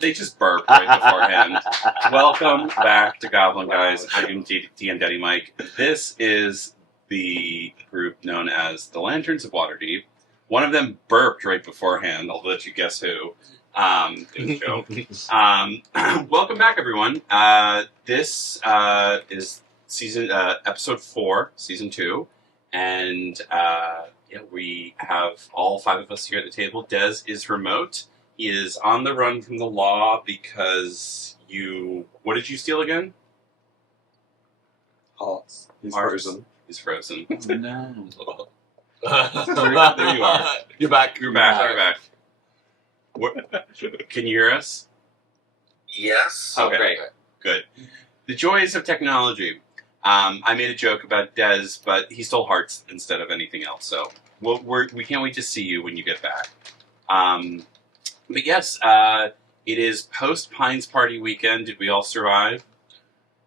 They just burp right beforehand. Welcome back to Goblin Guys. I am DM Daddy Mike. This is the group known as the Lanterns of Waterdeep. One of them burped right beforehand. I'll let you guess who. It was Joe. Welcome back, everyone. This is episode 4, season 2, and we have all 5 of us here at the table. Des is remote. He is on the run from the law because what did you steal again? Hearts. He's Hearts. frozen. He's frozen. Oh, no. There you are. You're back. You're back. Can you hear us? Yes. Okay. Great. Good. The joys of technology. I made a joke about Des, but he stole hearts instead of anything else. So we can't wait to see you when you get back. But yes, it is post Pines Party weekend. Did we all survive?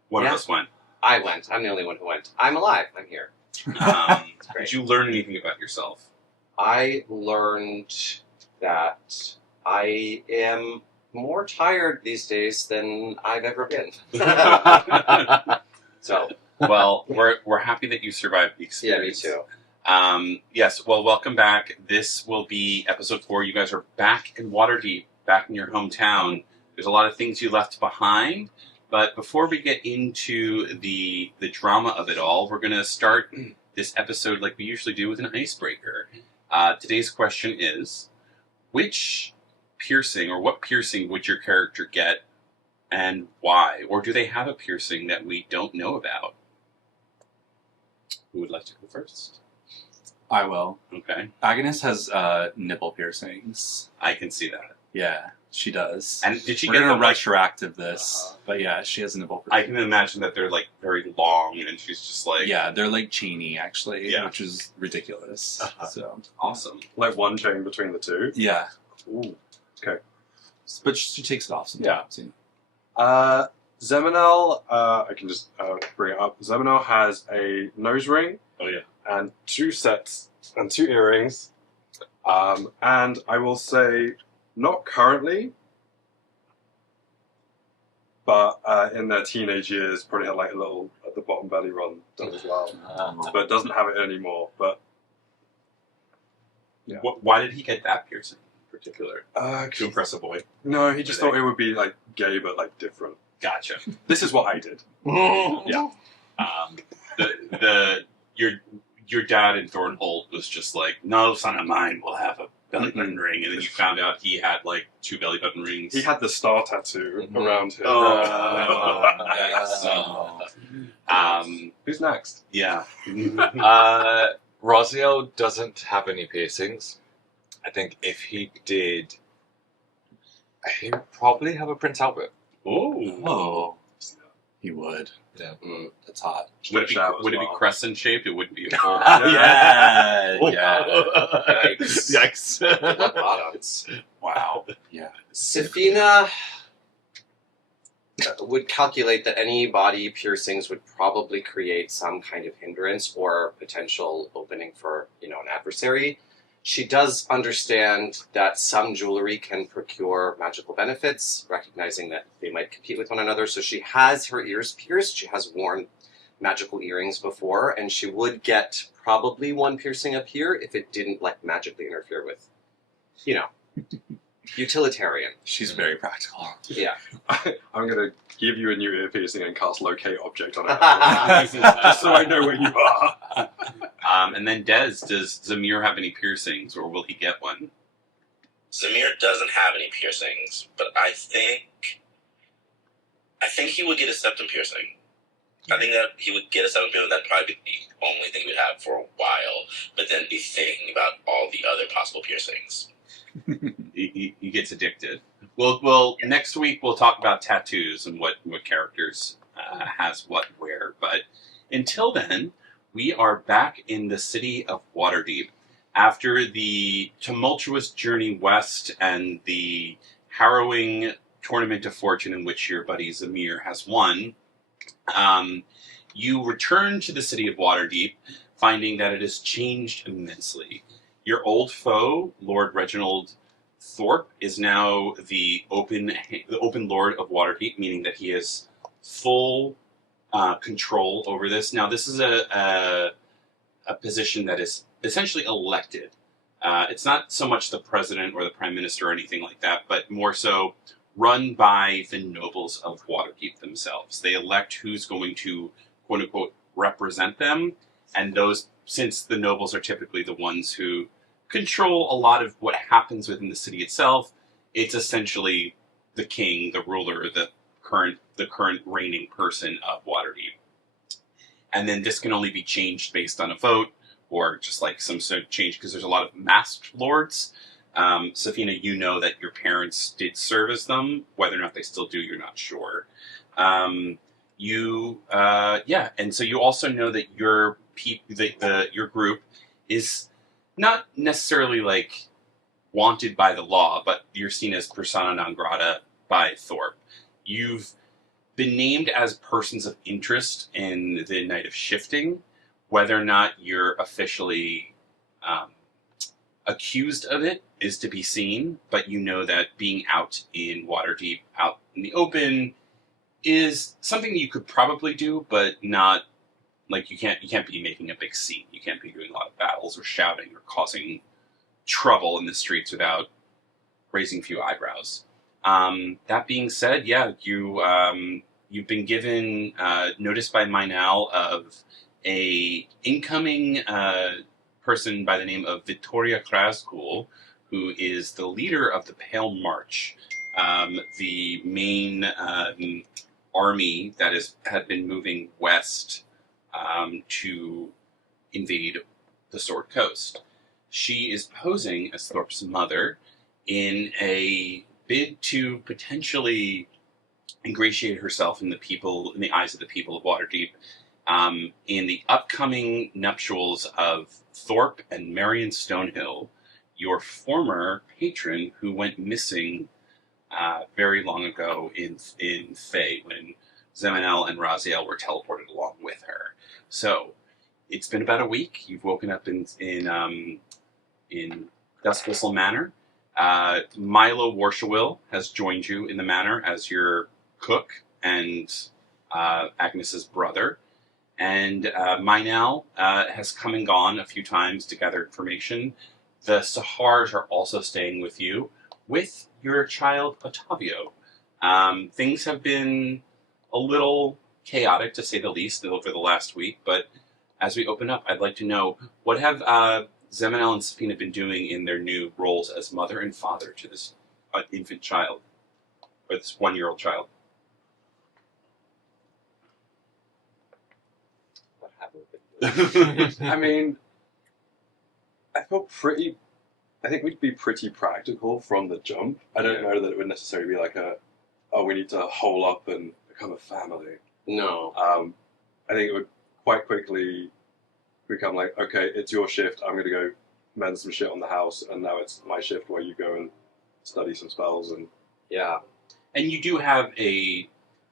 One of us went. I went. I'm the only one who went. I'm alive. I'm here. Did you learn anything about yourself? I learned that I am more tired these days than I've ever been. So. Well, we're happy that you survived the experience. Yeah, me too. Yes, well, welcome back. This will be episode 4. You guys are back in Waterdeep, back in your hometown. There's a lot of things you left behind, but before we get into the drama of it all, we're going to start this episode like we usually do with an icebreaker. Today's question is, which piercing or what piercing would your character get and why? Or do they have a piercing that we don't know about? Who would like to go first? I will. Okay. Agnes has nipple piercings. I can see that. Yeah, she does. And did she We're get gonna them, like, retroactive this, but yeah, she has a nipple I piercing. can imagine that they're like very long and she's just like... Yeah, they're like chainy actually, Yeah. which is ridiculous. Uh-huh. So Awesome. Like one chain between the two. yeah, Ooh. Okay. but she takes it off sometimes. Yeah. Zeminel, I can just bring it up. Zeminel has a nose ring Oh, yeah. and 2 sets and 2 earrings. And I will say, not currently, but in their teenage years, probably had like a little at the bottom belly run done as well. But doesn't have it anymore. But yeah. Why did he get that piercing in particular? To impress a boy. No, he just thought it would be like gay, but like different. Gotcha. This is what I did. Yeah. Your dad in Thornhold was just like, no son of mine will have a belly button ring, and then you found out he had like 2 belly button rings. He had the star tattoo around his. Who's next? Yeah. Rosio doesn't have any piercings. I think if he did, he would probably have a Prince Albert. Oh, he would. Yeah. That's hot. Would it be crescent shaped? It wouldn't be a full. Yeah, yeah. Yikes. What bottoms? Wow. Yeah. Safina would calculate that any body piercings would probably create some kind of hindrance or potential opening for, an adversary. She does understand that some jewelry can procure magical benefits, recognizing that they might compete with one another. So she has her ears pierced. She has worn magical earrings before, and she would get probably one piercing up here if it didn't magically interfere with, utilitarian. She's very practical. Yeah. I'm going to give you a new ear piercing and cast locate object on it. Just so I know where you are. And then does Zamir have any piercings, or will he get one? Zamir doesn't have any piercings, but I think he would get a septum piercing. I think that he would get a septum piercing. That'd probably be the only thing we'd have for a while, but then be thinking about all the other possible piercings. He gets addicted. Well, next week we'll talk about tattoos and what characters has what where. But until then, we are back in the city of Waterdeep. After the tumultuous journey west and the harrowing tournament of fortune in which your buddy Zamir has won, you return to the city of Waterdeep, finding that it has changed immensely. Your old foe, Lord Reginald Thorpe is now the open lord of Waterdeep, meaning that he has full control over this. Now, this is a position that is essentially elected. It's not so much the president or the prime minister or anything like that, but more so run by the nobles of Waterdeep themselves. They elect who's going to, quote unquote, represent them, and those, since the nobles are typically the ones who control a lot of what happens within the city itself, it's essentially the king, the ruler, the current reigning person of Waterdeep. And then this can only be changed based on a vote, or just like some sort of change, because there's a lot of masked lords. Safina, you know that your parents did serve as them. Whether or not they still do, you're not sure. And so you also know that your your group is not necessarily like wanted by the law, but you're seen as persona non grata by Thorpe. You've been named as persons of interest in the Night of Shifting. Whether or not you're officially accused of it is to be seen, but you know that being out in Waterdeep, out in the open, is something you could probably do, but not like you can't be making a big scene. You can't be doing a lot of battles or shouting or causing trouble in the streets without raising a few eyebrows. That being said, yeah, you've been given notice by Mynal of a incoming person by the name of Victoria Krasgul, who is the leader of the Pale March, the main army that had been moving west to invade the Sword Coast. She is posing as Thorpe's mother in a bid to potentially ingratiate herself in the eyes of the people of Waterdeep, in the upcoming nuptials of Thorpe and Marion Stonehill, your former patron who went missing very long ago in Thay, when Zemanel and Raziel were teleported along with her. So it's been about a week. You've woken up in Dustwhistle Manor. Milo Warshawill has joined you in the manor as your cook and Agnes's brother. And Mynal has come and gone a few times to gather information. The Sahars are also staying with you, with your child Otavio. Things have been a little chaotic, to say the least, over the last week, but as we open up, I'd like to know, what have Zemanel and Safina been doing in their new roles as mother and father to this infant child, or this 1-year-old child? What happened? I mean, I think we'd be pretty practical from the jump. I don't know that it would necessarily be like we need to hole up and become a family. No. I think it would quite quickly become like, okay, it's your shift, I'm going to go mend some shit on the house, and now it's my shift where you go and study some spells. And Yeah. And you do have a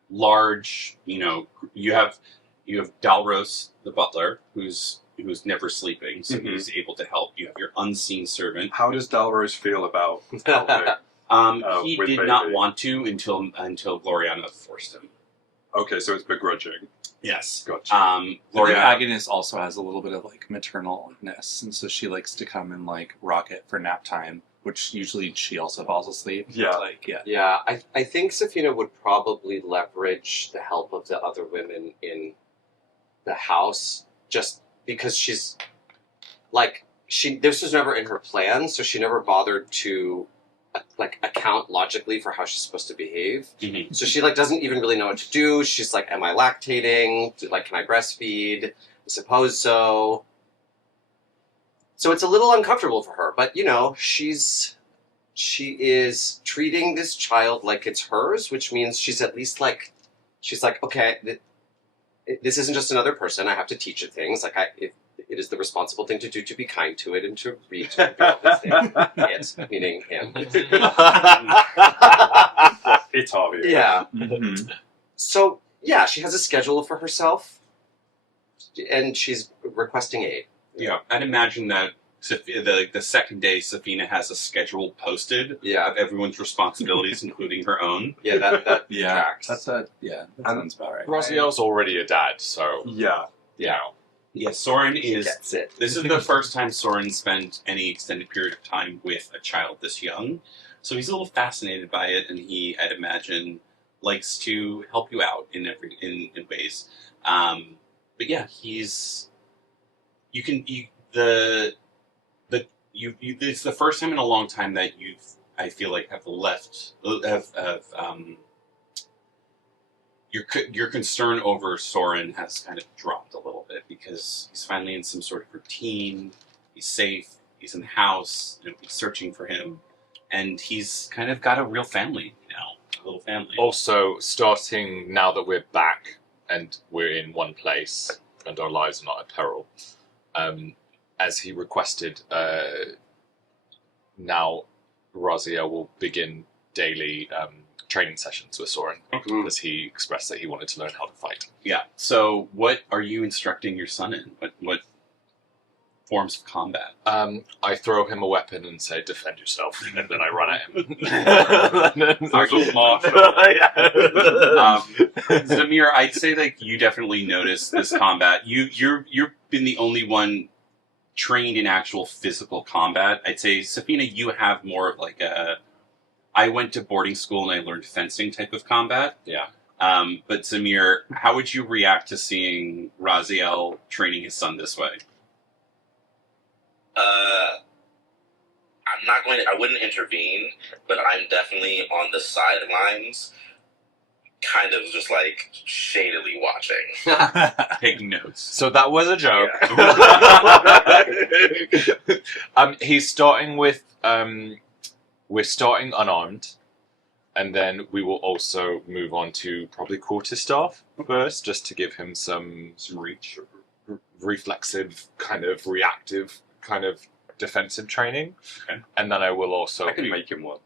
large, you have Dalros, the butler, who's never sleeping, so he's able to help. You have your unseen servant. how does Dalrose feel about helping? He with did baby? not want to until Gloriana forced him. Okay, so it's begrudging. Yes. Gotcha. I think Gloriana. Agnes also has a little bit of like maternalness, and so she likes to come and like rock it for nap time, which usually she also falls asleep. Yeah. Yeah, I think Safina would probably leverage the help of the other women in the house, just because she's like, this was never in her plan, so she never bothered to account logically for how she's supposed to behave. Mhm. So she doesn't even really know what to do. She's like, am I lactating? Can I breastfeed? I suppose so. So it's a little uncomfortable for her, but she is treating this child like it's hers, which means she's at least she's like, okay, this isn't just another person. I have to teach it things. It is the responsible thing to do, to be kind to it and to read to it, do all this thing. It, meaning him. It's obvious. Yeah. Mm-hmm. So, yeah, she has a schedule for herself, and she's requesting aid. Yeah, I'd imagine that the second day, Safina has a schedule posted Yeah. of everyone's responsibilities, including her own. Yeah, that Yeah, tracks. that sounds about right. Raziel's already a dad, so Yeah. yeah. Yeah, Soren He is. gets it. This is the first time Soren spent any extended period of time with a child this young, so he's a little fascinated by it, and he, I'd imagine, likes to help you out in ways. But yeah, he's. You can it's the first time in a long time that I feel like have left your concern over Soren has kind of dropped a little bit because he's finally in some sort of routine. He's safe. He's in the house. He's searching for him, and he's kind of got a real family now, a little family. Also, starting now that we're back and we're in one place and our lives are not at peril, as he requested, now Raziel will begin daily training sessions with Soren, as he expressed that he wanted to learn how to fight. Yeah. So, what are you instructing your son in? What forms of combat? I throw him a weapon and say, "Defend yourself," and then I run at him. Zamir, I'd say that you definitely noticed this combat. You've been the only one trained in actual physical combat. I'd say, Safina, you have more of like a I went to boarding school and I learned fencing type of combat. Yeah. But Zamir, how would you react to seeing Raziel training his son this way? I'm not going to, I wouldn't intervene, but I'm definitely on the sidelines, kind of just like shadily watching. Taking notes. So that was a joke. He's starting with we're starting unarmed, and then we will also move on to probably quarterstaff first, just to give him some reach, reflexive, kind of reactive, kind of defensive training. Okay. And then I will also I can make him one.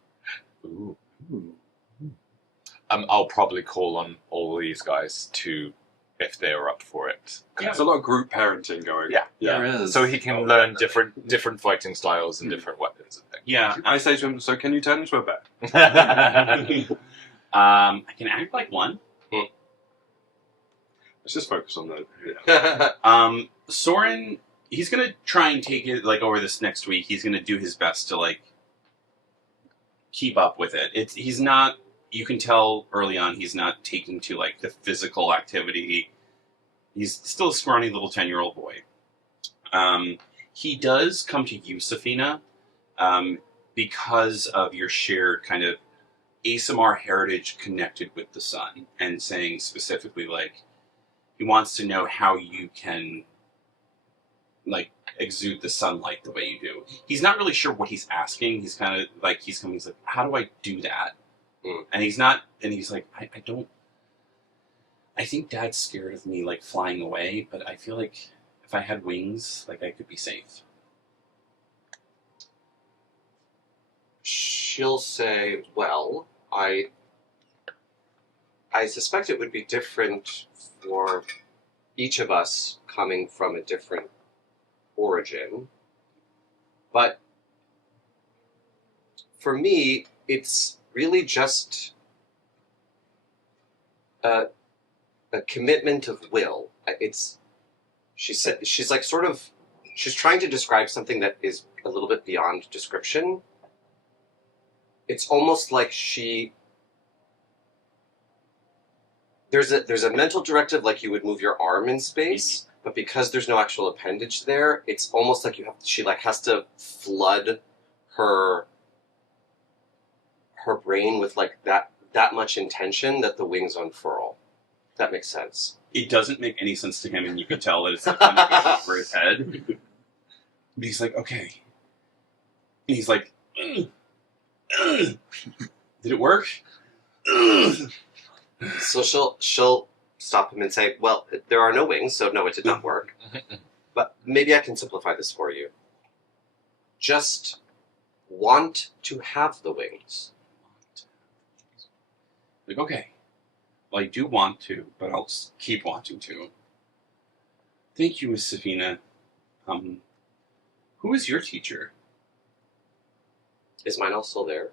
Ooh. I'll probably call on all these guys to, if they are up for it. There's a lot of group parenting going. Yeah. There is. So he can learn different fighting styles and different weapons and Yeah. I say to him, so can you turn into a bear? things. I can act like one. Let's just focus on that. Soren, he's gonna try and take it like over this next week. He's gonna do his best to like keep up with it. He's not. You can tell early on he's not taking to like the physical activity. He's still a scrawny little 10-year-old boy. He does come to you, Safina, because of your shared kind of ASMR heritage connected with the sun, and saying specifically like he wants to know how you can like exude the sunlight the way you do. He's not really sure what he's asking. He's kind of like he's like, how do I do that? And he's not, and he's like, I don't. I think Dad's scared of me like flying away, but I feel like if I had wings, like I could be safe. She'll say, well, I suspect it would be different for each of us coming from a different origin. But for me, it's really just a commitment of will. She's like sort of, she's trying to describe something that is a little bit beyond description. It's almost like there's a mental directive like you would move your arm in space, but because there's no actual appendage there, it's almost like she like has to flood her brain with like that much intention that the wings unfurl. That makes sense. It doesn't make any sense to him, and you can tell that it's like kind of going over his head. But he's like, okay. And he's like, did it work? So she'll stop him and say, well, there are no wings, so no, it did not work. But maybe I can simplify this for you. Just want to have the wings. Like, okay. Well, I do want to, but I'll keep wanting to. Thank you, Miss Safina. Who Who is your teacher? Is Minel still there?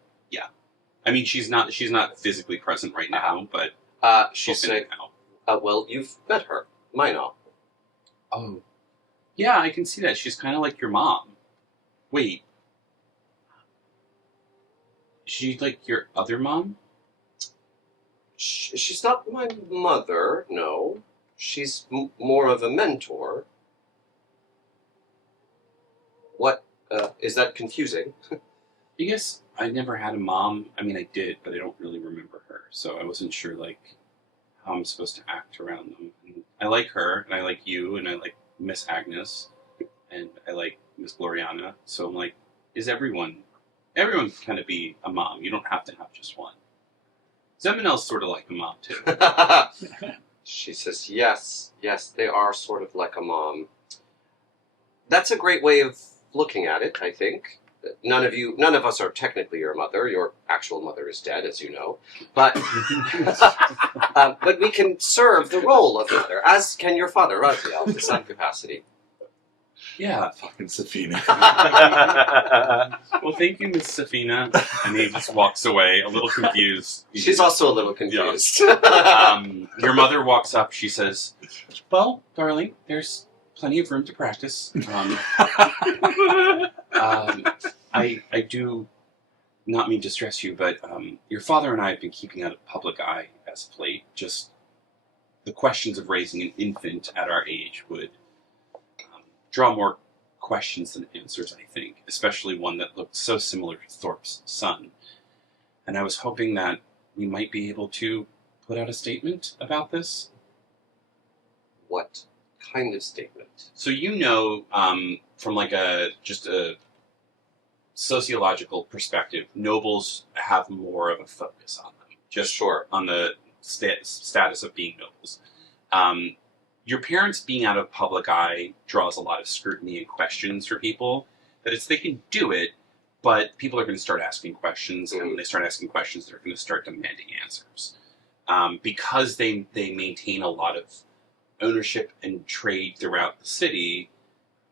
I mean, she's not physically present right now, but She'll she's been say, out. well, you've met her. Minel. Oh. Yeah, I can see that. She's kind of like your mom. Wait. She's like your other mom? She's not my mother, no. She's more of a mentor. What? Is that confusing? I guess I never had a mom. I mean, I did, but I don't really remember her. So I wasn't sure, like, how I'm supposed to act around them. And I like her, and I like you, and I like Miss Agnes, and I like Miss Gloriana. So I'm like, everyone can kind of be a mom. You don't have to have just one. Zeminel's sort of like a mom, too. She says, yes, they are sort of like a mom. That's a great way of looking at it, I think. None of us are technically your mother. Your actual mother is dead, as you know. But but we can serve the role of mother, as can your father, Raziel, to some capacity. Yeah. Fucking Safina. Well, thank you, Miss Safina. And he just walks away, a little confused. She's also a little confused. Your mother walks up. She says, "Well, darling, there's plenty of room to practice. I do not mean to stress you, but your father and I have been keeping out of public eye as of late. Just the questions of raising an infant at our age would draw more questions than answers, I think, especially one that looked so similar to Thorpe's son. And I was hoping that we might be able to put out a statement about this." What kind of statement? So you know, from like just a sociological perspective, nobles have more of a focus on them. Just Sure. on the status of being nobles. Your parents being out of public eye draws a lot of scrutiny and questions for people. That they can do it, but people are going to start asking questions, and when they start asking questions, they're going to start demanding answers. Because they maintain a lot of ownership and trade throughout the city,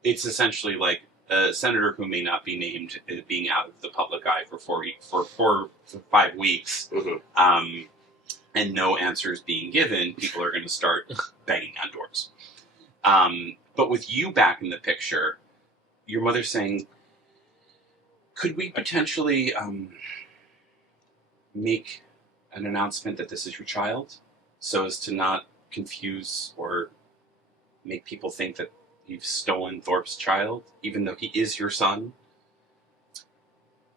it's essentially like a senator who may not be named being out of the public eye for 5 weeks, and no answers being given. People are going to start banging on doors. But with you back in the picture, your mother's saying, could we potentially make an announcement that this is your child, so as to not confuse or make people think that you've stolen Thorpe's child, even though he is your son?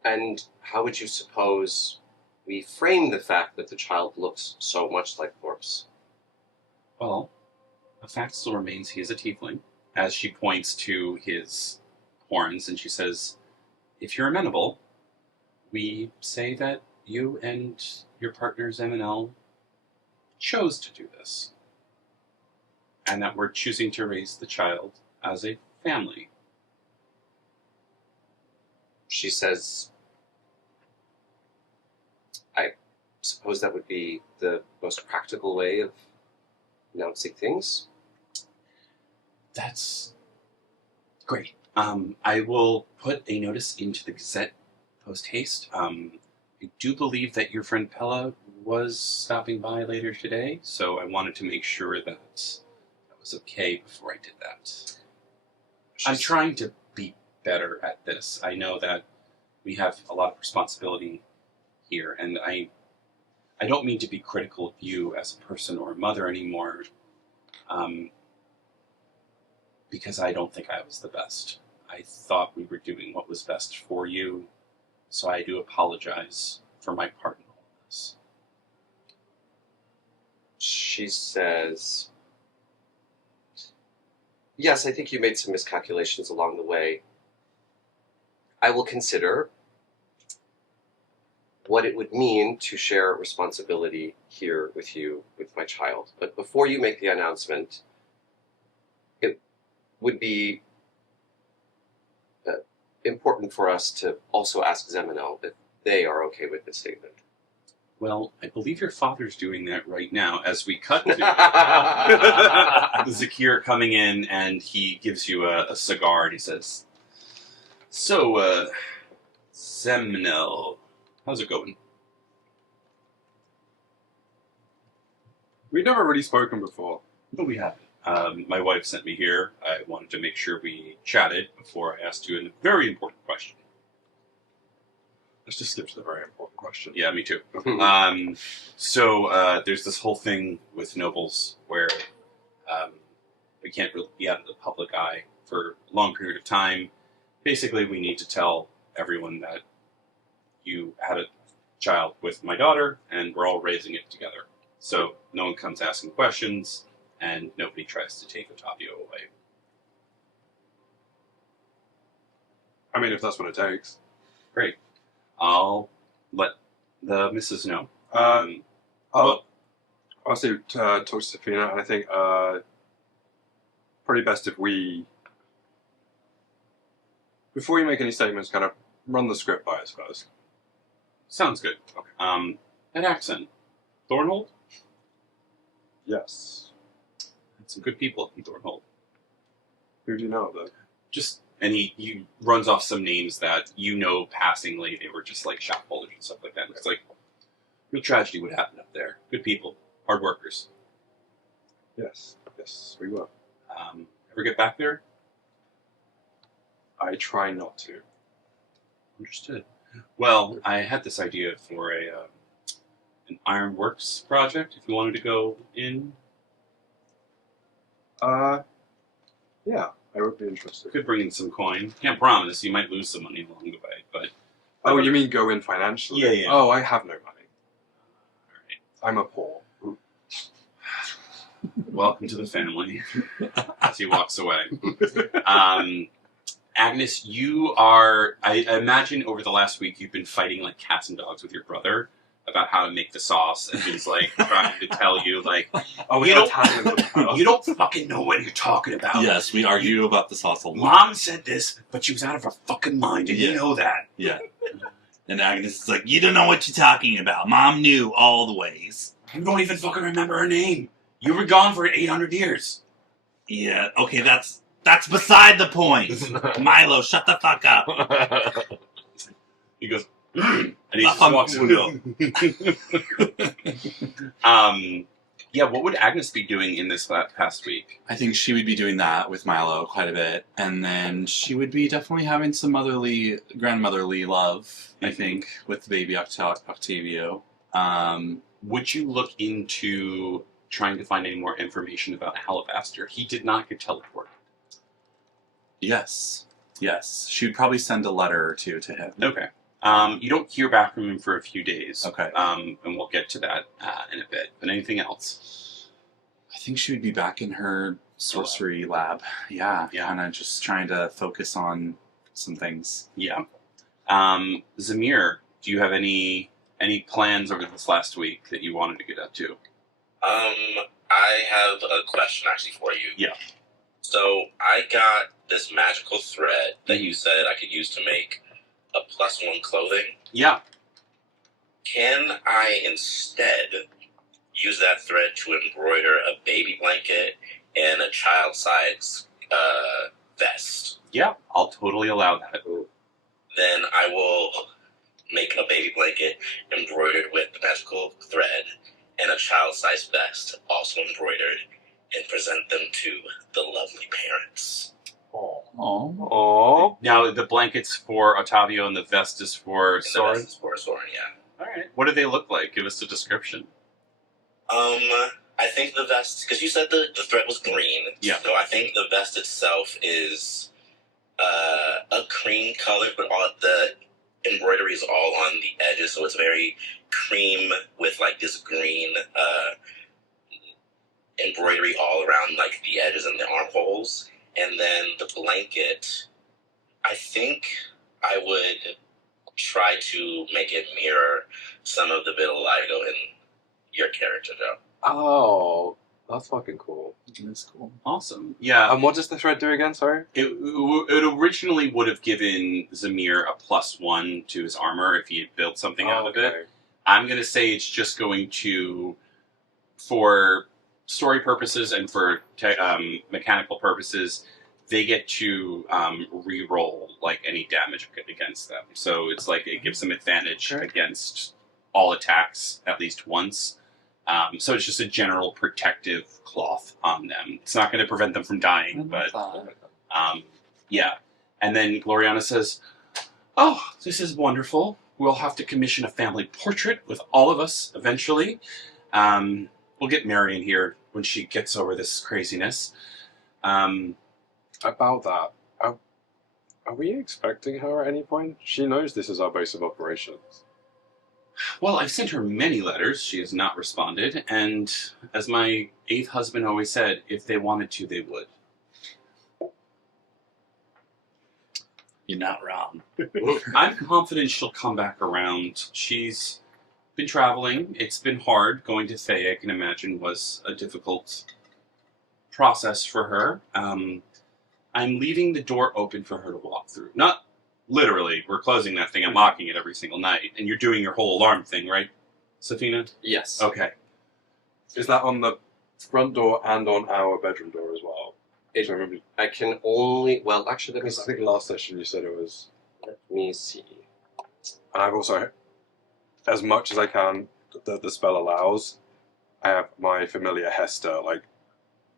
And how would you suppose we frame the fact that the child looks so much like Thorpe's? Well, the fact still remains he is a tiefling, as she points to his horns, and she says, if you're amenable, we say that you and your partner Zeminel chose to do this, and that we're choosing to raise the child as a family. She says, I suppose that would be the most practical way of announcing things. That's great. I will put a notice into the Gazette post-haste. I do believe that your friend Pella was stopping by later today, so I wanted to make sure that was okay before I did that. I'm trying to be better at this. I know that we have a lot of responsibility here, and I don't mean to be critical of you as a person or a mother anymore, because I don't think I was the best. I thought we were doing what was best for you, so I do apologize for my part in all of this. She says, yes, I think you made some miscalculations along the way. I will consider what it would mean to share responsibility here with you, with my child. But before you make the announcement, it would be important for us to also ask Zeminel if they are okay with this statement. Well, I believe your father's doing that right now as we cut to Zakir coming in, and he gives you a cigar, and he says, So, Semnel, how's it going? We've never really spoken before. No, we haven't. My wife sent me here. I wanted to make sure we chatted before I asked you a very important question. Let's just skip to the very important question. Yeah, me too. There's this whole thing with nobles where we can't really be out of the public eye for a long period of time. Basically, we need to tell everyone that you had a child with my daughter, and we're all raising it together. So no one comes asking questions, and nobody tries to take Otavio away. I mean, if that's what it takes. Great. I'll let the missus know. I'll say talk to Safina, and I think probably best if we, before you make any statements, kind of run the script by us first. Sounds good. Okay. That accent. Thornhold? Yes. Had some good people in Thornhold. Who do you know, though? And he runs off some names that you know passingly. They were just like shop holders and stuff like that. It's like, real tragedy would happen up there. Good people. Hard workers. Yes. Yes, we will. Ever get back there? I try not to. Understood. Well, I had this idea for an ironworks project, if you wanted to go in. Yeah, I would be interested. Could bring in some coin. Can't promise. You might lose some money along the way, but... Oh, you mean go in financially? Yeah, yeah. Oh, I have no money. Alright. I'm a poor. Welcome to the family. As he walks away. Agnes, you are... I imagine over the last week you've been fighting like cats and dogs with your brother about how to make the sauce, and he's like trying to tell you like, Oh, You you don't- you don't fucking know what you're talking about. Yes, we argue about the sauce a lot. Mom said this, but she was out of her fucking mind, and you Yeah. know that. Yeah. And Agnes is like, you don't know what you're talking about. Mom knew all the ways. You don't even fucking remember her name. You were gone for 800 years. Yeah, okay, that's beside the point. Milo, shut the fuck up. He goes, and he just Fuck walks you. away. Yeah, what would Agnes be doing in this past week? I think she would be doing that with Milo quite a bit. And then she would be definitely having some grandmotherly love, I think, with the baby Octavio. Would you look into trying to find any more information about Alabaster? He did not get teleported. Yes. She would probably send a letter or two to him. Okay. You don't hear back from him for a few days. Okay. And we'll get to that in a bit. But anything else? I think she would be back in her sorcery lab. Yeah. Kind of just trying to focus on some things. Yeah. Zamir, do you have any plans over this last week that you wanted to get up to? I have a question actually for you. Yeah. So I got this magical thread that you said I could use to make a +1 clothing. Yeah. Can I instead use that thread to embroider a baby blanket and a child-size vest? Yeah, I'll totally allow that. Then I will make a baby blanket embroidered with the magical thread and a child-sized vest also embroidered and present them to the lovely parents. Oh. Oh. Now, the blanket's for Otavio and the vest is for And the Soren? vest is for Soren, yeah. Alright. What do they look like? Give us a description. I think the vest, because you said the thread was green. Yeah. So I think the vest itself is a cream color, but all the embroidery is all on the edges, so it's very cream with like this green embroidery all around like the edges and the armholes. And then the blanket, I think I would try to make it mirror some of the vitiligo in your character, Joe. Oh, that's fucking cool. That's cool. Awesome. Yeah. And what does the thread do again, sorry? It originally would have given Zamir a +1 to his armor if he had built something out of it. I'm going to say it's just going to, for story purposes and for mechanical purposes, they get to re-roll like any damage against them. So it's like it gives them advantage against all attacks at least once. So it's just a general protective cloth on them. It's not going to prevent them from dying, but yeah. And then Gloriana says, "Oh, this is wonderful. We'll have to commission a family portrait with all of us eventually. We'll get Marion here when she gets over this craziness." About that, are we expecting her at any point? She knows this is our base of operations. Well, I've sent her many letters. She has not responded. And as my 8th husband always said, if they wanted to, they would. You're not wrong. I'm confident she'll come back around. She's been traveling. It's been hard. Going to Thay, I can imagine, was a difficult process for her. I'm leaving the door open for her to walk through. Not literally. We're closing that thing and locking it every single night. And you're doing your whole alarm thing, right, Safina? Yes. Okay. Is that on the front door and on our bedroom door as well? It- So I remember, I can only. Well, actually, let me. because I think last session you said it was. Let me see. And I've also, as much as I can, that the spell allows, I have my familiar Hester, like,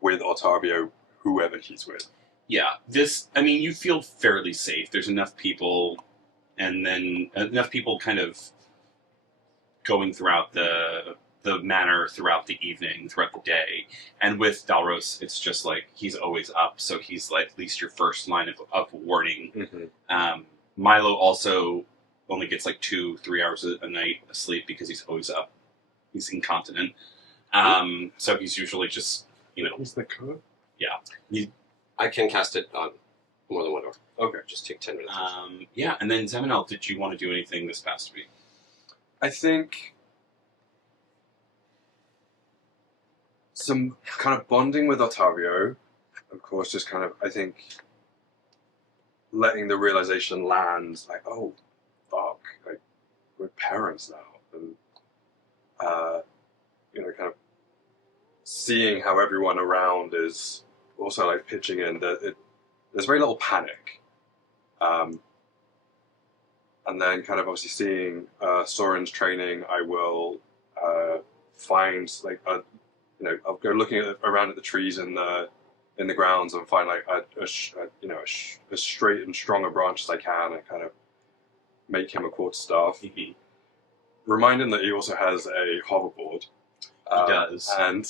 with Otavio, whoever he's with. Yeah, you feel fairly safe. There's enough people, and then enough people kind of going throughout the manor throughout the evening, throughout the day. And with Dalros, it's just like he's always up, so he's like at least your first line of warning. Mm-hmm. Milo also only gets like 2-3 hours a night of sleep because he's always up. He's incontinent. So he's usually just, Is the code? I can cast it on more than one door. Okay. Just take 10 minutes. yeah. And then Zeminel, did you want to do anything this past week? I think some kind of bonding with Otavio, of course, just kind of, I think, letting the realization land, like, oh, fuck, like, we're parents now. And, kind of seeing how everyone around is also, like, pitching in. There's very little panic. And then kind of obviously seeing Soren's training, I will find, like, I'll go looking around at the trees in the grounds and find like a straight and strong a branch as I can and kind of make him a quarterstaff. Mm-hmm. Remind him that he also has a hoverboard. He does. And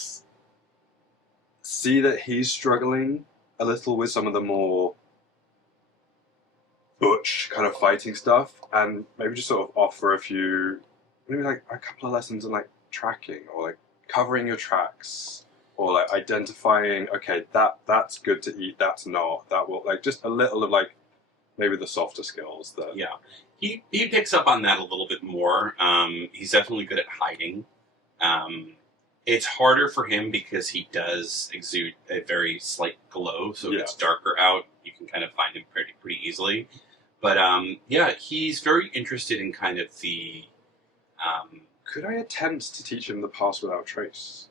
see that he's struggling a little with some of the more butch kind of fighting stuff, and maybe just sort of offer maybe like a couple of lessons in like tracking or like covering your tracks, or like identifying, okay, that's good to eat, that's not. That will, like, just a little of like maybe the softer skills that. Yeah, he picks up on that a little bit more. He's definitely good at hiding. It's harder for him because he does exude a very slight glow, so if it's darker out, you can kind of find him pretty easily. But yeah, he's very interested in kind of the. Could I attempt to teach him the pass without trace?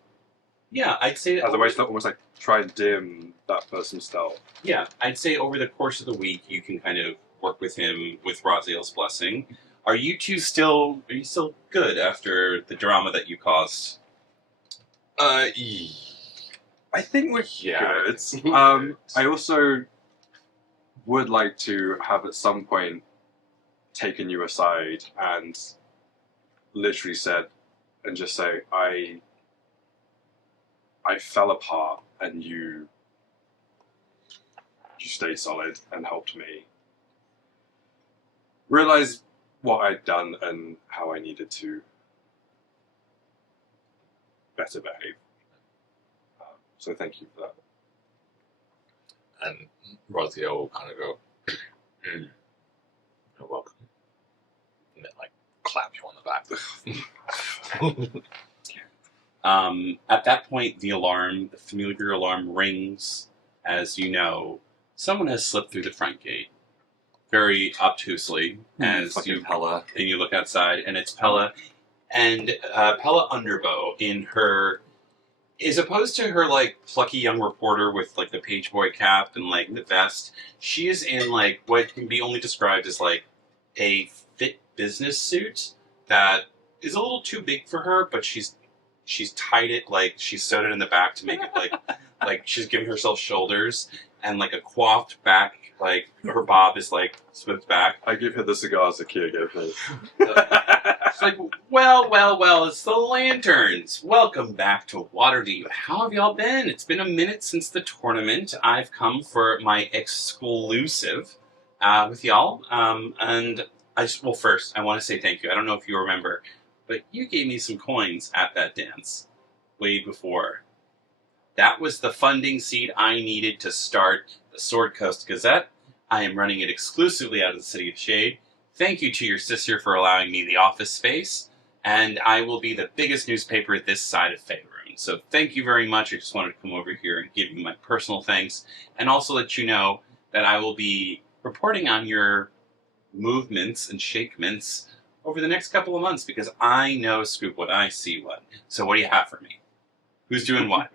Yeah, I'd say As a way to almost like try and dim that person's stealth. Yeah, I'd say over the course of the week you can kind of work with him with Raziel's blessing. Are you still good after the drama that you caused? I think we're good. I also would like to have at some point taken you aside and literally said and just say, I fell apart and you stayed solid and helped me realize what I'd done and how I needed to better behave. So thank you for that. And Raziel will kind of go, "You're welcome," and then like clap you on the back. At that point, the familiar alarm rings. As you know, someone has slipped through the front gate, very obtusely. As you Pella. and you look outside, and it's Pella, and Pella Underbow in her as opposed to her like plucky young reporter with like the page boy cap and like the vest, she is in like what can be only described as like a fit business suit that is a little too big for her, but she's tied it, like she's sewed it in the back to make it like she's giving herself shoulders, and like a coiffed back, like her bob is like smoothed back. I give her the cigars that Kia gave me. It's like, well, it's the Lanterns. Welcome back to Waterdeep. How have y'all been? It's been a minute since the tournament. I've come for my exclusive with y'all. And first, I want to say thank you. I don't know if you remember, but you gave me some coins at that dance way before. That was the funding seed I needed to start the Sword Coast Gazette. I am running it exclusively out of the City of Shade. Thank you to your sister for allowing me the office space, and I will be the biggest newspaper this side of Faerun. So thank you very much. I just wanted to come over here and give you my personal thanks, and also let you know that I will be reporting on your movements and shakements over the next couple of months, because I know scoop what I see what. So what do you have for me? Who's doing what?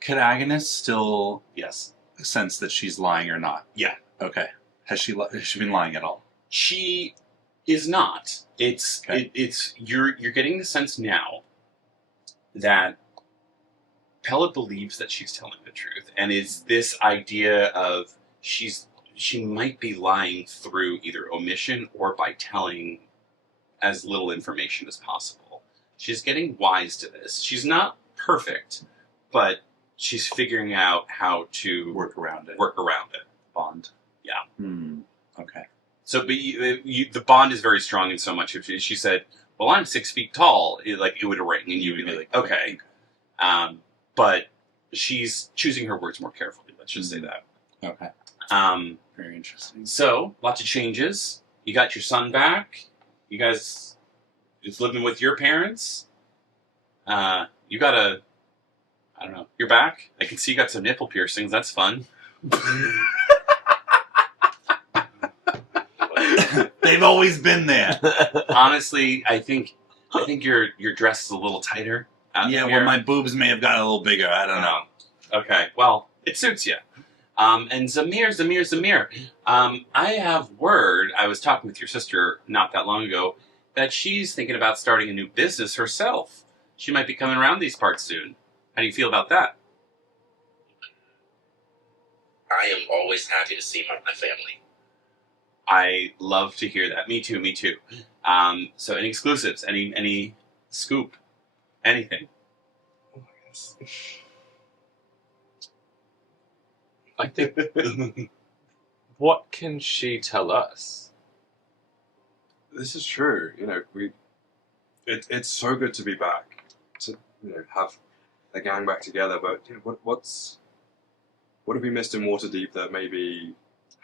Could Agnes still Yes. sense that she's lying or not? Yeah. Okay. Has she been lying at all? She is not. It's Okay. it's you're getting the sense now that Pella believes that she's telling the truth, and it's this idea of she might be lying through either omission or by telling as little information as possible. She's getting wise to this. She's not perfect, but she's figuring out how to Work around it. Bond. Yeah. Okay. So, but the bond is very strong in so much. If she said, "Well, I'm 6 feet tall," it would ring, and you'd be like, "Okay." But she's choosing her words more carefully. Let's just say that. Okay. Very interesting. So, lots of changes. You got your son back. You guys is living with your parents. You got I don't know. You're back. I can see you got some nipple piercings. That's fun. They've always been there. Honestly, I think your dress is a little tighter. Yeah, well, my boobs may have gotten a little bigger. I don't know. Okay, well, it suits you. And Zamir. I have word. I was talking with your sister not that long ago that she's thinking about starting a new business herself. She might be coming around these parts soon. How do you feel about that? I am always happy to see my family. I love to hear that. Me too. So any exclusives? Any scoop? Anything? I think. What can she tell us? This is true. You know, it's so good to be back, to have the gang back together. But what have we missed in Waterdeep that maybe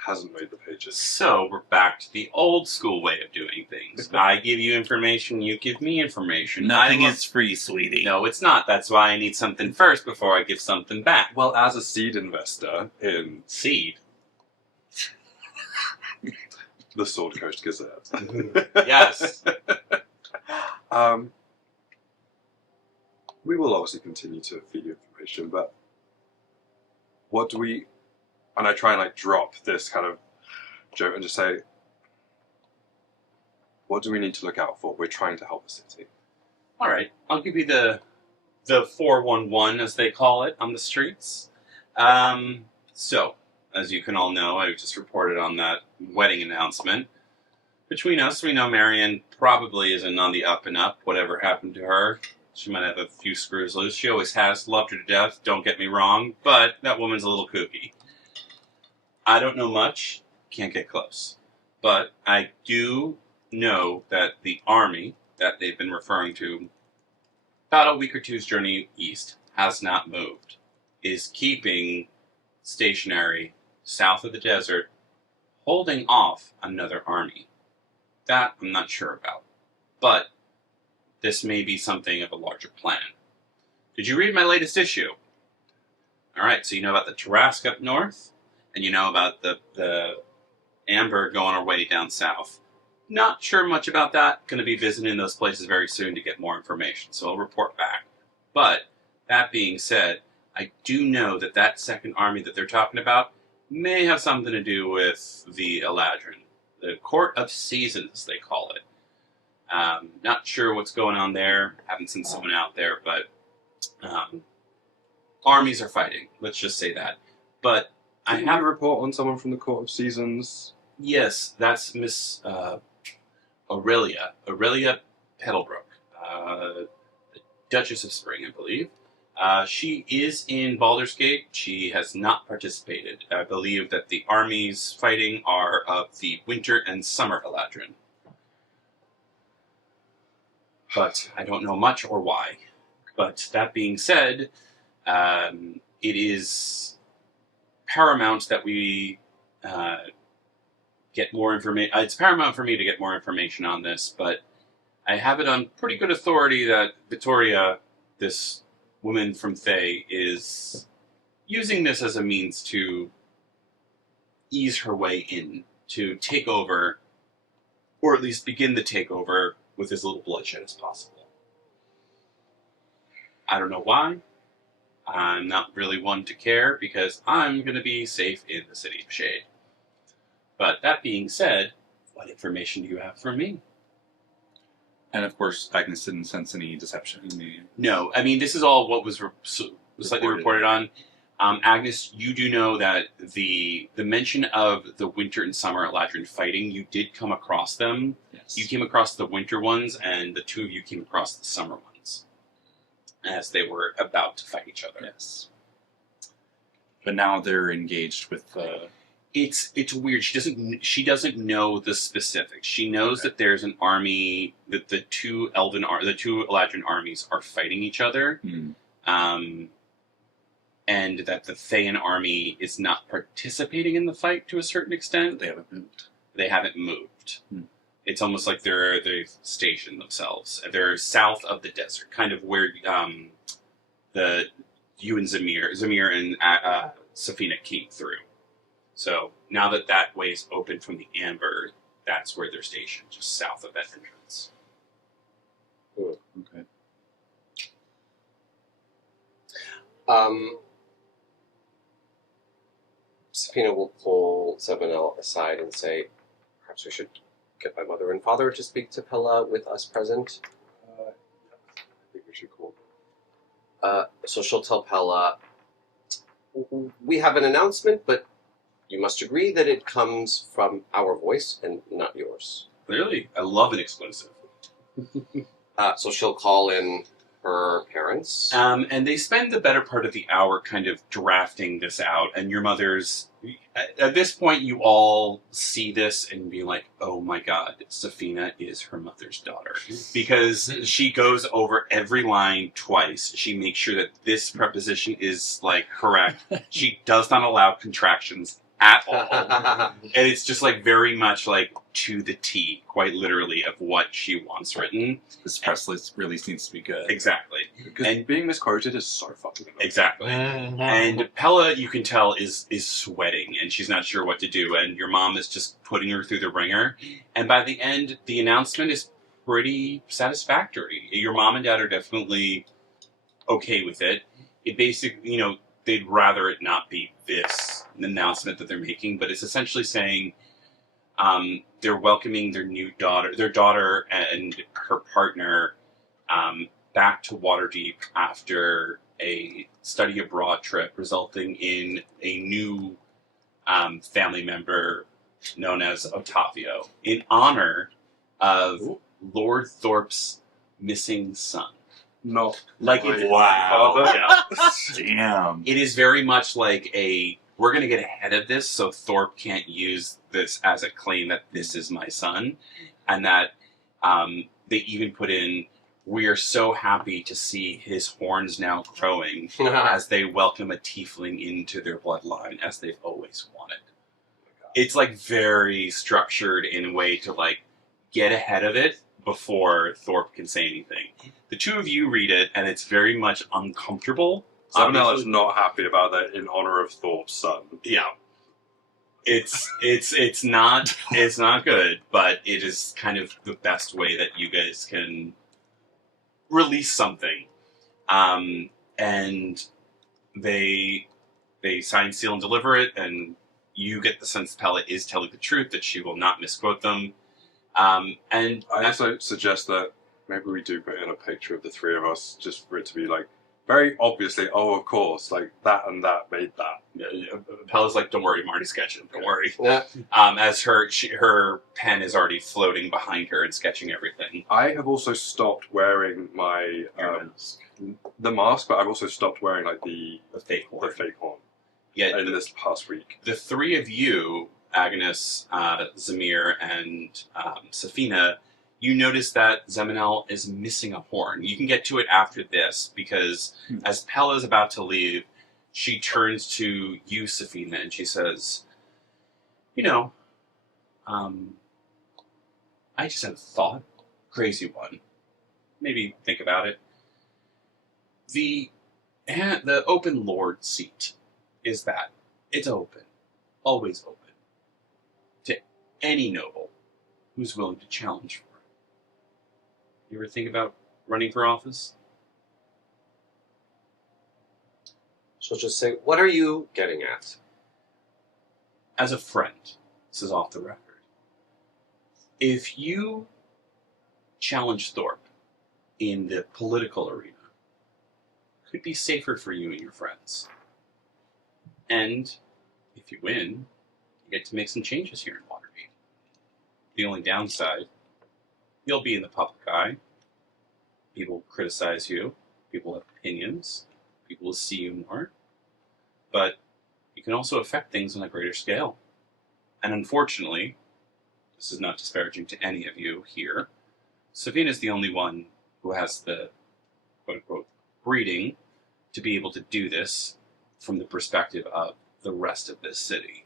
hasn't made the pages? So we're back to the old school way of doing things. I give you information, you give me information. Nothing is free, sweetie. No, it's not. That's why I need something first before I give something back. Well, as a seed investor in Seed. the Sword Coast Gazette, Yes. we will obviously continue to feed you information, but what do we? And I try and drop this kind of joke and just say, what do we need to look out for? We're trying to help the city. All right. I'll give you the 411, as they call it, on the streets. So, as you can all know, I just reported on that wedding announcement. Between us, we know Marion probably isn't on the up and up. Whatever happened to her, she might have a few screws loose. She always has. Loved her to death, don't get me wrong, but that woman's a little kooky. I don't know much, can't get close. But I do know that the army that they've been referring to, about a week or two's journey east, has not moved, is keeping stationary south of the desert, holding off another army. That I'm not sure about. But this may be something of a larger plan. Did you read my latest issue? Alright, so you know about the Tarrasque up north, and you know about the Amber going her way down south. Not sure much about that. Going to be visiting those places very soon to get more information, so I'll report back. But that being said, I do know that that second army that they're talking about may have something to do with the Eladrin. The Court of Seasons, they call it. Not sure what's going on there. Haven't seen someone out there, but armies are fighting. Let's just say that. But I Didn't have you report on someone from the Court of Seasons? Yes, that's Miss Aurelia Petalbrook, the Duchess of Spring, I believe. She is in Baldur's Gate. She has not participated. I believe that the armies fighting are of the Winter and Summer Eladrin. But I don't know much or why. But that being said, it is paramount that we get more information. It's paramount for me to get more information on this, but I have it on pretty good authority that Victoria, this woman from Thay, is using this as a means to ease her way in, to take over, or at least begin the takeover with as little bloodshed as possible. I don't know why. I'm not really one to care, because I'm going to be safe in the City of Shade. But that being said, what information do you have for me? And of course, Agnes didn't sense any deception. No, I mean, this is all what was slightly reported on. Agnes, you do know that the mention of the Winter and Summer Eladrin fighting, you did come across them. Yes. You came across the Winter ones, and the two of you came across the Summer ones as they were about to fight each other. Yes. But now they're engaged with It's weird. She doesn't know the specifics. She knows that there's an army, that the two Eladrin armies are fighting each other, and that the Thayan army is not participating in the fight to a certain extent. They haven't moved. They haven't moved. It's almost like they've stationed themselves. They're south of the desert, kind of where you and Zamir and Safina came through. So now that way is open from the Amber, that's where they're stationed, just south of that entrance. Okay. Safina will pull Zebanel aside and say, perhaps we should get my mother and father to speak to Pella with us present. I think we should call. So she'll tell Pella, we have an announcement, but you must agree that it comes from our voice and not yours. Clearly, I love an exclusive. So she'll call in her parents. And they spend the better part of the hour kind of drafting this out, and your mother's... At this point, you all see this and be like, oh my god, Safina is her mother's daughter. Because she goes over every line twice. She makes sure that this preposition is, like, correct. She does not allow contractions at all. And it's just, like, very much, like, to the T, quite literally, of what she wants written. This press release needs to be good. Exactly. Because And- being misquoted is so fucking annoying. Exactly. And Pella, you can tell, is sweating, and she's not sure what to do, and your mom is just putting her through the ringer. And by the end, the announcement is pretty satisfactory. Your mom and dad are definitely okay with it. It basically, they'd rather it not be this announcement that they're making, but it's essentially saying they're welcoming their daughter and her partner back to Waterdeep after a study abroad trip, resulting in a new family member known as Otavio, in honor of Lord Thorpe's missing son. No. Like, Wow. Yeah. Damn. It is very much like we're going to get ahead of this so Thorpe can't use this as a claim that this is my son. And that they even put in, we are so happy to see his horns now growing as they welcome a tiefling into their bloodline as they've always wanted. It's like very structured in a way to like get ahead of it before Thorpe can say anything. The two of you read it and it's very much uncomfortable. Zamanel is Obviously- not happy about that in honor of Thorpe's son. Yeah. It's not good, but it is kind of the best way that you guys can release something. And they sign, seal, and deliver it, and you get the sense Pella is telling the truth, that she will not misquote them. And I also suggest that maybe we do put in a picture of the three of us, just for it to be like very obviously, oh, of course, like that and that made that. Pella's like, don't worry, Marty's sketching, don't worry. Yeah. As her pen is already floating behind her and sketching everything. I have also stopped wearing my the mask, but I've also stopped wearing like the fake horn. The fake horn. Yeah, In this past week. the three of you, Agnes, Zamir, and Safina, you notice that Zeminel is missing a horn. You can get to it after this, because as Pella is about to leave, she turns to you, Safina, and she says, you know, I just had a thought. Crazy one. Maybe think about it. The open lord seat is that. It's open. Always open. To any noble who's willing to challenge for it. You ever think about running for office? She'll just say, what are you getting at? As a friend, this is off the record. If you challenge Thorpe in the political arena, it could be safer for you and your friends. And if you win, you get to make some changes here in Waterdeep. The only downside, you'll be in the public eye. People will criticize you. People have opinions. People will see you more. But you can also affect things on a greater scale. And unfortunately, this is not disparaging to any of you here, Savina is the only one who has the quote-unquote breeding to be able to do this from the perspective of the rest of this city.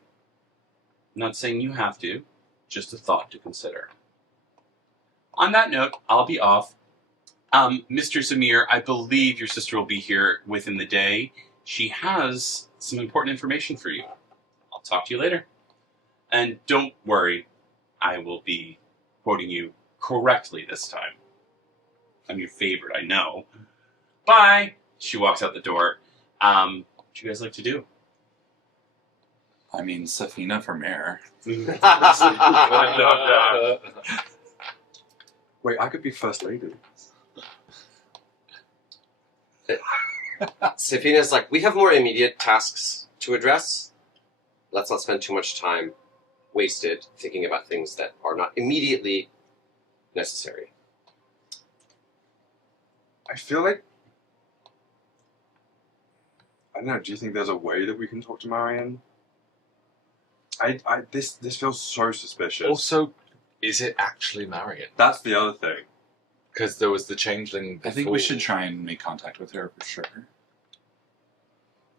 I'm not saying you have to, just a thought to consider. On that note, I'll be off. Mr. Zamir, I believe your sister will be here within the day. She has some important information for you. I'll talk to you later. And don't worry, I will be quoting you correctly this time. I'm your favorite, I know. Bye! She walks out the door. What do you guys like to do? I mean, Safina for mayor. Wait, I could be first lady. Safina's like, we have more immediate tasks to address. Let's not spend too much time wasted thinking about things that are not immediately necessary. I feel like, I don't know. Do you think there's a way that we can talk to Marion? This feels so suspicious. Also, is it actually Marion? That's the other thing. Because there was the changeling before. I think we should try and make contact with her for sure.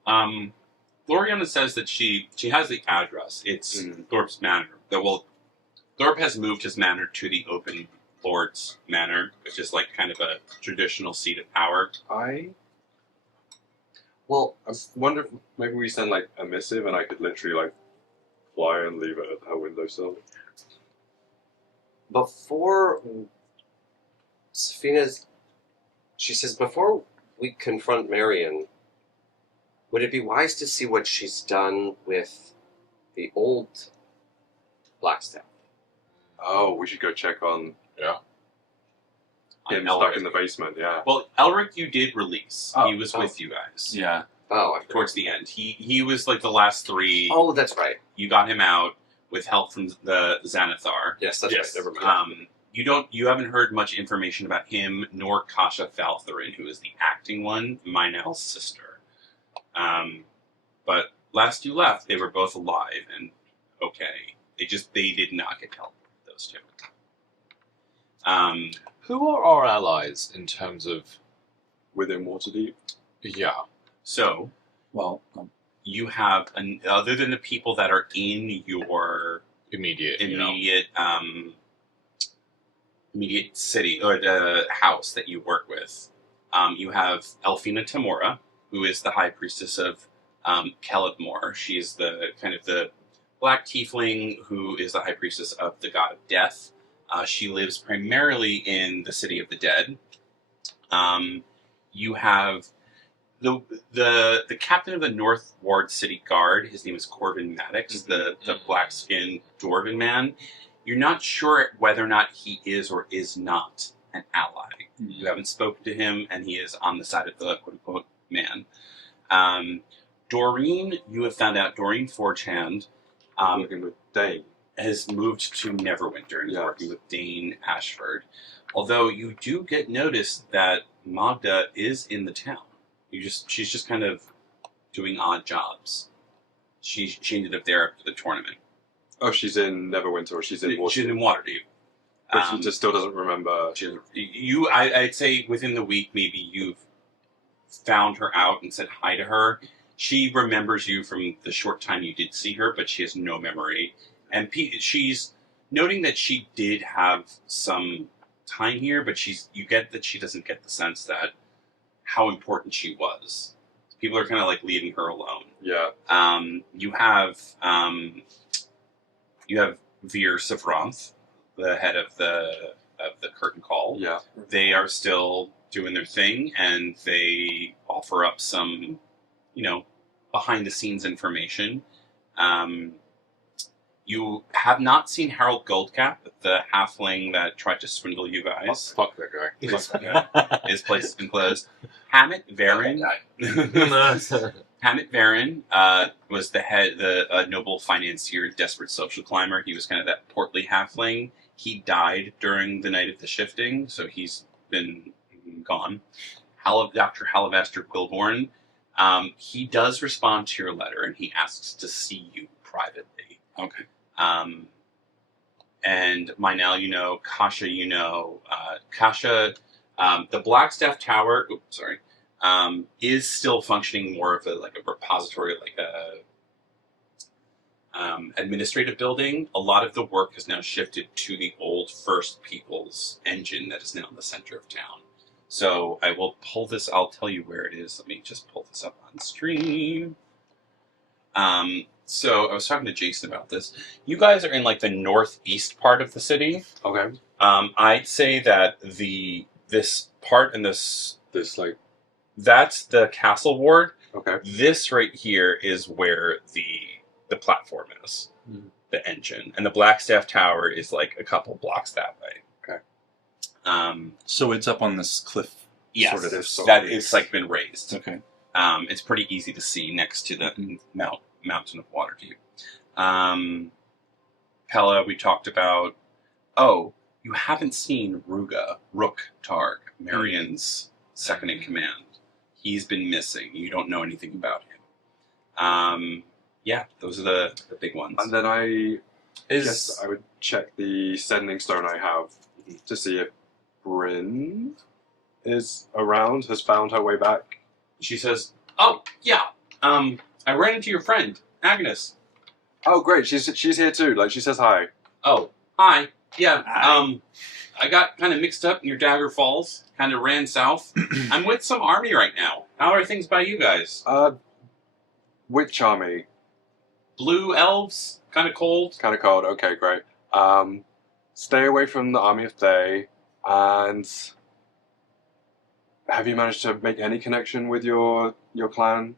Gloriana says that she has the address. It's Thorpe's Manor. Thorpe has moved his manor to the Open Lord's Manor, which is like kind of a traditional seat of power. I Well, wonder if maybe we send like a missive and I could literally like fly and leave it at her windowsill. before she says, before we confront Marion, would it be wise to see what she's done with the old Blackstaff? Oh, we should go check on him stuck in the basement. Yeah. Well, Elric you did release. Oh, He was with you guys. Yeah. Oh, Towards the end. He was like the last three. Oh, that's right. You got him out with help from the Xanathar. Yes, that's Yes. right. Never mind. You haven't heard much information about him nor Kasha Faltherin, who is the acting one, Minel's sister. But last you left, they were both alive and okay. They did not get help, those two. Who are our allies in terms of... Within Waterdeep. Yeah. So, Well, you have, other than the people that are in your Immediate, immediate city, or the house that you work with, you have Elfina Tamora, who is the high priestess of Kelladmore. She's the kind of the black tiefling who is the high priestess of the god of death. She lives primarily in the city of the dead. You have the captain of the North Ward City Guard. His name is Corvin Maddox, the black-skinned dwarven man. You're not sure whether or not he is or is not an ally. You haven't spoken to him, and he is on the side of the quote-unquote man. Doreen, you have found out, Doreen Forgehand Working with Dane. has moved to Neverwinter and is Yes. working with Dane Ashford. Although you do get notice that Magda is in the town. She's just kind of doing odd jobs. She ended up there after the tournament. Oh, she's in Neverwinter, or she's in Waterdeep. She's in Waterdeep. But she just still doesn't remember. I'd say within the week, maybe you've found her out and said hi to her. She remembers you from the short time you did see her, but she has no memory. And she's noting that she did have some time here, but you get that she doesn't get the sense that how important she was. People are kind of like leaving her alone. Yeah. You have Veer Savranth, the head of the curtain call. Yeah. They are still doing their thing, and they offer up some, behind the scenes information. You have not seen Harold Goldcap, the halfling that tried to swindle you guys. Fuck that guy. His place has been closed. Hammett Varen. Hammett Varen was the noble financier, desperate social climber. He was kind of that portly halfling. He died during the night of the shifting, so he's been gone. Dr. Halabaster Quilborn, he does respond to your letter, and he asks to see you privately. Okay. And Mynell, Kasha, Kasha, the Blackstaff Tower, is still functioning more of a repository, administrative building. A lot of the work has now shifted to the old First Peoples engine that is now in the center of town. So I will pull this, I'll tell you where it is. Let me just pull this up on stream. So I was talking to Jason about this. You guys are in the northeast part of the city. Okay. I'd say that this part and this that's the castle ward. Okay. This right here is where the platform is, the engine, and the Blackstaff Tower is a couple blocks that way. Okay. So it's up on this cliff. Yes, sort of that it's been raised. Okay. It's pretty easy to see next to the mountain of Waterdeep. Pella, we talked about. Oh, you haven't seen Rook Targ, Marion's second in command. He's been missing. You don't know anything about him. Yeah, those are the big ones. And then I guess I would check the sending stone I have to see if Bryn is around, has found her way back. She says, "Oh, yeah. I ran into your friend, Agnes." Oh, great. She's here too. She says hi. Oh, hi. Yeah. I got kind of mixed up in your Dagger Falls. Kind of ran south. I'm with some army right now. How are things by you guys? Which army? Blue elves. Kind of cold. Kind of cold. Okay, great. Stay away from the army of Thay. And have you managed to make any connection with your clan?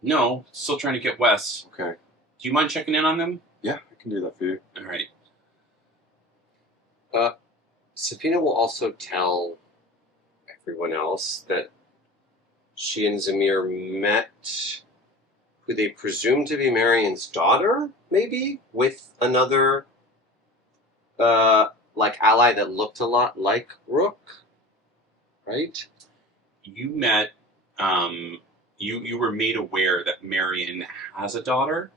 No. Still trying to get west. Okay. Do you mind checking in on them? Yeah, I can do that for you. All right. Safina will also tell everyone else that she and Zamir met who they presume to be Marion's daughter, maybe, with another ally that looked a lot like Rook, right? You met. You were made aware that Marion has a daughter.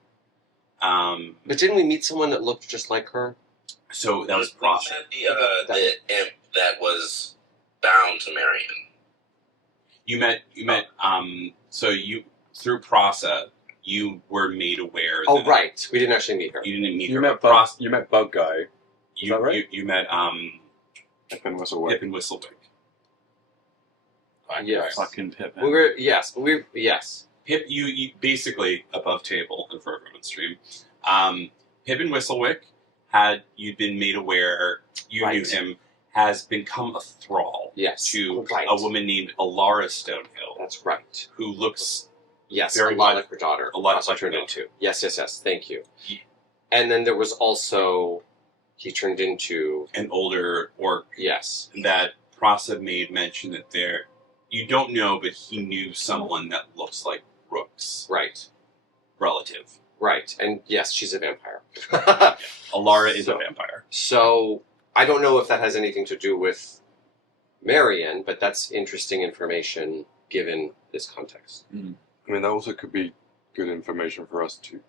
But didn't we meet someone that looked just like her? So that was Prosa. The imp that was bound to Marion. You met. So you through Prosa, you were made aware. Oh, that right. We didn't actually meet her. You didn't meet You her. met but you met Bug Guy. You, that right? you met Pip and Whistlewick. Pip and Whistlewick. Yes. Fucking Pippin. Yes. Pip, you basically above table in front of everyone. stream. Pip and Whistlewick, you'd been made aware, you Right. knew him, has become a thrall Yes. to Right. a woman named Alara Stonehill, That's right. who looks Yes, Very a lot much- like her daughter. a lot also like her turned daughter. into. Yes. Thank you. Yeah. And then there was also he turned into. an older orc Yes. that Prasad made mention that you don't know, but he knew someone that looks like Rook's Right. relative. Right. And yes, she's a vampire. Alara is a So- vampire. So I don't know if that has anything to do with Marion, but that's interesting information given this context. I mean, that also could be good information for us to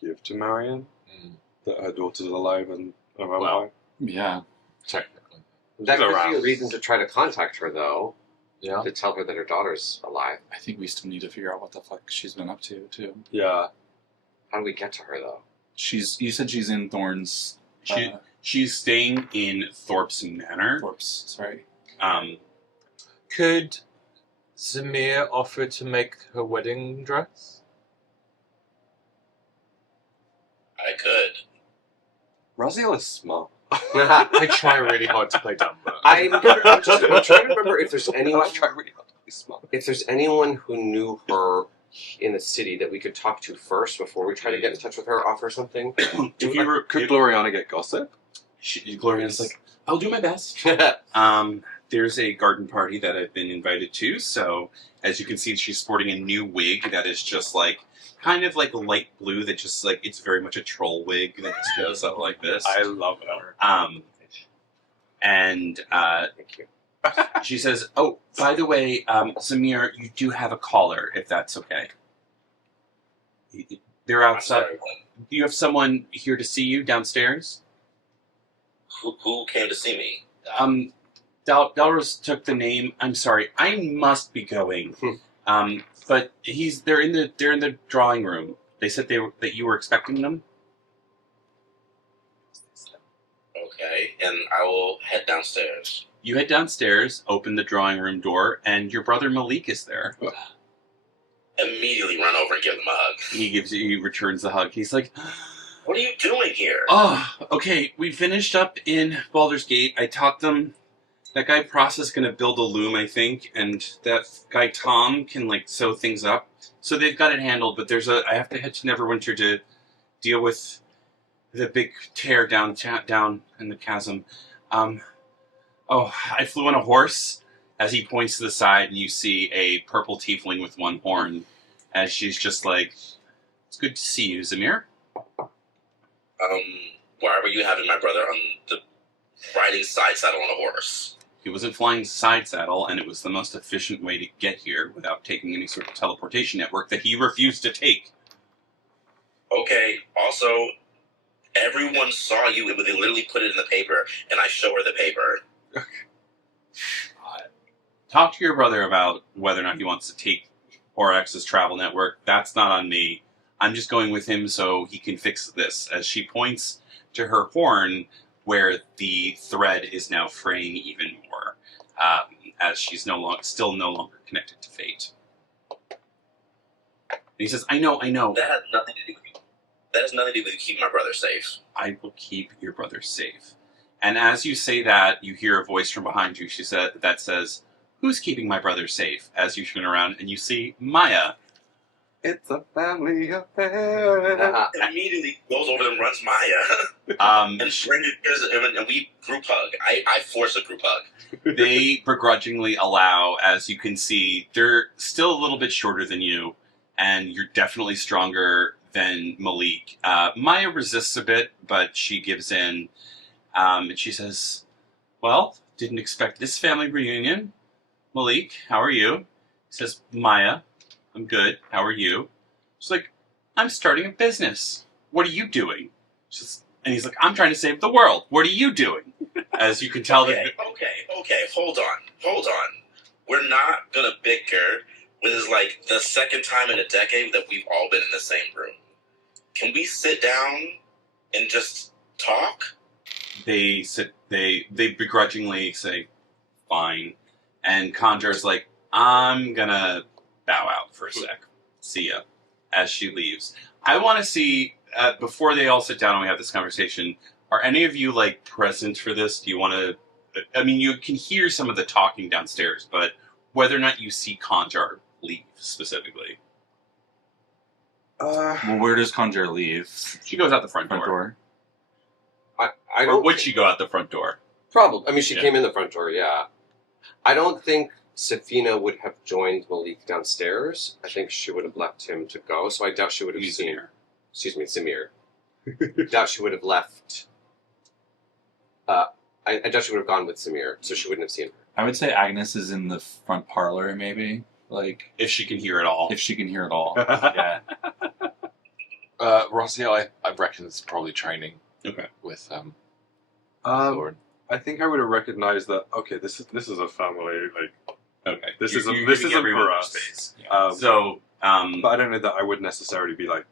give to Marion, that her daughter's alive and a vampire. Well, Yeah. technically. That She's could be around. a reason to try to contact her, though, Yeah. to tell her that her daughter's alive. I think we still need to figure out what the fuck she's been up to too. Yeah. How do we get to her, though? You said she's in Thorn's She's staying in Thorpe's Manor. corpse. Sorry. Could Zamir offer to make her wedding dress? I could. Raziel is smart. I try really hard to play dumb, but I'm trying to remember if there's anyone. I try really hard to be smart. If there's anyone who knew her in the city that we could talk to first before we try to get in touch with her, offer something. Could Gloriana get gossip? Gloria's like, I'll do my best. There's a garden party that I've been invited to, so as you can see, she's sporting a new wig that is just like, kind of like light blue that just like, it's very much a troll wig that just goes up like this. I love her. And Thank you. she says, oh, by the way, Zamir, you do have a caller, if that's okay. They're I'm outside. sorry. Do you have someone here to see you downstairs? Who came to see me? Dalros took the name. I'm sorry. I must be going. But they're in the drawing room. They said that you were expecting them. Okay, and I will head downstairs. You head downstairs, open the drawing room door, and your brother Malik is there. Immediately run over and give them a hug. He returns the hug. He's like, What are you doing here? oh, okay. We finished up in Baldur's Gate. I taught them. That guy Pross is gonna build a loom, I think, and that guy Tom can like sew things up. So they've got it handled. But I have to head to Neverwinter to deal with the big tear down in the chasm. I flew on a horse. As he points to the side, and you see a purple tiefling with one horn. As she's just like, "It's good to see you, Zamir." Why were you having my brother on the riding side saddle on a horse? He wasn't flying side saddle, and it was the most efficient way to get here without taking any sort of teleportation network that he refused to take. Okay, also, everyone saw you. They literally put it in the paper, and I show her the paper. Talk to your brother about whether or not he wants to take Oryx's travel network. That's not on me. I'm just going with him so he can fix this. As she points to her horn, where the thread is now fraying even more, as she's still no longer connected to fate. And he says, "I know. That has nothing to do with you. That has nothing to do with keeping my brother safe. I will keep your brother safe." And as you say that, you hear a voice from behind you. That says, "Who's keeping my brother safe?" As you turn around and you see Maya. It's a family affair. Immediately goes over and runs Maya. Um, And we group hug. I force a group hug. they begrudgingly allow, as you can see, they're still a little bit shorter than you, and you're definitely stronger than Malik. Maya resists a bit, but she gives in, and she says, "Well, didn't expect this family reunion. Malik, how are you?" He says, "Maya, I'm good. How are you?" She's like, "I'm starting a business. What are you doing?" And he's like, "I'm trying to save the world. What are you doing?" As you can tell, Okay, hold on. We're not gonna bicker when it's like the second time in a decade that we've all been in the same room. Can we sit down and just talk? they begrudgingly say, "Fine." And Conjur's like, "I'm gonna bow out for a sec. See ya." as she leaves. I want to see, before they all sit down and we have this conversation, are any of you, like, present for this? Do you want to... I mean, you can hear some of the talking downstairs, but whether or not you see Conjar leave, specifically. Well, where does Conjure leave? She goes out the front Front door. door. I Or don't would she go out the front door? Probably. I mean, she Yeah. came in the front door, yeah. I don't think Safina would have joined Malik downstairs. I think she would have left him to go, so I doubt she would have seen her. Excuse me, Samir. Doubt she would have left. I doubt she would have gone with Samir, so she wouldn't have seen her. I would say Agnes is in the front parlor, maybe. Like, If she can hear it all. if she can hear it all. Yeah. Rossiel, I reckon it's probably training Okay. with I think I would have recognized that. Okay, this is a family. Like, Okay. This You're- isn't- you're this giving isn't everyone for their us. space. so, So, but I don't know that I would necessarily be like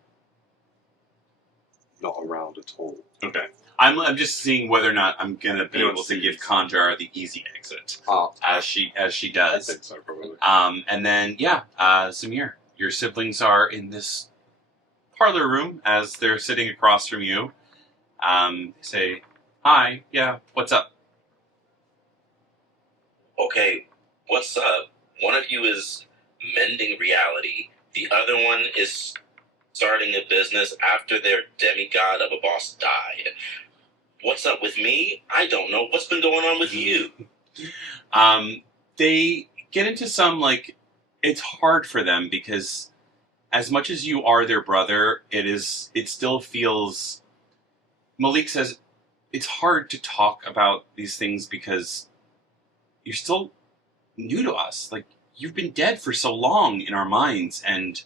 not around at all. okay. I'm just seeing whether or not I'm gonna be Anyone able to sees. give Conjar the easy exit, Oh, as she I does. think so, probably. And then Samir, your siblings are in this parlor room as they're sitting across from you. Say, hi, yeah, what's up? Okay, what's up? One of you is mending reality. The other one is starting a business after their demigod of a boss died. What's up with me? I don't know. What's been going on with you? They get into some, like, it's hard for them because as much as you are their brother, it still feels, Malik says, it's hard to talk about these things because you're still new to us. Like, you've been dead for so long in our minds, and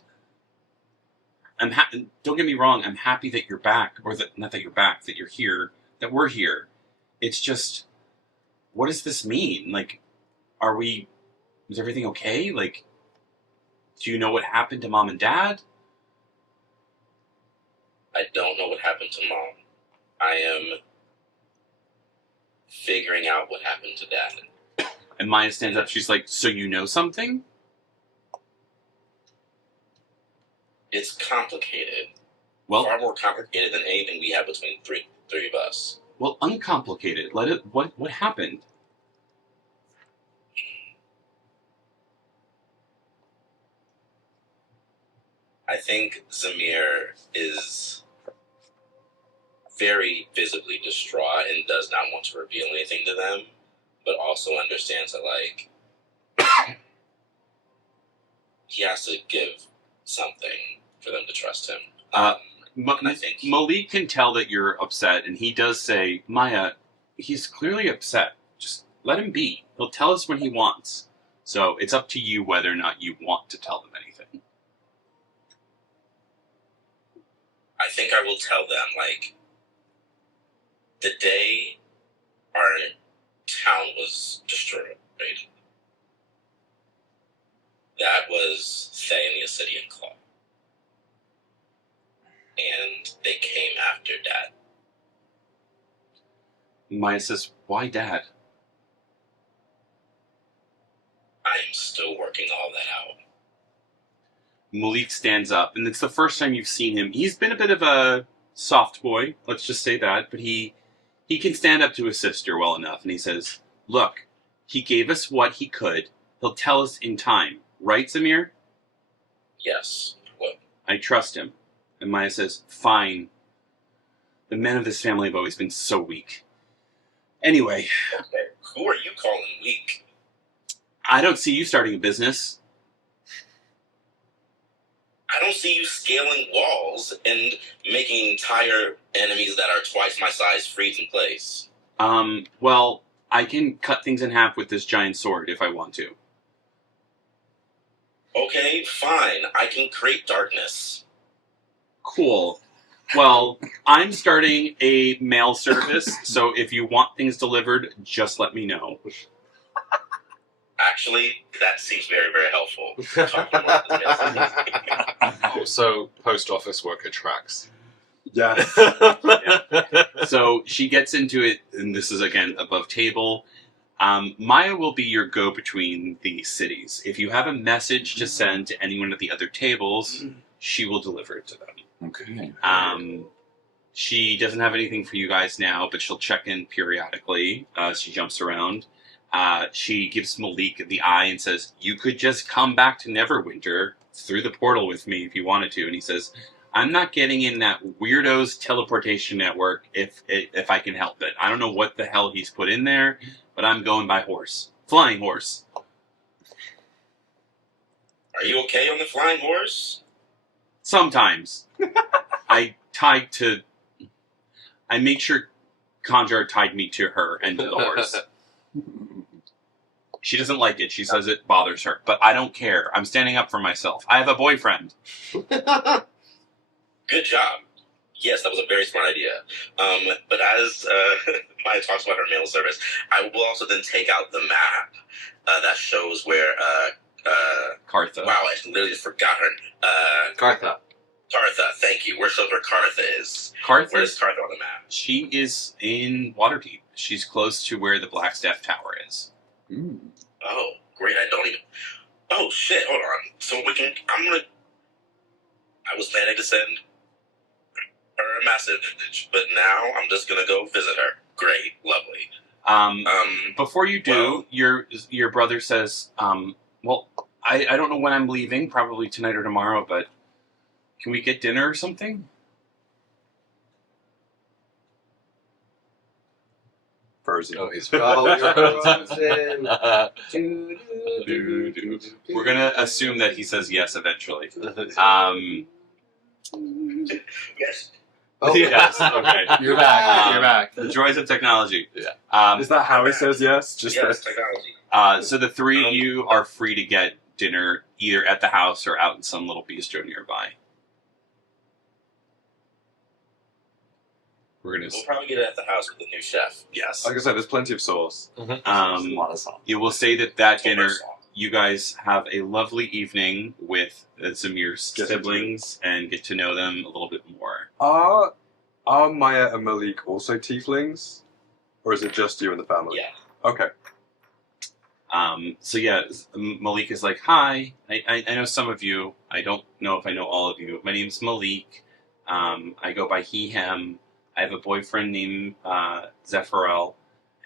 don't get me wrong, I'm happy that you're back, or that, not that you're back, that you're here, that we're here. It's just, what does this mean? Like, is everything okay? Like, do you know what happened to Mom and Dad? I don't know what happened to Mom. I am figuring out what happened to Dad. And Maya stands up, she's like, so you know something? It's complicated. Well, Far more complicated than anything we have between three of us. well, uncomplicated. What happened? I think Zamir is very visibly distraught and does not want to reveal anything to them, but also understands that, like, he has to give something for them to trust him. And I think Malik can tell that you're upset, and he does say, Maya, he's clearly upset. Just let him be. He'll tell us when he wants. So it's up to you whether or not you want to tell them anything. I think I will tell them, like, the day our town was destroyed, that was Thay and the Ascidian Claw. And they came after Dad. Maya says, why Dad? I am still working all that out. Malik stands up, and it's the first time you've seen him. He's been a bit of a soft boy, let's just say that, but he can stand up to his sister well enough, and he says, look, he gave us what he could. He'll tell us in time. Right, Zamir? Yes. What? I trust him. And Maya says, fine. The men of this family have always been so weak. Anyway, Okay. Who are you calling weak? I don't see you starting a business. I don't see you scaling walls and making entire enemies that are twice my size freeze in place. Well, I can cut things in half with this giant sword if I want to. Okay, fine. I can create darkness. Cool. Well, I'm starting a mail service, so if you want things delivered, just let me know. Actually, that seems very, very helpful. Talking about this message. Also, post office worker tracks. Yeah. So she gets into it, and this is again above table. Maya will be your go between the cities. If you have a message to send to anyone at the other tables, she will deliver it to them. Okay. She doesn't have anything for you guys now, but she'll check in periodically. She jumps around. She gives Malik the eye and says, "You could just come back to Neverwinter through the portal with me if you wanted to." And he says, "I'm not getting in that weirdo's teleportation network if I can help it. I don't know what the hell he's put in there, but I'm going by horse. Flying horse." Are you okay on the flying horse? Sometimes. I make sure Conjar tied me to her and to the horse. She doesn't like it. She says it bothers her. But I don't care. I'm standing up for myself. I have a boyfriend. Good job. Yes, that was a very smart idea. But as Maya talks about her mail service, I will also then take out the map that shows where Cartha. wow, I literally just forgot her. Kartha. Cartha, thank you. Where shows where Cartha is? Cartha, Where's Cartha on the map? she is in Waterdeep. She's close to where the Blackstaff Tower is. Mm. Oh, great. I don't even. Oh shit! Hold on. So we can. I was planning to send her a message, but now I'm just gonna go visit her. Great, lovely. Before you do, your brother says, well, I don't know when I'm leaving, probably tonight or tomorrow, but can we get dinner or something? Frozen. Oh, he's probably frozen. We're gonna assume that he says yes eventually. Yes. Oh, Yes, okay. You're back. You're back. The joys of technology. Yeah. Is that how he says yes? Just Yes, that. technology. So the three of you are free to get dinner either at the house or out in some little bistro nearby. We're gonna. We'll probably get it at the house with the new chef. Yes. Like I said, there's plenty of sauce. A Um, lot of sauce. you will say that dinner. Sauce. You guys have a lovely evening with Zamir's Get siblings and get to know them a little bit more. Are Maya and Malik also tieflings? Or is it just you and the family? Yeah. Okay. So yeah, Malik is like, "Hi, I know some of you. I don't know if I know all of you. My name's Malik. I go by he, him. I have a boyfriend named Zephyral,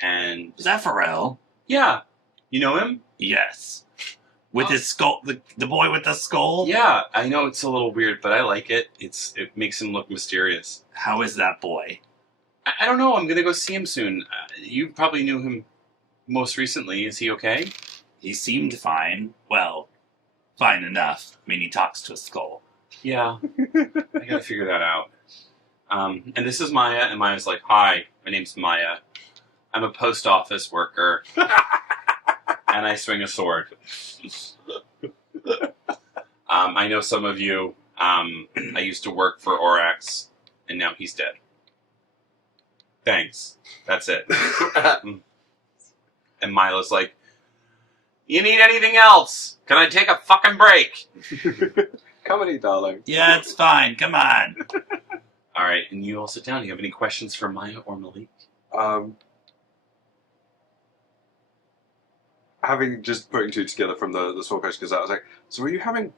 and Zephyral? yeah, you know him? Yes. With his skull, the boy with the skull? Yeah, I know it's a little weird, but I like it. It makes him look mysterious. How is that boy? I don't know. I'm gonna go see him soon. You probably knew him most recently. Is he okay? He seemed fine. Well, fine enough. I mean, he talks to a skull. Yeah, I gotta figure that out. And this is Maya, and Maya's like, "Hi, my name's Maya. I'm a post office worker, and I swing a sword. I know some of you. I used to work for Orax, and now he's dead. Thanks. That's it." And Mila's like, "You need anything else? Can I take a fucking break?" Come and eat, darling. Yeah, it's fine. Come on. All right, and you all sit down. Do you have any questions for Maya or Malik? Having just putting two together from the sword question, because I was like, so were you having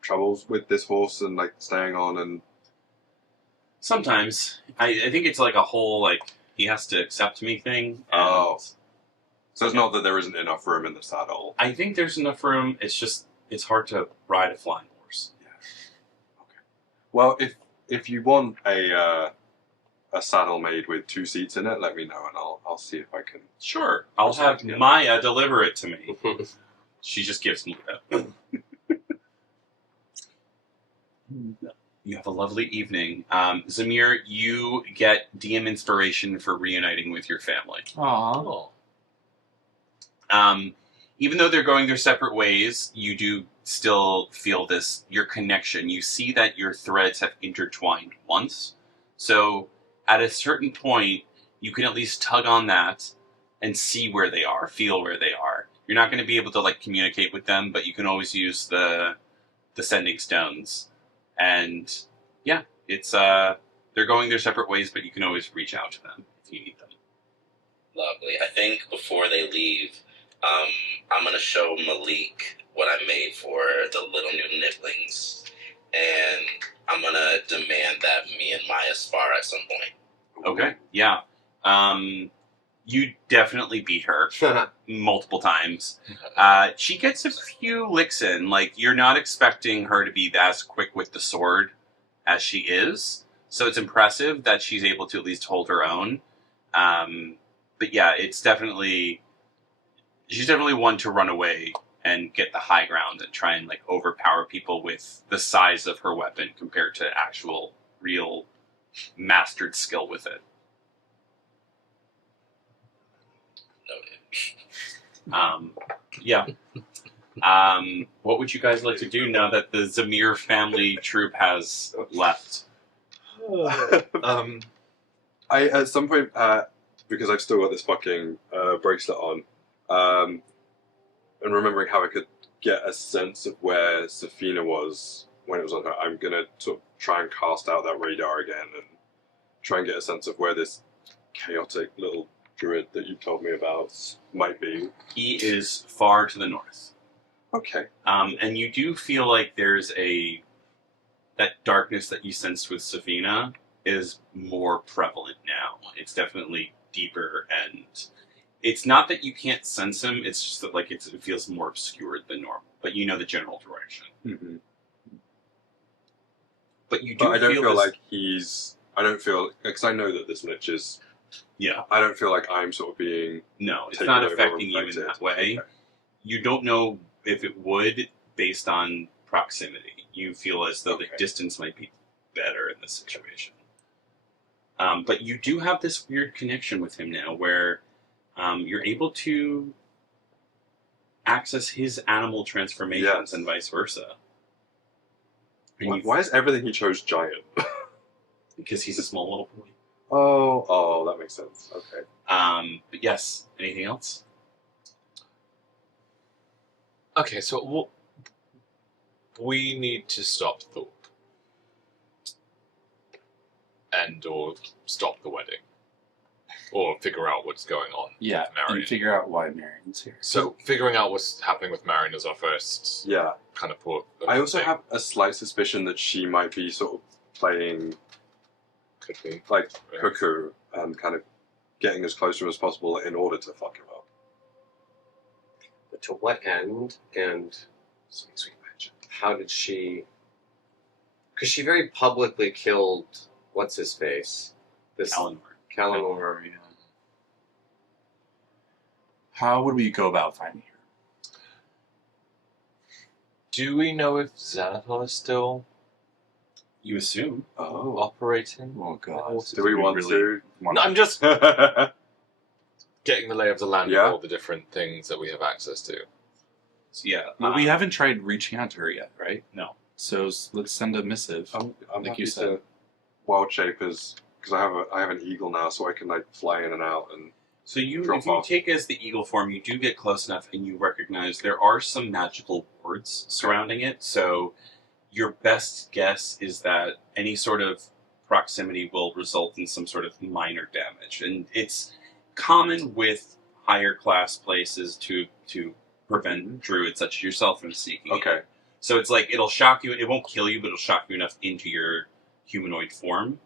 troubles with this horse and like staying on and? Sometimes. I think it's like a whole, like, he has to accept me thing. And Oh. So it's not that there isn't enough room in the saddle. I think there's enough room. It's just, it's hard to ride a flying horse. Well, if you want a saddle made with two seats in it, let me know and I'll see if I can. Sure. I'll have Yeah. Maya deliver it to me. She just gives me that. You have a lovely evening. Zamir, you get DM inspiration for reuniting with your family. Aww. Even though they're going their separate ways, you do still feel your connection. You see that your threads have intertwined once. So at a certain point, you can at least tug on that and see where they are, feel where they are. You're not going to be able to like communicate with them, but you can always use the sending stones. And yeah, it's they're going their separate ways, but you can always reach out to them if you need them. Lovely. I think before they leave, I'm gonna show Malik what I made for the little new nibblings, and I'm gonna demand that me and Maya spar at some point. Okay, yeah. You definitely beat her multiple times. She gets a few licks in. Like, you're not expecting her to be as quick with the sword as she is. So it's impressive that she's able to at least hold her own. But yeah, she's definitely one to run away and get the high ground and try and like overpower people with the size of her weapon compared to actual, real, mastered skill with it. Yeah. What would you guys like to do now that the Zamir family troop has left? I at some point, because I've still got this fucking bracelet on, and remembering how I could get a sense of where Safina was when it was on her, I'm gonna sort of try and cast out that radar again and try and get a sense of where this chaotic little druid that you told me about might be. He is far to the north. Okay. And you do feel like there's that darkness that you sensed with Safina is more prevalent now. It's definitely deeper, and it's not that you can't sense him, it's just that like it feels more obscured than normal. But you know the general direction. Mm-hmm. But you do But I don't feel this, like he's. I don't feel because I know that this lich is. Yeah. I don't feel like I'm sort of being. No, it's taken not over or affecting you in affected. that way. Okay. You don't know if it would based on proximity. You feel as though the distance might be better in this situation. But you do have this weird connection with him now where you're able to access his animal transformations Yes. and vice versa. And Why is everything he chose giant? because he's a small little boy. Oh, that makes sense. Okay. But yes, anything else? Okay, so we need to stop Thorpe. Or stop the wedding. Or figure out what's going on Yeah, with Marion. and figure out why Marion's here. So figuring out what's happening with Marion is our first Yeah. kind of port. I also thing. have a slight suspicion that she might be sort of playing Could be. like Yeah. cuckoo and kind of getting as close to him as possible in order to fuck him up. But to what end? And Sweet magic. how did she? Because she very publicly killed what's his face, this Eleanor. Kalanor. Yeah. How would we go about finding her? Do we know if Xanathar is still You assume. Oh. operating? Oh god. Do we want to? No, I'm just getting the lay of the land Yeah. of all the different things that we have access to. So yeah. Well, we haven't tried reaching out to her yet, right? No. So let's send a missive. I'm Like happy you said. to wild shapers because I have an eagle now, so I can like fly in and out and. So Drop if you off. take as the eagle form, you do get close enough and you recognize there are some magical wards surrounding it. So your best guess is that any sort of proximity will result in some sort of minor damage. And it's common with higher class places to prevent druids such as yourself from sneaking in. Okay. So it's like it'll shock you. It won't kill you, but it'll shock you enough into your humanoid form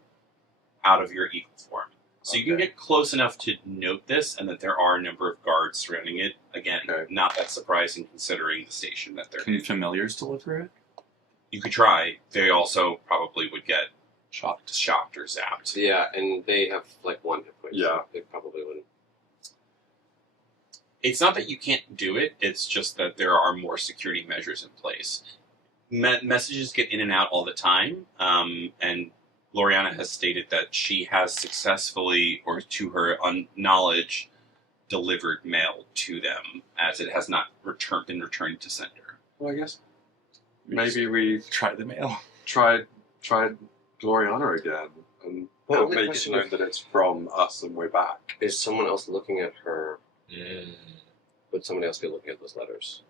out of your eagle form. So you can Okay. get close enough to note this, and that there are a number of guards surrounding it. Again, Okay. not that surprising considering the station that they're Can in. familiars deliver it? You could try. They also probably would get Shocked. shocked or zapped. Yeah, and they have like one hit point. Yeah. So they probably wouldn't. It's not that you can't do it, it's just that there are more security measures in place. Messages get in and out all the time, and Loriana has stated that she has successfully, or to her knowledge, delivered mail to them, as it has not been returned to sender. Well, I guess maybe we Try the mail. tried Gloriana again and Well, make the it question known that it's from us and we're back. Is someone else looking at her? Mm. Would somebody else be looking at those letters?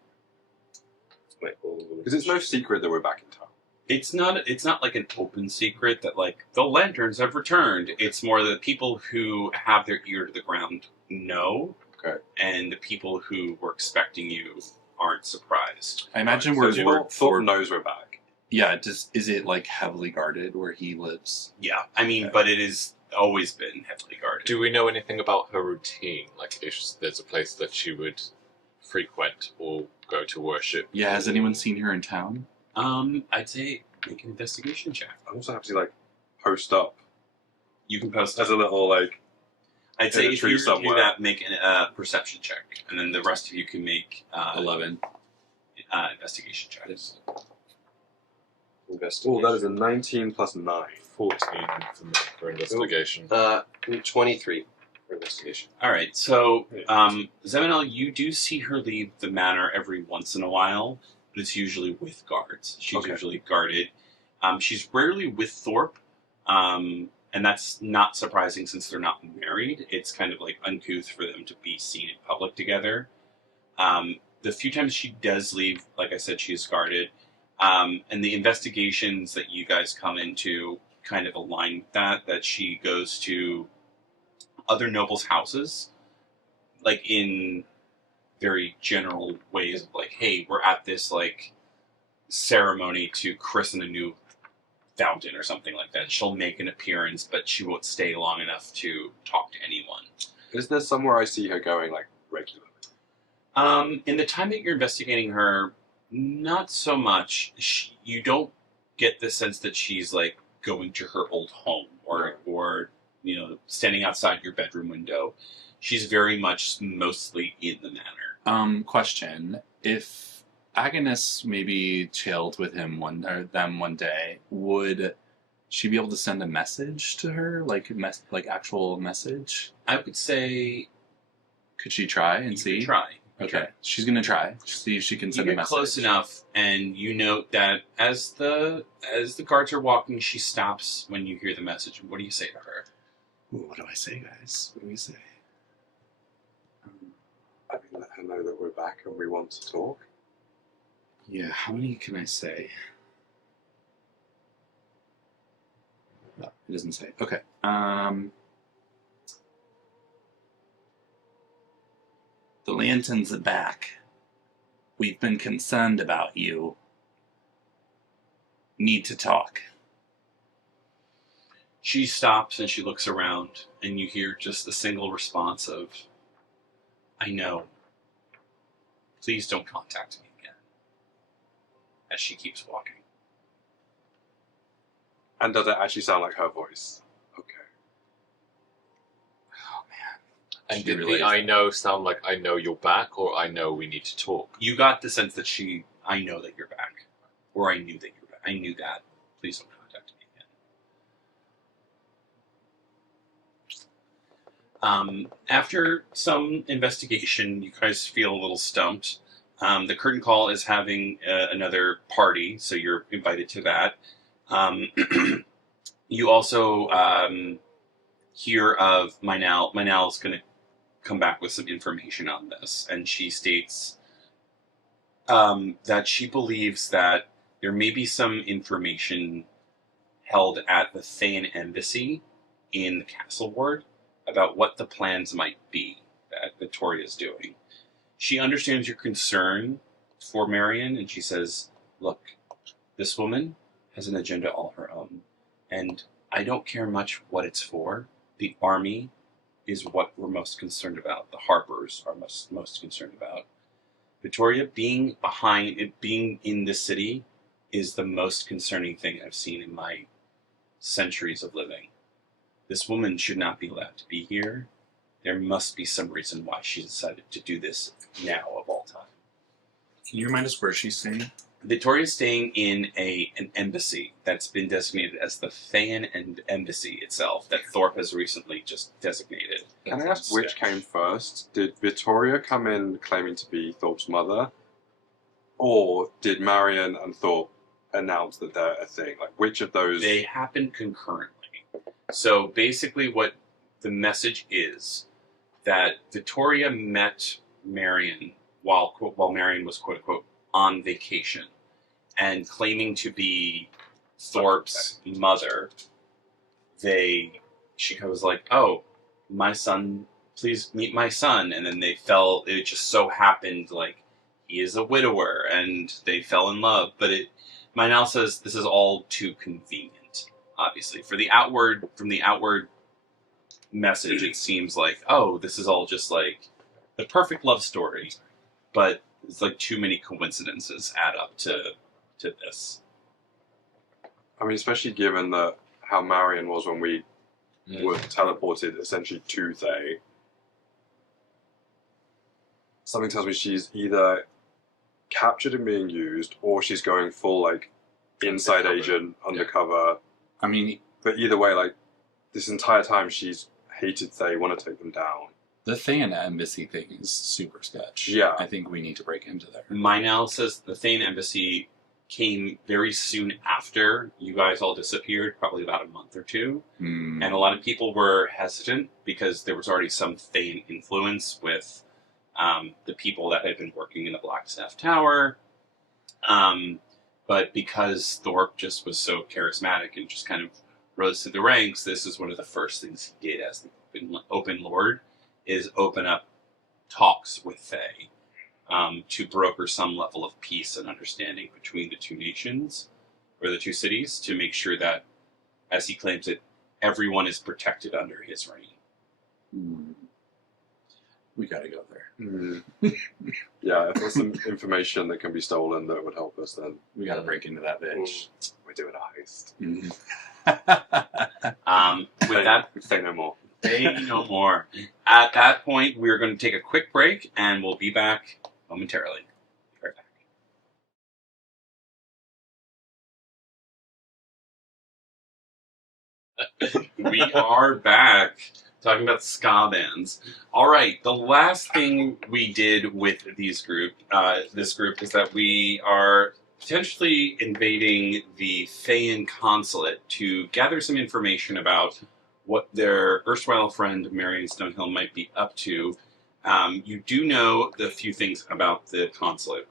Because it's no secret that we're back in town. It's not like an open secret that like the lanterns have returned. It's more the people who have their ear to the ground know, Okay. and the people who were expecting you aren't surprised. I imagine So we're Thorpe knows we're back. Yeah, is it like heavily guarded where he lives? Yeah, I mean, but it has always been heavily guarded. Do we know anything about her routine? Like, if there's a place that she would frequent or go to worship? Yeah, has anyone seen her in town? I'd say make an investigation check. I also have to like post up You can post as a little like. I'd say in a if tree you do somewhere. that, make a perception check, and then the rest of you can make 11. investigation checks. Investigation. Oh, that is a 19 plus 9. 14 for me for investigation. 23 for investigation. All right, so Zeminel, you do see her leave the manor every once in a while, but it's usually with guards. She's Okay. usually guarded. She's rarely with Thorpe, and that's not surprising since they're not married. It's kind of like uncouth for them to be seen in public together. The few times she does leave, like I said, she's guarded. And the investigations that you guys come into kind of align with that she goes to other nobles' houses, like in very general ways, like, hey, we're at this like ceremony to christen a new fountain or something like that. She'll make an appearance, but she won't stay long enough to talk to anyone. Is there somewhere I see her going like regularly? In the time that you're investigating her, not so much. You don't get the sense that she's like going to her old home or standing outside your bedroom window. She's very much mostly in the manor. Question: if Agnes maybe chilled with him one day, would she be able to send a message to her, like actual message? I would say Could she try and you see? could try. Okay, she's gonna try. See if she can You send a get message. close enough, and you note that as the guards are walking, she stops when you hear the message. What do you say to her? Ooh, what do I say, guys? What do we say? I mean, let her know that we're back and we want to talk. Yeah, how many can I say? No, it doesn't say. Okay. The lanterns are back. We've been concerned about you. Need to talk. She stops and she looks around, and you hear just the single response of, I know. Please don't contact me again. As she keeps walking. And does it actually sound like her voice? Okay. Oh man. And She did the realized I that. know sound like I know you're back, or I know we need to talk? You got the sense that I know that you're back. Or I knew that you're back. I knew that. Please don't contact me again. After some investigation, you guys feel a little stumped. The curtain call is having another party, so you're invited to that. You also hear of Mynell. Mynell is going to come back with some information on this, and she states that she believes that there may be some information held at the Thayan embassy in the castle ward about what the plans might be that Victoria's doing. She understands your concern for Marion, and she says, look, this woman has an agenda all her own, and I don't care much what it's for. The army is what we're most concerned about. The harpers are most concerned about. Victoria being in the city is the most concerning thing I've seen in my centuries of living. This woman should not be allowed to be here. There must be some reason why she decided to do this now of all time. Can you remind us where she's staying? Victoria's staying in an embassy that's been designated as the Thayan Embassy itself, that Thorpe has recently just designated. Can I ask which came first? Did Victoria come in claiming to be Thorpe's mother? Or did Marion and Thorpe announce that they're a thing? Like, which of those... They happen concurrently. So basically what the message is that Victoria met Marion while Marion was quote-unquote on vacation and claiming to be Thorpe's mother. She was like, oh, my son, please meet my son. And then it just so happened like he is a widower and they fell in love. But Meinel says this is all too convenient. Obviously, from the outward message, it seems like, oh, this is all just like the perfect love story, but it's like too many coincidences add up to this. I mean, especially given that how Marion was when we were teleported essentially to Thay. Something tells me she's either captured and being used, or she's going full like inside agent, undercover. I mean, But either way, like this entire time she's hated Thay, want to take them down. the Thayan embassy thing is super sketch. Yeah. I think we need to break into there. Meinel says the Thane embassy came very soon after you guys all disappeared, probably about a month or two. Mm. And a lot of people were hesitant because there was already some Thane influence with the people that had been working in the Blackstaff Tower. But because Thorpe just was so charismatic and just kind of rose through the ranks, this is one of the first things he did as the open lord, is open up talks with Thay to broker some level of peace and understanding between the two nations, or the two cities, to make sure that, as he claims it, everyone is protected under his reign. Mm. We gotta go there. Yeah, if there's some information that can be stolen that would help us, then We gotta break into that bitch. we're doing a heist. With that, Say no more. say no more. At that point, we're going to take a quick break, and we'll be back momentarily. Be right back. We are back talking about ska bands. All right, the last thing we did with this group is that we are potentially invading the Thayan consulate to gather some information about what their erstwhile friend Marion Stonehill might be up to. You do know the few things about the consulate.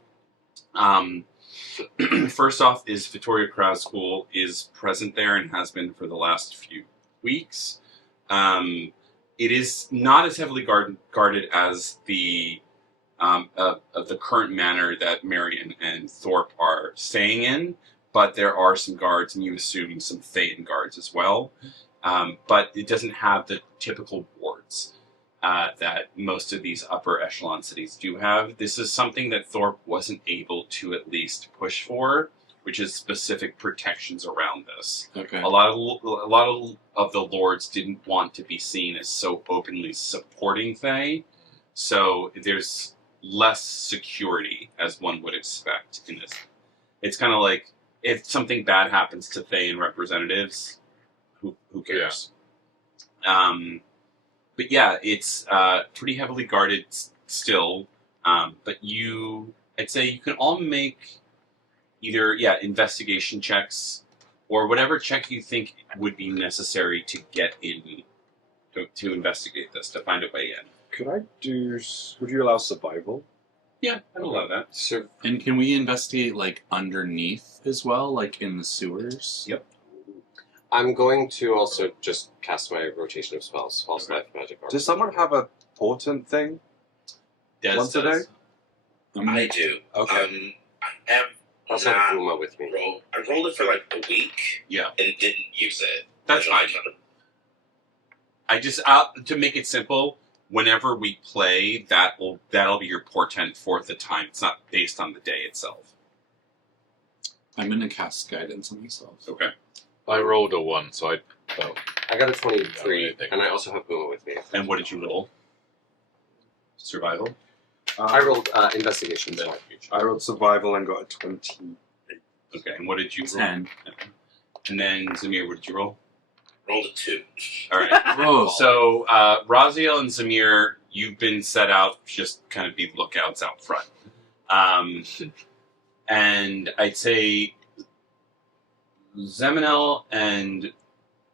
First off is Vittoria Crowd School is present there and has been for the last few weeks. It is not as heavily guarded as the of the current manor that Marion and Thorpe are staying in, but there are some guards, and you assume some Thayan guards as well. But it doesn't have the typical wards that most of these upper echelon cities do have. This is something that Thorpe wasn't able to at least push for, which is specific protections around this. Okay. A lot of the lords didn't want to be seen as so openly supporting Thay, so there's less security as one would expect in this. It's kind of like if something bad happens to Thayan representatives, who cares? But yeah, it's pretty heavily guarded still. But I'd say you can all make either investigation checks or whatever check you think would be necessary to get in to investigate this, to find a way in. Would you allow survival? Yeah, I'd allow that. So And can we investigate like underneath as well, like in the sewers? Yep. I'm going to also just cast my rotation of spells, false Okay. life, magic armor. Does someone have a portent thing? Des Once a does. day? I do. Okay. I have I also have not Uma with me. I rolled it for like a week Yeah, and didn't use it. that's And I fine. kind of- I just to make it simple, whenever we play, that'll be your portent for the time. It's not based on the day itself. I'm gonna cast guidance on myself. Okay. I rolled a 1, so I felt. I got a Yeah, 23, I think- and I also have Uma with me. And what did you roll? Survival. I rolled investigation. So. I rolled survival and got a 20. Okay. And what did you roll? 10. And then Zamir, what did you roll? rolled a 2. All right. Whoa. So Raziel and Zamir, you've been set out just kind of be lookouts out front. And I'd say Zeminel and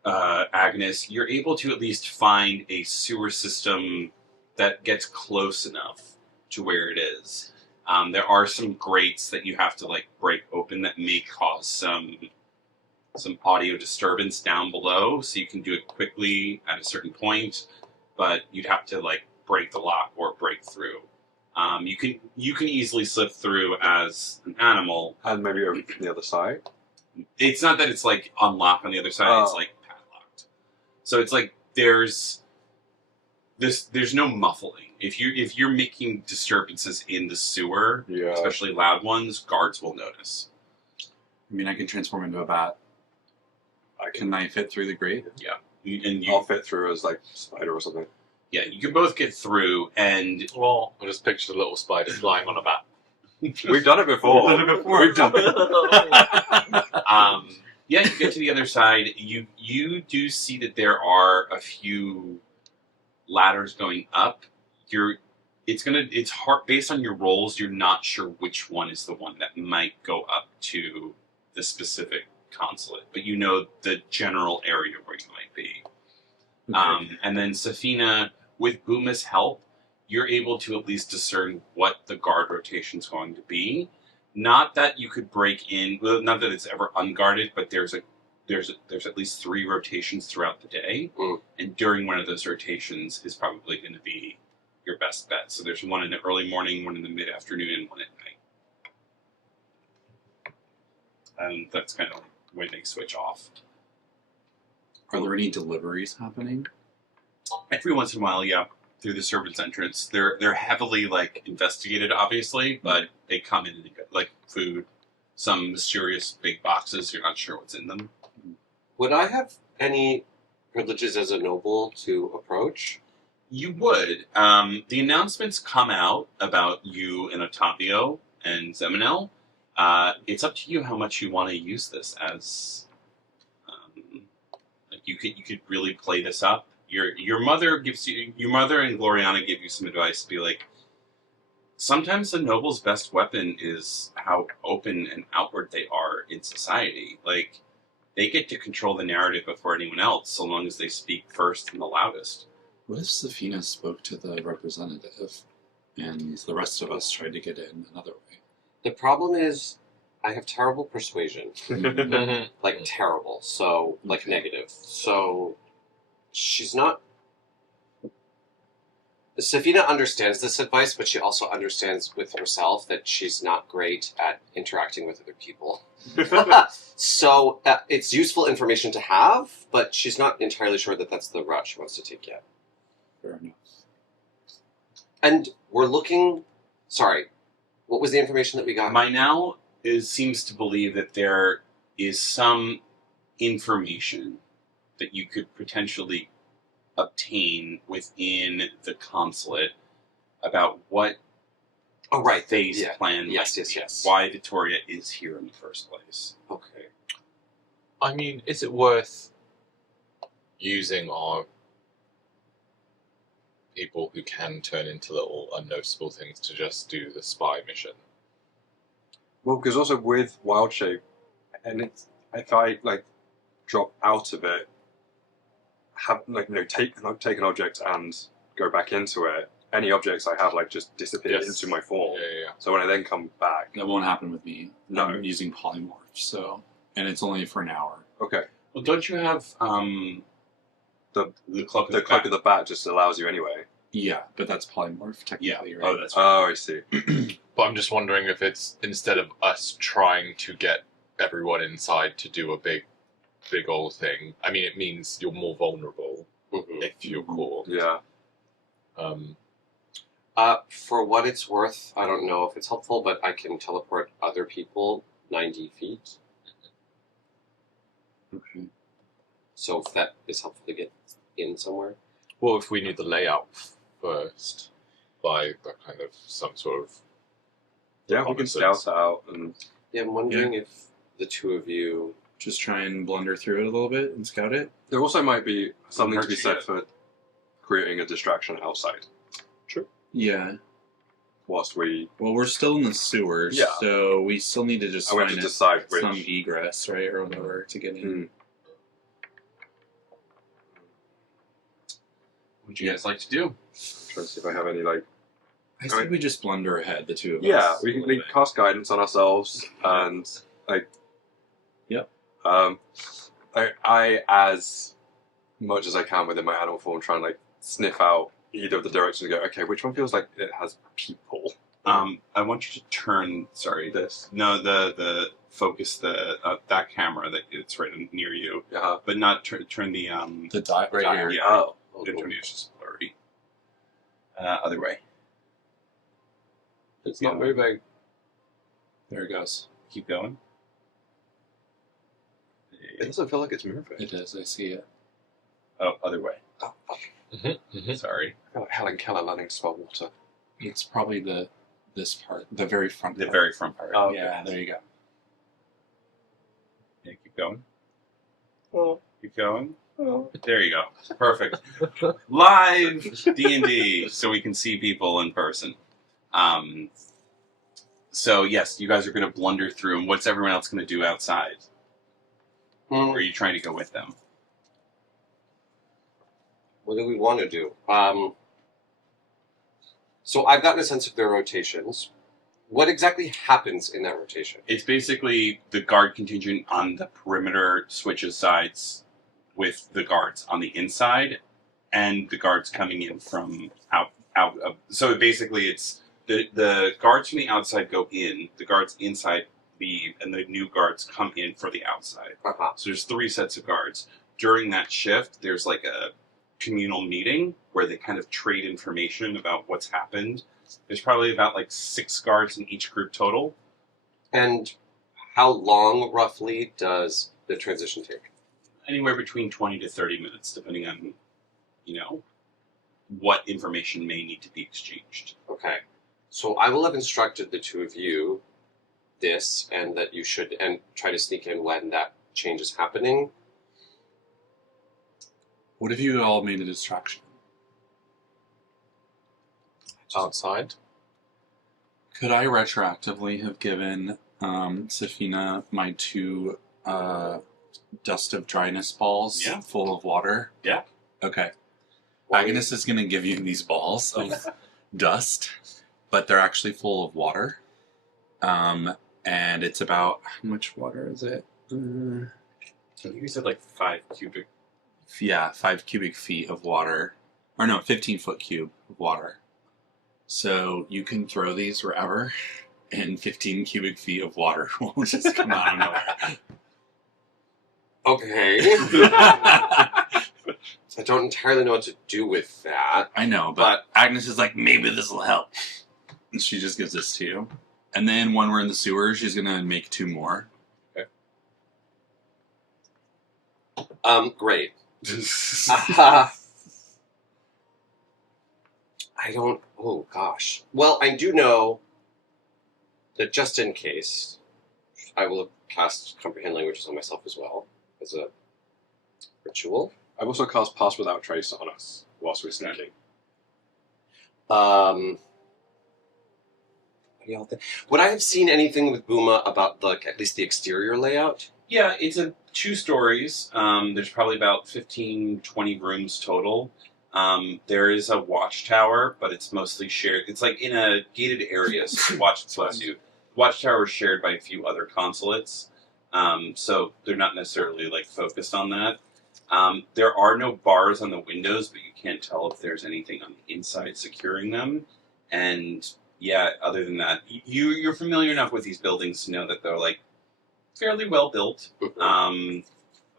Agnes, you're able to at least find a sewer system that gets close enough to where it is. There are some grates that you have to like break open that may cause some audio disturbance down below, so you can do it quickly at a certain point, but you'd have to like break the lock or break through. You can easily slip through as an animal. And maybe over from the other side. It's not that it's like unlocked on the other side. It's Oh. like padlocked. So it's like there's no muffling. If you're making disturbances in the sewer, Yeah. especially loud ones, guards will notice. I mean, I can transform into a bat. Can I fit through the grate? I'll fit through as like spider or something. Yeah, you can both get through, and Well, I just pictured a little spider flying on a bat. We've done it before. We've done it. yeah, you get to the other side. You do see that there are a few ladders going up. It's hard based on your rolls. You're not sure which one is the one that might go up to the specific consulate, but you know the general area where you might be. And then Safina, with Buma's help, you're able to at least discern what the guard rotation is going to be. Not that you could break in, well, not that it's ever unguarded, but there's at least 3 rotations throughout the day, and during one of those rotations is probably going to be your best bet. So there's one in the early morning, one in the mid-afternoon, and one at night. And that's kind of when they switch off. Are there any deliveries happening? Every once in a while, yeah, through the servants' entrance. They're heavily like investigated, obviously, but they come in and get like food, some mysterious big boxes. You're not sure what's in them. Would I have any privileges as a noble to approach? You would. The announcements come out about you and Otavio and Zeminel. It's up to you how much you want to use this as. Like you could really play this up. Your mother and Gloriana give you some advice to be like. Sometimes the noble's best weapon is how open and outward they are in society. Like they get to control the narrative before anyone else, so long as they speak first and the loudest. What if Safina spoke to the representative and the rest of us tried to get in another way? The problem is, I have terrible persuasion. Like, terrible. So, like, negative. So, she's not... Safina understands this advice, but she also understands with herself that she's not great at interacting with other people. So, it's useful information to have, but she's not entirely sure that that's the route she wants to take yet. Fair enough. And we're looking... Sorry, what was the information that we got? Now seems to believe that there is some information that you could potentially obtain within the consulate about what Oh, right. Thay's Yeah. plan Yes, might yes, be, yes. why Vittoria is here in the first place. Okay. I mean, is it worth using our people who can turn into little unnoticeable things to just do the spy mission? Well, because also with Wild Shape, and if I like drop out of it, have take an object and go back into it. Any objects I have just disappear Yes. into my form. Yeah. So when I then come back, That won't happen with me. No. I'm using polymorph, so and it's only for an hour. okay, Well, don't you have The- the cloak of the the cloak bat? of the bat just allows you anyway. Yeah, but that's polymorph Yeah. technically, right? Oh, that's right. Oh, I see. But I'm just wondering if it's, instead of us trying to get everyone inside to do a big old thing, I mean, it means you're more vulnerable if you're caught. Yeah. For what it's worth, I don't know if it's helpful, but I can teleport other people 90 feet. Okay. So if that is helpful to get in somewhere. Well, if we knew the layout first, by the kind of some sort of Yeah, we can scout it out and Yeah, I'm wondering if the two of you... Just try and blunder through it a little bit and scout it. there also might be something to be Hard to said get. for creating a distraction outside Yeah. whilst we. Well, we're still in the sewers, Yeah. so we still need to just I went find to decide which. some egress, right, or whatever to get in. Mm. What would you guys like to do? Trying to see if I have any I say we just blunder ahead, the two of Yeah, us. we a can little bit. cast guidance on ourselves and Yep. I as much as I can within my animal form try and sniff out either of the directions and go, okay, which one feels like it has people? I want you to turn. Sorry, This. no, the focus that camera that it's right near you, Yeah. but not turn the The dot right here. Yeah. Oh. Introduce is blurry. Other way. It's not moving. There it goes. Keep going. It doesn't feel like it's moving. It is. I see it. Oh, other way. Oh, fuck. Sorry. I feel like Helen Keller learning to spell water. It's probably this part, the very front. The part. very front part. Oh, Yeah, there you go. Yeah, keep going. Oh. Keep going. Oh. There you go. Perfect. Live D&D, so we can see people in person. So yes, you guys are going to blunder through. And what's everyone else going to do outside? Or are you trying to go with them? What do we want to do? So I've gotten a sense of their rotations. What exactly happens in that rotation? It's basically the guard contingent on the perimeter switches sides with the guards on the inside, and the guards coming in from out of. So basically, it's the guards from the outside go in, the guards inside leave, and the new guards come in for the outside. Uh-huh. So there's 3 sets of guards. During that shift, there's like a communal meeting where they kind of trade information about what's happened. There's probably about like 6 guards in each group total. And how long, roughly, does the transition take? Anywhere between 20 to 30 minutes, depending on, what information may need to be exchanged. Okay. So I will have instructed the 2 of you this, and that you should and try to sneak in when that change is happening. What if you all made a distraction? Outside. Could I retroactively have given Safina my 2 dust of dryness balls Yeah. full of water? Yeah. Okay. Why- Agnes is going to give you these balls of dust, but they're actually full of water. And it's about, how much water is it? I think you said like 5 cubic. Yeah, 5 cubic feet of water. Or no, 15-foot cube of water. So you can throw these wherever, and 15 cubic feet of water will just come out of nowhere. Okay. I don't entirely know what to do with that. I know, but Agnes is like, maybe this will help. And she just gives this to you. And then when we're in the sewer, she's going to make 2 more. Great. I don't. Oh gosh. Well, I do know that just in case, I will cast Comprehend Languages on myself as well as a ritual. I've also cast Pass Without Trace on us whilst we're sneaking. What do y'all think? Would I have seen anything with Booma about at least the exterior layout? Yeah, it's 2 stories. There's probably about 15, 20 rooms total. There is a watchtower, but it's mostly shared. It's like in a gated area, so the watchtower is shared by a few other consulates. So they're not necessarily like focused on that. There are no bars on the windows, but you can't tell if there's anything on the inside securing them. And yeah, other than that, you're familiar enough with these buildings to know that they're like fairly well built,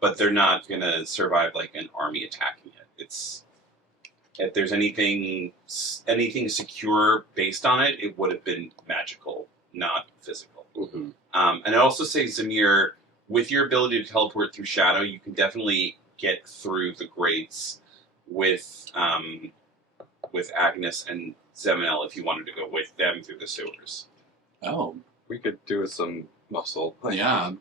but they're not going to survive like an army attacking it. It's if there's anything secure based on it, it would have been magical, not physical. Mm-hmm. And I also say, Zamir, with your ability to teleport through shadow, you can definitely get through the grates with Agnes and Zeminel if you wanted to go with them through the sewers. Oh, We could do with some muscle. yeah.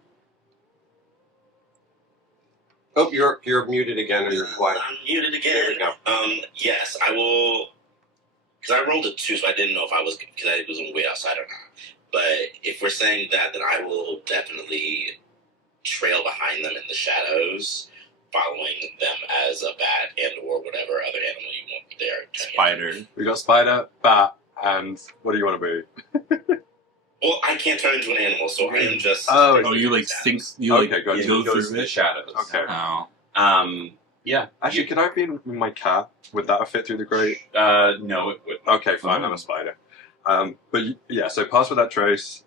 Oh, you're muted again, or you're quiet. I'm muted again. There we go. Yes, I will. Because I rolled a 2, so I didn't know if I was way outside or not. But if we're saying that, then I will definitely trail behind them in the shadows, following them as a bat and/or whatever other animal you want there. Spider. We got Spider, Bat, and what do you want to be? Well, I can't turn into an animal, so I am just. Oh, Oh, you like think you Okay, like got Yeah, you. he go goes through to the it? shadows. Okay. Oh, Yeah. Actually, could I have been my cat? Would that have fit through the grate? No, it would. Okay, fine. I'm a spider. Yeah. So pass with that trace.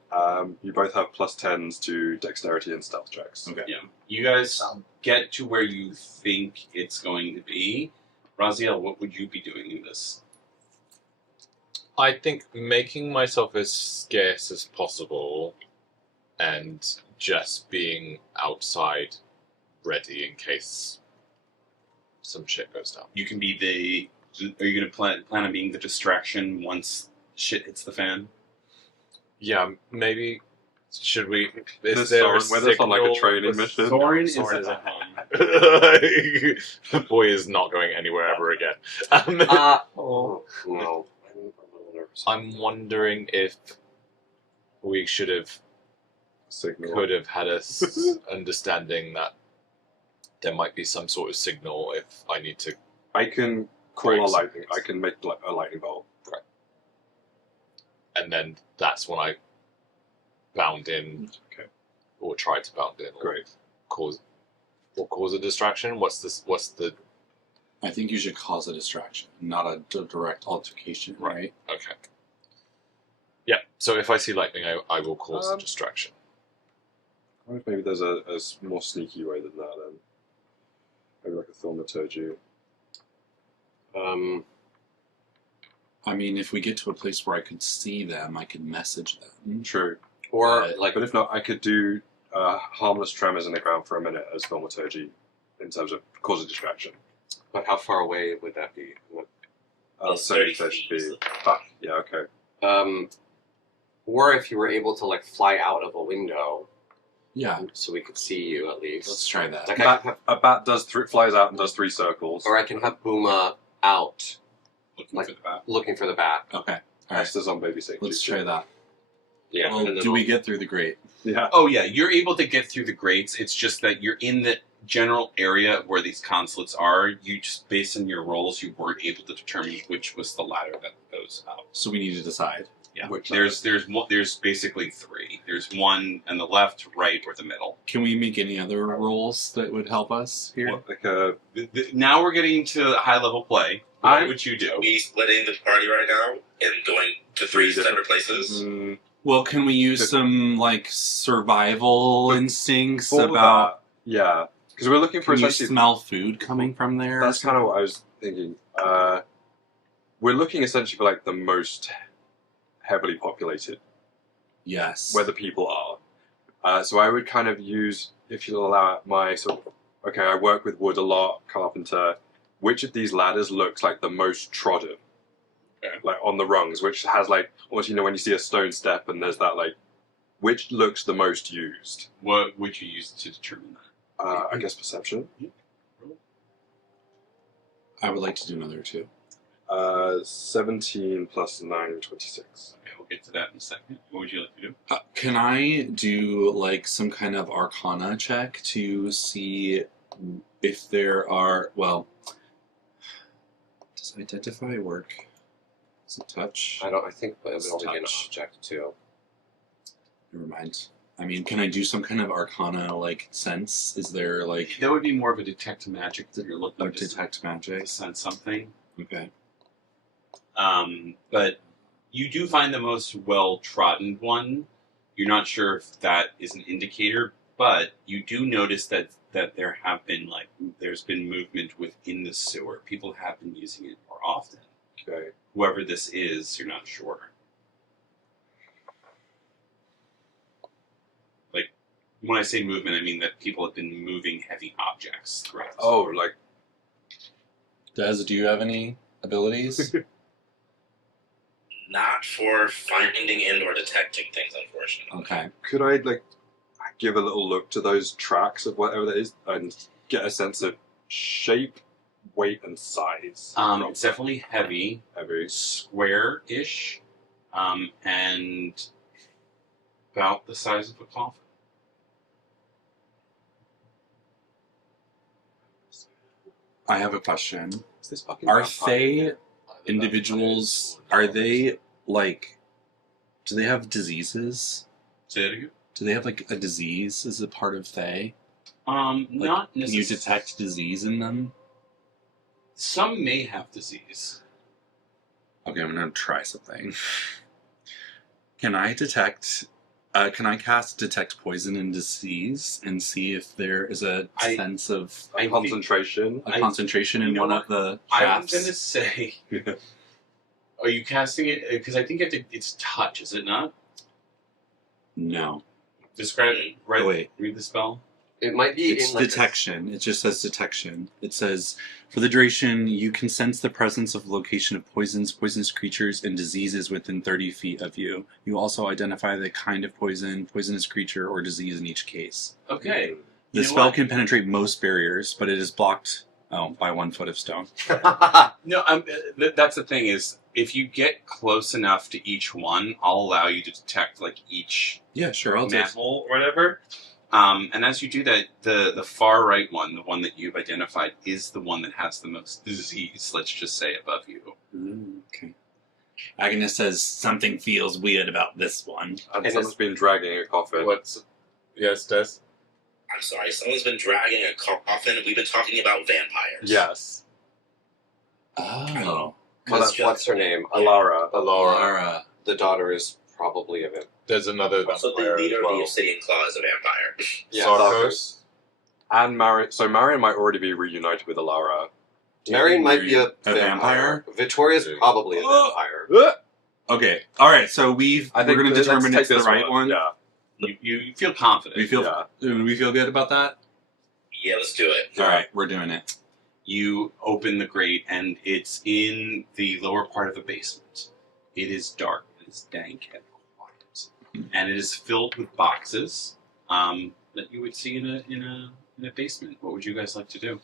You both have +10s to dexterity and stealth checks. Okay. Yeah. You guys get to where you think it's going to be. Raziel, what would you be doing in this? I think making myself as scarce as possible and just being outside ready in case some shit goes down. You can be the. Are you going to plan on being the distraction once shit hits the fan? Yeah, maybe. Should we? This Is there a Soren with us on like a signal? training mission. Soren is Soren at is the at home. The boy is not going anywhere ever again. Oh no, I'm a little nervous. I'm wondering if we should have Signal. could have had a understanding that there might be some sort of signal if I need to. I can call Break a some lightning. things. I can make a lightning bolt. And then that's when I bound in, Okay. or tried to bound in, or Great. cause a distraction. What's the I think you should cause a distraction, not a direct altercation, right? okay? Yeah. So if I see lightning, I will cause a Um, distraction. I wonder if maybe there's a more sneaky way than that then. Maybe like a thaumaturgy. I mean, if we get to a place where I could see them, I could message them. True. Or But- like But if not, I could do harmless tremors in the ground for a minute as thaumaturgy in terms of cause a distraction. but how far away would that be? Well, 30 30 feet. feet. Fuck, yeah, okay. Or if you were able to like fly out of a window, Yeah, so we could see you at least. let's try that. Like I can have, A bat flies out and does 3 circles. or I can have Booma out Looking Like- for the bat. looking for the bat. Okay, all right, Esther's on babysitting. let's duty. try that. Yeah. Well, and then do we get through the grate? Yeah. Oh yeah, you're able to get through the grates. It's just that you're in the general area where these consulates are. You just, based on your rolls, you weren't able to determine which was the ladder that goes out. So we need to decide. Yeah, Which there's basically 3. There's one on the left, right, or the middle. Can we make any other rolls that would help us here? What, like a Now we're getting to high level play. What would you do? We splitting the party right now and going to 3 separate places. Well, can we use some like survival instincts for about? that, yeah, because we're looking for Can you essentially. smell food coming from there? That's kind of what I was thinking. We're looking essentially for like the most heavily populated, Yes. where the people are. So I would kind of use, if you'll allow it, my sort of, okay, I work with wood a lot, carpenter. Which of these ladders looks like the most trodden? Okay. Like on the rungs, which has like, almost, you know, when you see a stone step and there's that like, which looks the most used? What would you use to determine that? I guess perception. I would like to do another two. 17 plus 9, 26. Okay, we'll get to that in a second. What would you like to do? Can I do like some kind of Arcana check to see if there are? Well, does identify work? Is it touch? I think it would It's only be an touch. object too. Never mind. I mean, can I do some kind of Arcana like sense? Is there like That would be more of a detect magic that you're looking a to detect magic? sense something. Okay. But you do find the most well-trodden one. You're not sure if that is an indicator, but you do notice that there have been there's been movement within the sewer. People have been using it more often. Okay. Whoever this is, you're not sure. Like, when I say movement, I mean that people have been moving heavy objects throughout the Oh, sewer. like, Des, do you have any abilities? Not for finding and or detecting things, unfortunately. Okay. could I, like, give a little look to those tracks of whatever that is and get a sense of shape, weight, and size? It's definitely heavy. Heavy. Square-ish, and about the size of a coffin. I have a question. Is this fucking Are vampire? they individuals? Are they like? Do they have diseases? Say that again? Do they have like a disease as a part of Thay? Not Can you necessarily. detect disease in them? Some may have disease. Okay, I'm gonna try something. Can I detect? Can I cast detect poison and disease and see if there is a sense of I think- concentration. a concentration in you know one what? of the I'm shafts? gonna say. Are you casting it? Because I think it's touch, is it not? No. Describe. Right. Oh, wait. Read the spell. It might be It's in like detection. It just says detection. It says, for the duration, you can sense the presence of location of poisons, poisonous creatures, and diseases within 30 feet of you. You also identify the kind of poison, poisonous creature, or disease in each case. Okay. The You know spell what? can penetrate most barriers, but it is blocked by 1 foot of stone. No, that's the thing is, if you get close enough to each one, I'll allow you to detect like each Yeah, sure, I'll take manhole or whatever. And as you do that, the far right one, the one that you've identified, is the one that has the most disease. Let's just say above you. Okay. Agnes says something feels weird about this one. And And someone's been dragging a coffin. What's yes, Des? I'm sorry, someone's been dragging a coffin. We've been talking about vampires. Yes. Oh. what's her name? Alara. Alara. The daughter is probably of it. There's another Also, the vampire leader as of the well. Obsidian Claw is a vampire. Yeah, Sarkos. And Marion. So Marion might already be reunited with Alara. Marion might be a vampire? Victoria's probably a vampire. Okay. All right. So we're going to let's determine take it's the this right one. Yeah. You feel confident. We feel. Yeah. Do we feel good about that? Yeah, let's do it. All right. We're doing it. You open the grate, and it's in the lower part of the basement. It is dark, it is dank and quiet, and it is filled with boxes that you would see in a basement. What would you guys like to do?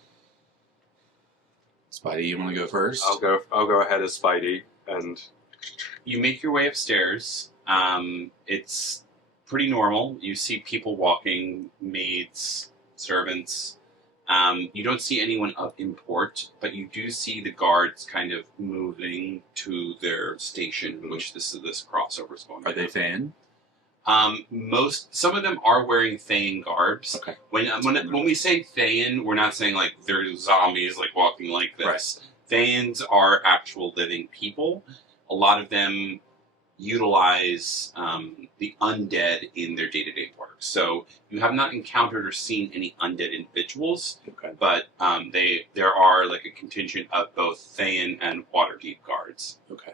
Spidey, you want to go first? I'll go ahead as Spidey and You make your way upstairs. It's pretty normal. You see people walking, maids, servants. You don't see anyone of import, but you do see the guards kind of moving to their station, in which this crossover is going on. Are they fan? Some of them are wearing Thayan garbs. Okay. When we say Thayan, we're not saying like they're zombies like walking like this. Thayans are actual living people. A lot of them utilize the undead in their day-to-day work. So you have not encountered or seen any undead individuals, Okay. but there are like a contingent of both Thayan and Waterdeep guards. Okay.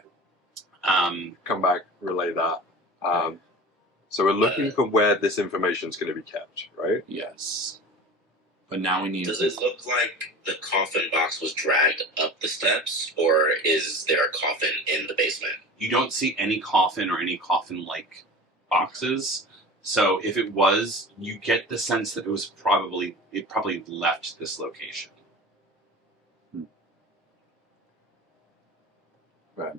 come back, relay that. So we're looking for where this information is going to be kept, right? Yes. But now we need. Does it look like the coffin box was dragged up the steps, or is there a coffin in the basement? You don't see any coffin or any coffin-like boxes. So if it was, you get the sense that it probably left this location. I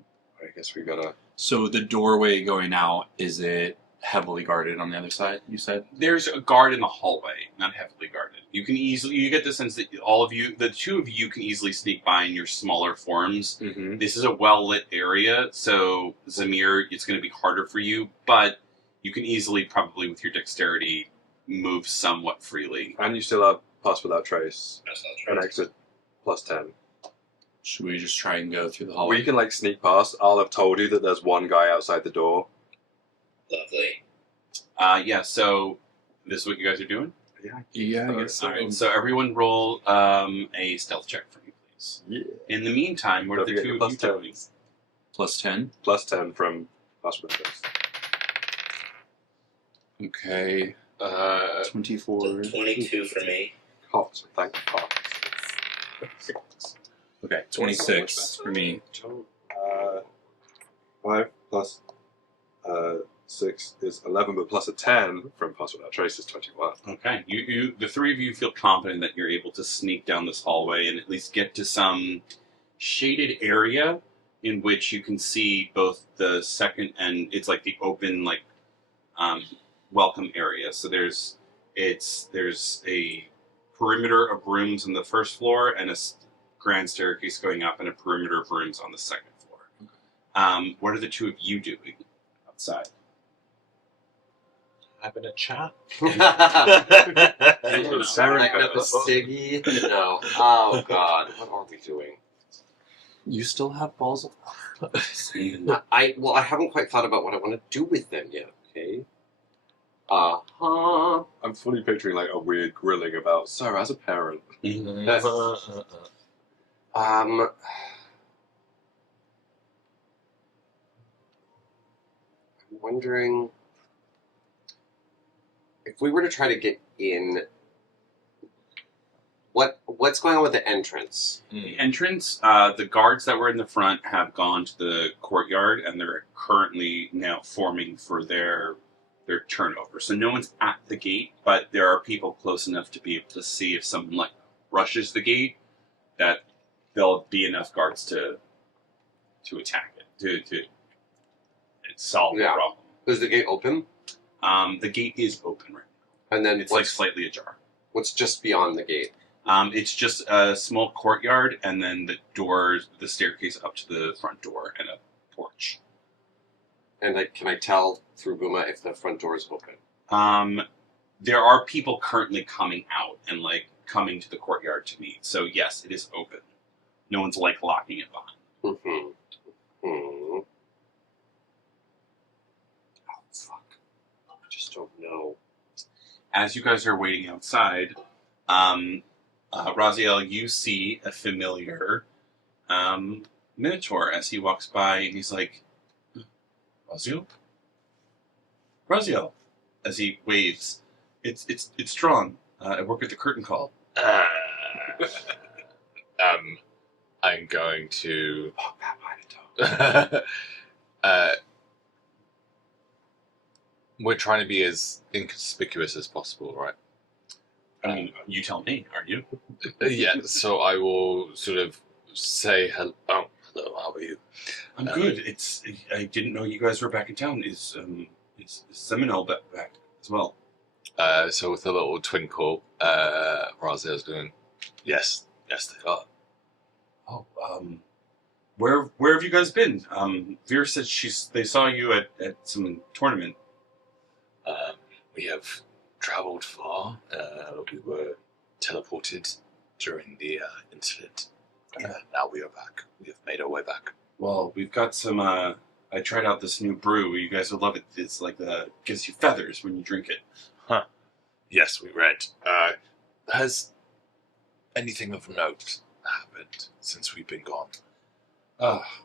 guess we gotta. So the doorway going out, is it heavily guarded on the other side, you said? There's a guard in the hallway, not heavily guarded. You get the sense that the two of you can easily sneak by in your smaller forms. Mm-hmm. This is a well-lit area, so Zamir, it's going to be harder for you, but you can easily, probably with your dexterity, move somewhat freely. And you still have Pass Without Trace, That's not an true. extra +10. Should we just try and go through the Or hallway? you can sneak past. I'll have told you that there's one guy outside the door. Lovely. Yeah, so this is what you guys are doing? Yeah, I guess so. Alright, so everyone roll a stealth check for me, please. Yeah. In the meantime, what are Don't the forget two your of you +10s. doing? Plus 10. +10 from Pass Without Trace. Okay. 24. So 22 for me. Hot, thank God. Okay, 26 for me. 5 plus 6 is 11, but plus a 10 from Pass Without Trace is 21. Okay, the three of you feel confident that you're able to sneak down this hallway and at least get to some shaded area in which you can see both the second and it's like the open welcome area. So there's a perimeter of rooms on the first floor and a grand staircase going up and a perimeter of rooms on the second floor. What are the two of you doing outside? Having a chat. Lighting up a ciggy? No. Oh god, what are we doing? You still have balls of water. I haven't quite thought about what I want to do with them yet. Okay. I'm fully picturing like a weird grilling about, so as a parent. I'm wondering if we were to try to get in. What's going on with the entrance? The entrance, the guards that were in the front have gone to the courtyard, and they're currently now forming for their turnover. So no one's at the gate, but there are people close enough to be able to see if someone like rushes the gate, that there'll be enough guards to attack it, to solve the Yeah. problem. Is the gate open? The gate is open right And then now. It's like slightly ajar. what's just beyond the gate? It's just a small courtyard, and then the staircase up to the front door, and a porch. And can I tell through Buma if the front door is open? There are people currently coming out and like coming to the courtyard to meet. So yes, it is open. No one's like locking it behind. Oh, fuck. I just don't know. As you guys are waiting outside, Raziel, you see a familiar Minotaur as he walks by, and he's like, Raziel? Raziel, as he waves. It's strong. I work at the curtain call. I'm going to. Fuck that Minotaur. We're trying to be as inconspicuous as possible, right? I mean, you tell me, are you? Yeah, so I will sort of say hello. Oh, hello, how are you? I'm good. I didn't know you guys were back in town. Is Seminole back as well? So with a little twinkle, Raziel's going, yes, they are. Oh, where have you guys been? Vera said they saw you at some tournament. We have travelled far. We were teleported during the incident. Now we are back. We have made our way back. Well, we've got some. I tried out this new brew. You guys would love it. It's like gives you feathers when you drink it. Yes, we read. Has anything of note happened since we've been gone?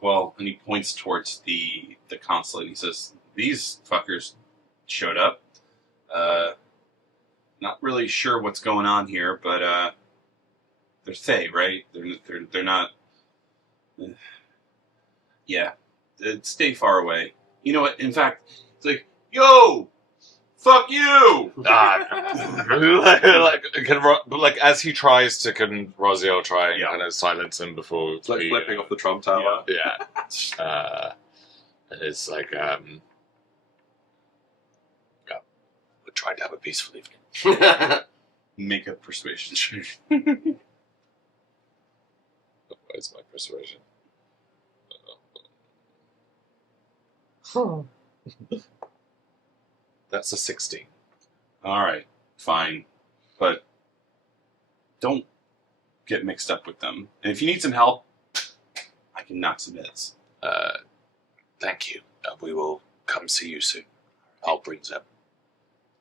Well, and he points towards the consulate. He says, "These fuckers showed up. Not really sure what's going on here, but they're Thay, right? They're not. Yeah, stay far away. You know what? In fact, it's like, yo, fuck you." like as he tries to, can Raziel try and Yeah. kind of silence him before It's like flipping off the Trump Tower. Yeah. It's like yeah, we're trying to have a peaceful evening. Make a persuasion check. Where's my persuasion? That's a 16. All right, fine, but don't get mixed up with them. And if you need some help, I can knock some heads. Thank you. We will come see you soon. I'll bring them.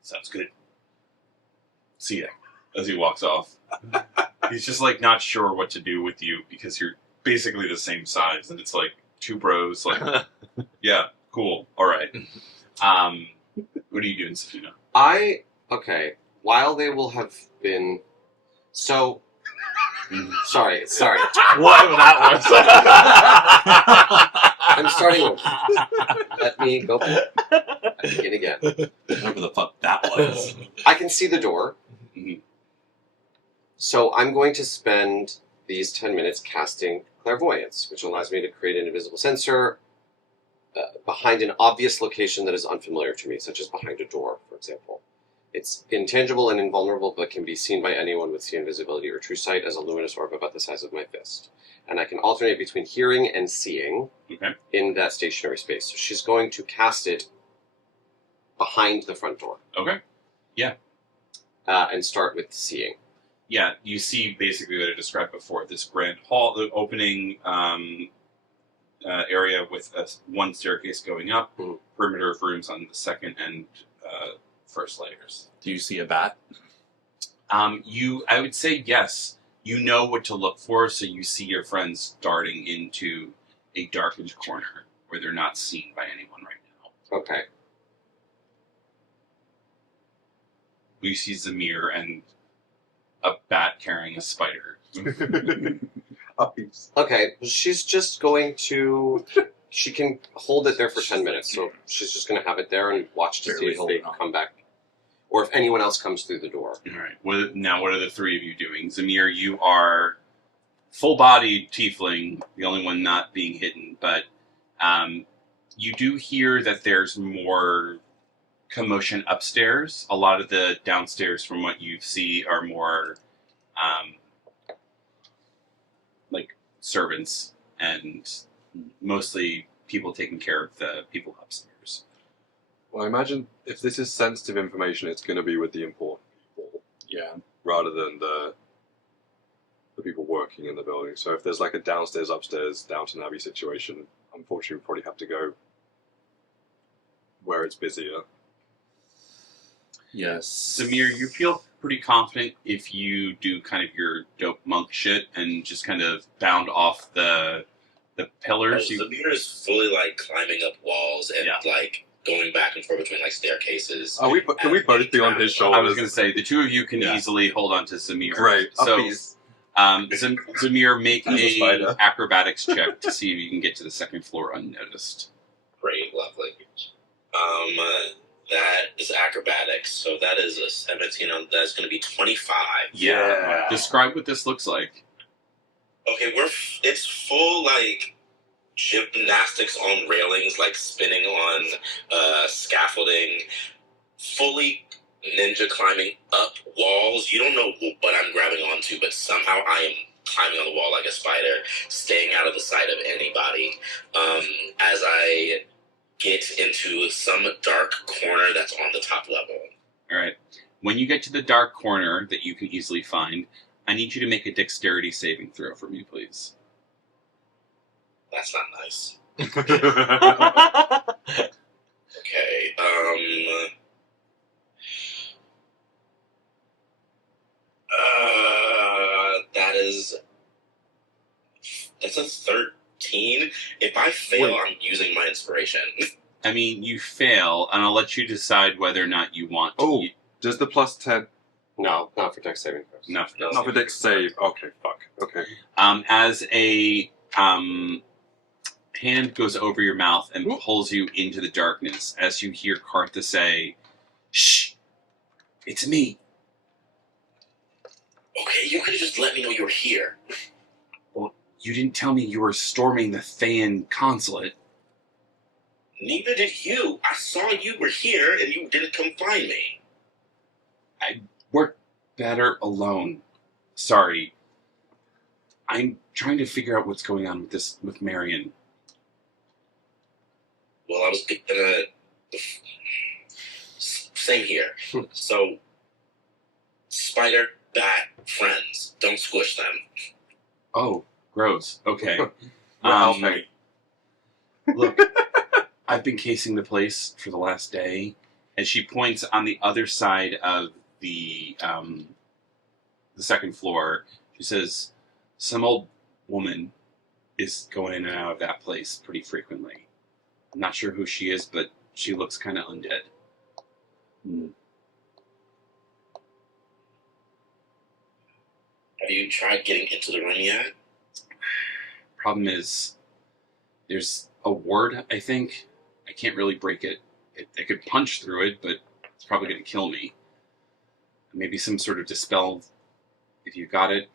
Sounds good. See ya. As he walks off, he's just like not sure what to do with you because you're basically the same size, and it's like two bros. Like, yeah, cool, all right. What are you doing, Safina? Okay. While they will have been, so. Sorry. Whatever that was. I'm starting over. Let me go back. Begin again. Whatever the fuck that was. I can see the door. Mhm. So I'm going to spend these 10 minutes casting clairvoyance, which allows me to create an invisible sensor behind an obvious location that is unfamiliar to me, such as behind a door, for example. It's intangible and invulnerable, but can be seen by anyone with see invisibility or true sight as a luminous orb about the size of my fist. And I can alternate between hearing and seeing Okay. in that stationary space. So she's going to cast it behind the front door Okay. and start with seeing. yeah, you see basically what I described before. This grand hall, the opening area with one staircase going up, perimeter of rooms on the second and first layers. Do you see a bat? I would say yes. You know what to look for, so you see your friends darting into a darkened corner where they're not seen by anyone right now. Okay. You see Zamir and a bat carrying a spider. Okay, she's just going to. She can hold it there for 10 minutes, so she's just going to have it there and watch to see if they come back. Or if anyone else comes through the door. Alright, now what are the three of you doing? Zamir, you are full-bodied tiefling, the only one not being hidden, but you do hear that there's more commotion upstairs. A lot of the downstairs, from what you see, are more like servants and mostly people taking care of the people upstairs. Well, I imagine if this is sensitive information, it's going to be with the important people. Yeah. Rather than the people working in the building. So if there's like a downstairs, upstairs, Downton Abbey situation, unfortunately, we probably have to go where it's busier. Yes. Samir, you feel pretty confident if you do kind of your dope monk shit and just kind of bound off the pillars. Zamir is fully like climbing up walls and like going back and forth between like staircases. Can we both be on his shoulders? I was going to say the two of you can easily hold on to Zamir. Great. So, Zamir, make a acrobatics check to see if you can get to the second floor unnoticed. Great, lovely. That is acrobatics, so that is a 17. That's going to be 25. Yeah. Describe what this looks like. Okay, it's full like gymnastics on railings, like spinning on scaffolding, fully ninja climbing up walls. You don't know what I'm grabbing onto, but somehow I am climbing on the wall like a spider, staying out of the sight of anybody. As I get into some dark corner that's on the top level. All right. When you get to the dark corner that you can easily find, I need you to make a dexterity saving throw for me, please. That's not nice. Okay, that's a 13. If I fail, I'm using my inspiration. I mean, you fail, and I'll let you decide whether or not you want to. Oh, does the plus 10... No, not for dex saving throws. Not for dex save. Okay, fuck. Okay. As a hand goes over your mouth and pulls you into the darkness, as you hear Kartha say, "Shh! It's me." Okay, you could have just let me know you were here. Well, you didn't tell me you were storming the Thayan consulate. Neither did you. I saw you were here, and you didn't come find me. I work better alone. Sorry. I'm trying to figure out what's going on with Marion. Well, I was gonna... Same here. So, spider, bat, friends. Don't squish them. Oh, gross. Okay. Okay. Look, I've been casing the place for the last day, and she points on the other side of the second floor. She says, some old woman is going in and out of that place pretty frequently. I'm not sure who she is, but she looks kind of undead. Have you tried getting into the room yet? Problem is, there's a ward, I think. I can't really break it. I could punch through it, but it's probably going to kill me. Maybe some sort of dispel, if you got it.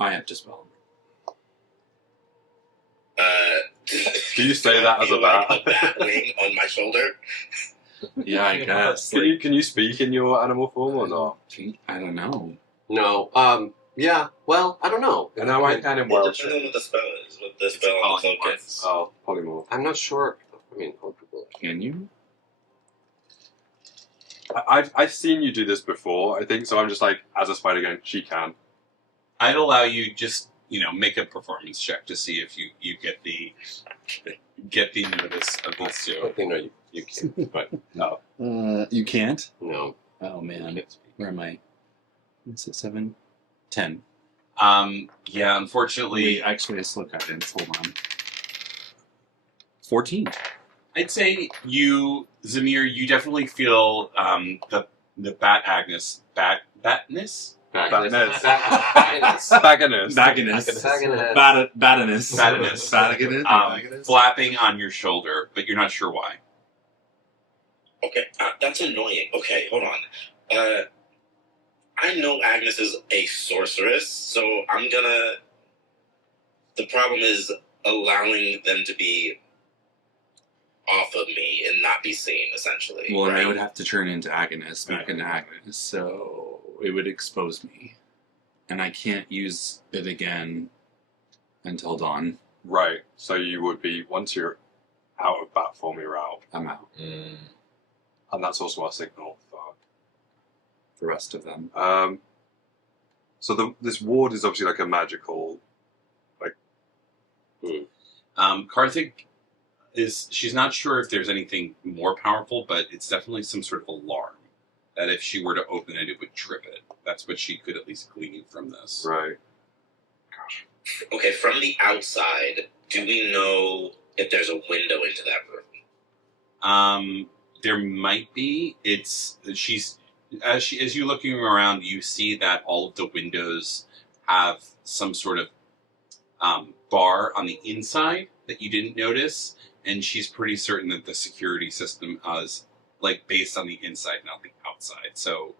I have dispel. Do you say that as a bat? Like a bat wing on my shoulder? Yeah, I guess. Can you speak in your animal form or not? I don't know. No. Yeah. Well, I don't know. And now I can in It wild depends on what the spell is. What the spell on the cloak is. Oh, polymorph. I'm not sure. I mean, old people. Can you? I've seen you do this before, I think, so I'm just like, as a spider going, she can. I'd allow you just, make a performance check to see if you get the notice of these two. Okay, no, you can't. But No. You can't? no, Oh, you man. can't speak. Where am I? Is it 7? 10. Yeah, unfortunately, Wait, actually, I still got it. Hold on. 14. I'd say Zamir, you definitely feel the batness. Bagoness. Bagoness. Bagoness. Bagoness. Bagoness. Flapping on your shoulder, but you're not sure why. Okay, that's annoying. Okay, hold on. I know Agnes is a sorceress, so I'm gonna. The problem is allowing them to be off of me and not be seen, essentially. Well, right? I would have to turn into Agonist, back into Agnes, so it would expose me. And I can't use it again until dawn. Right. So you would be, once you're out of bat form, you're out. I'm out. Mm. And that's also our signal for. The rest of them. So this ward is obviously like a magical. Karthik she's not sure if there's anything more powerful, but it's definitely some sort of alarm that if she were to open it, it would trip it. That's what she could at least glean from this. Right. Okay, from the outside, do we know if there's a window into that room? There might be. As you're looking around, you see that all of the windows have some sort of bar on the inside that you didn't notice, and she's pretty certain that the security system is based on the inside, not the outside. So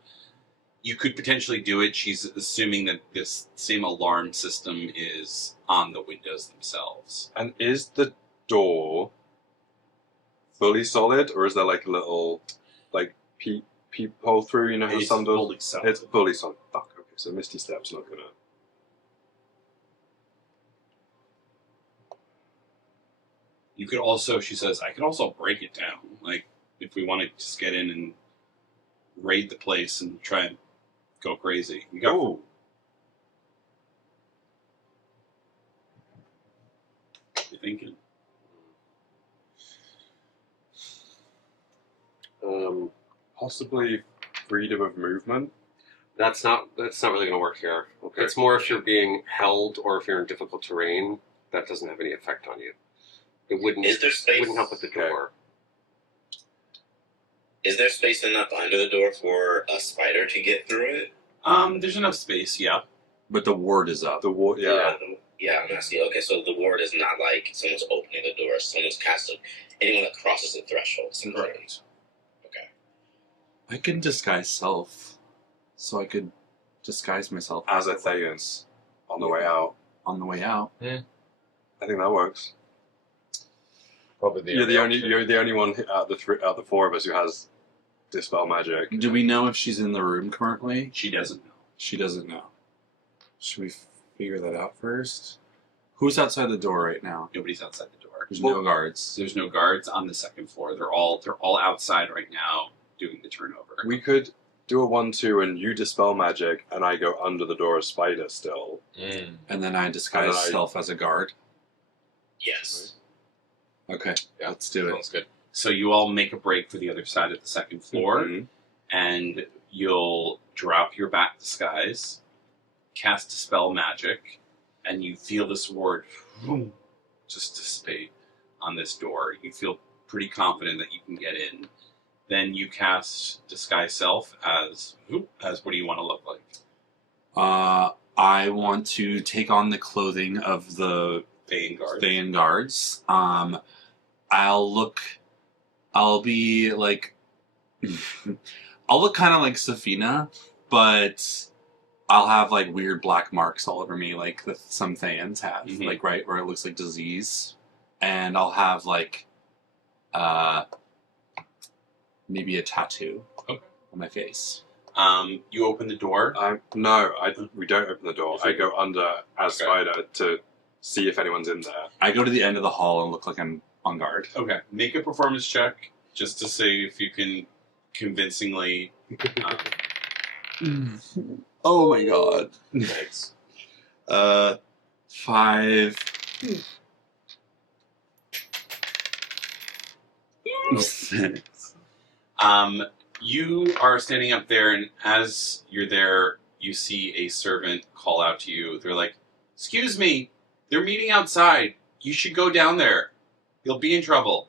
you could potentially do it. She's assuming that this same alarm system is on the windows themselves. And is the door fully solid, or is there like a little peephole through? You know how It's some doors. fully solid. It's fully solid. Fuck. Okay, so Misty Step's not gonna. You could also, she says, I could also break it down. If we want to just get in and raid the place and try and go crazy. You got Oh. what you're thinking. Possibly freedom of movement. That's not really going to work here. Okay. It's more if you're being held or if you're in difficult terrain. That doesn't have any effect on you. It wouldn't. Is there space? It wouldn't help with the door. Is there space enough under the door for a spider to get through it? There's enough space, yeah. But the ward is up. The ward. Yeah. Yeah, I'm asking. Okay, so the ward is not like someone's opening the door. Someone's casting. Anyone that crosses the threshold. Correct. Okay. I can disguise self. So I could disguise myself As a Thayans on the way out. on the way out. I think that works. Probably You're the only one out the four of us who has dispel magic. Do we know if she's in the room currently? She doesn't know. She doesn't know. Should we figure that out first? Who's outside the door right now? Nobody's outside the door. There's no guards. There's no guards on the second floor. They're all outside right now doing the turnover. We could do a 1-2 and you dispel magic and I go under the door as spider still. Mm. And then I disguise And then I- self as a guard. Yes. Okay, Yeah, let's do it. Sounds good. So you all make a break for the other side of the second floor, Mhm. and you'll drop your bat disguise, cast Dispel Magic, and you feel this ward just dissipate on this door. You feel pretty confident that you can get in. Then you cast Disguise Self as what do you want to look like? I want to take on the clothing of the Thane Guard. Thayan guards. I'll be like, I'll look kind of like Safina, but I'll have like weird black marks all over me, like some Thayans have, Mhm. like right where it looks like disease, and I'll have like, maybe a tattoo on my face. You open the door. We don't open the door. I go under as Okay. spider to see if anyone's in there. I go to the end of the hall and look like I'm on guard. Okay, make a performance check just to see if you can convincingly. Oh my god. Nice. 5. You are standing up there, and as you're there, you see a servant call out to you. They're like, "Excuse me, they're meeting outside. You should go down there. You'll be in trouble."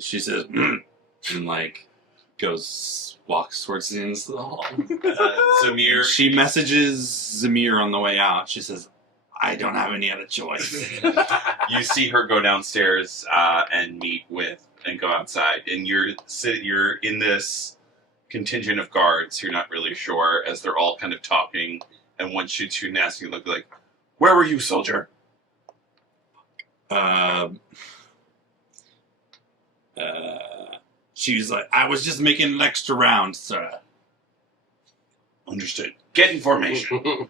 She says, and like walks towards the end of the hall. Zamir, She messages Zamir on the way out. She says, I don't have any other choice. you see her go downstairs and meet with and go outside, and you're in this contingent of guards who are not really sure as they're all kind of talking, and one shoots you a nasty look like, "Where were you, soldier?" She was like, I was just making an extra round, sir. Understood. Get in formation.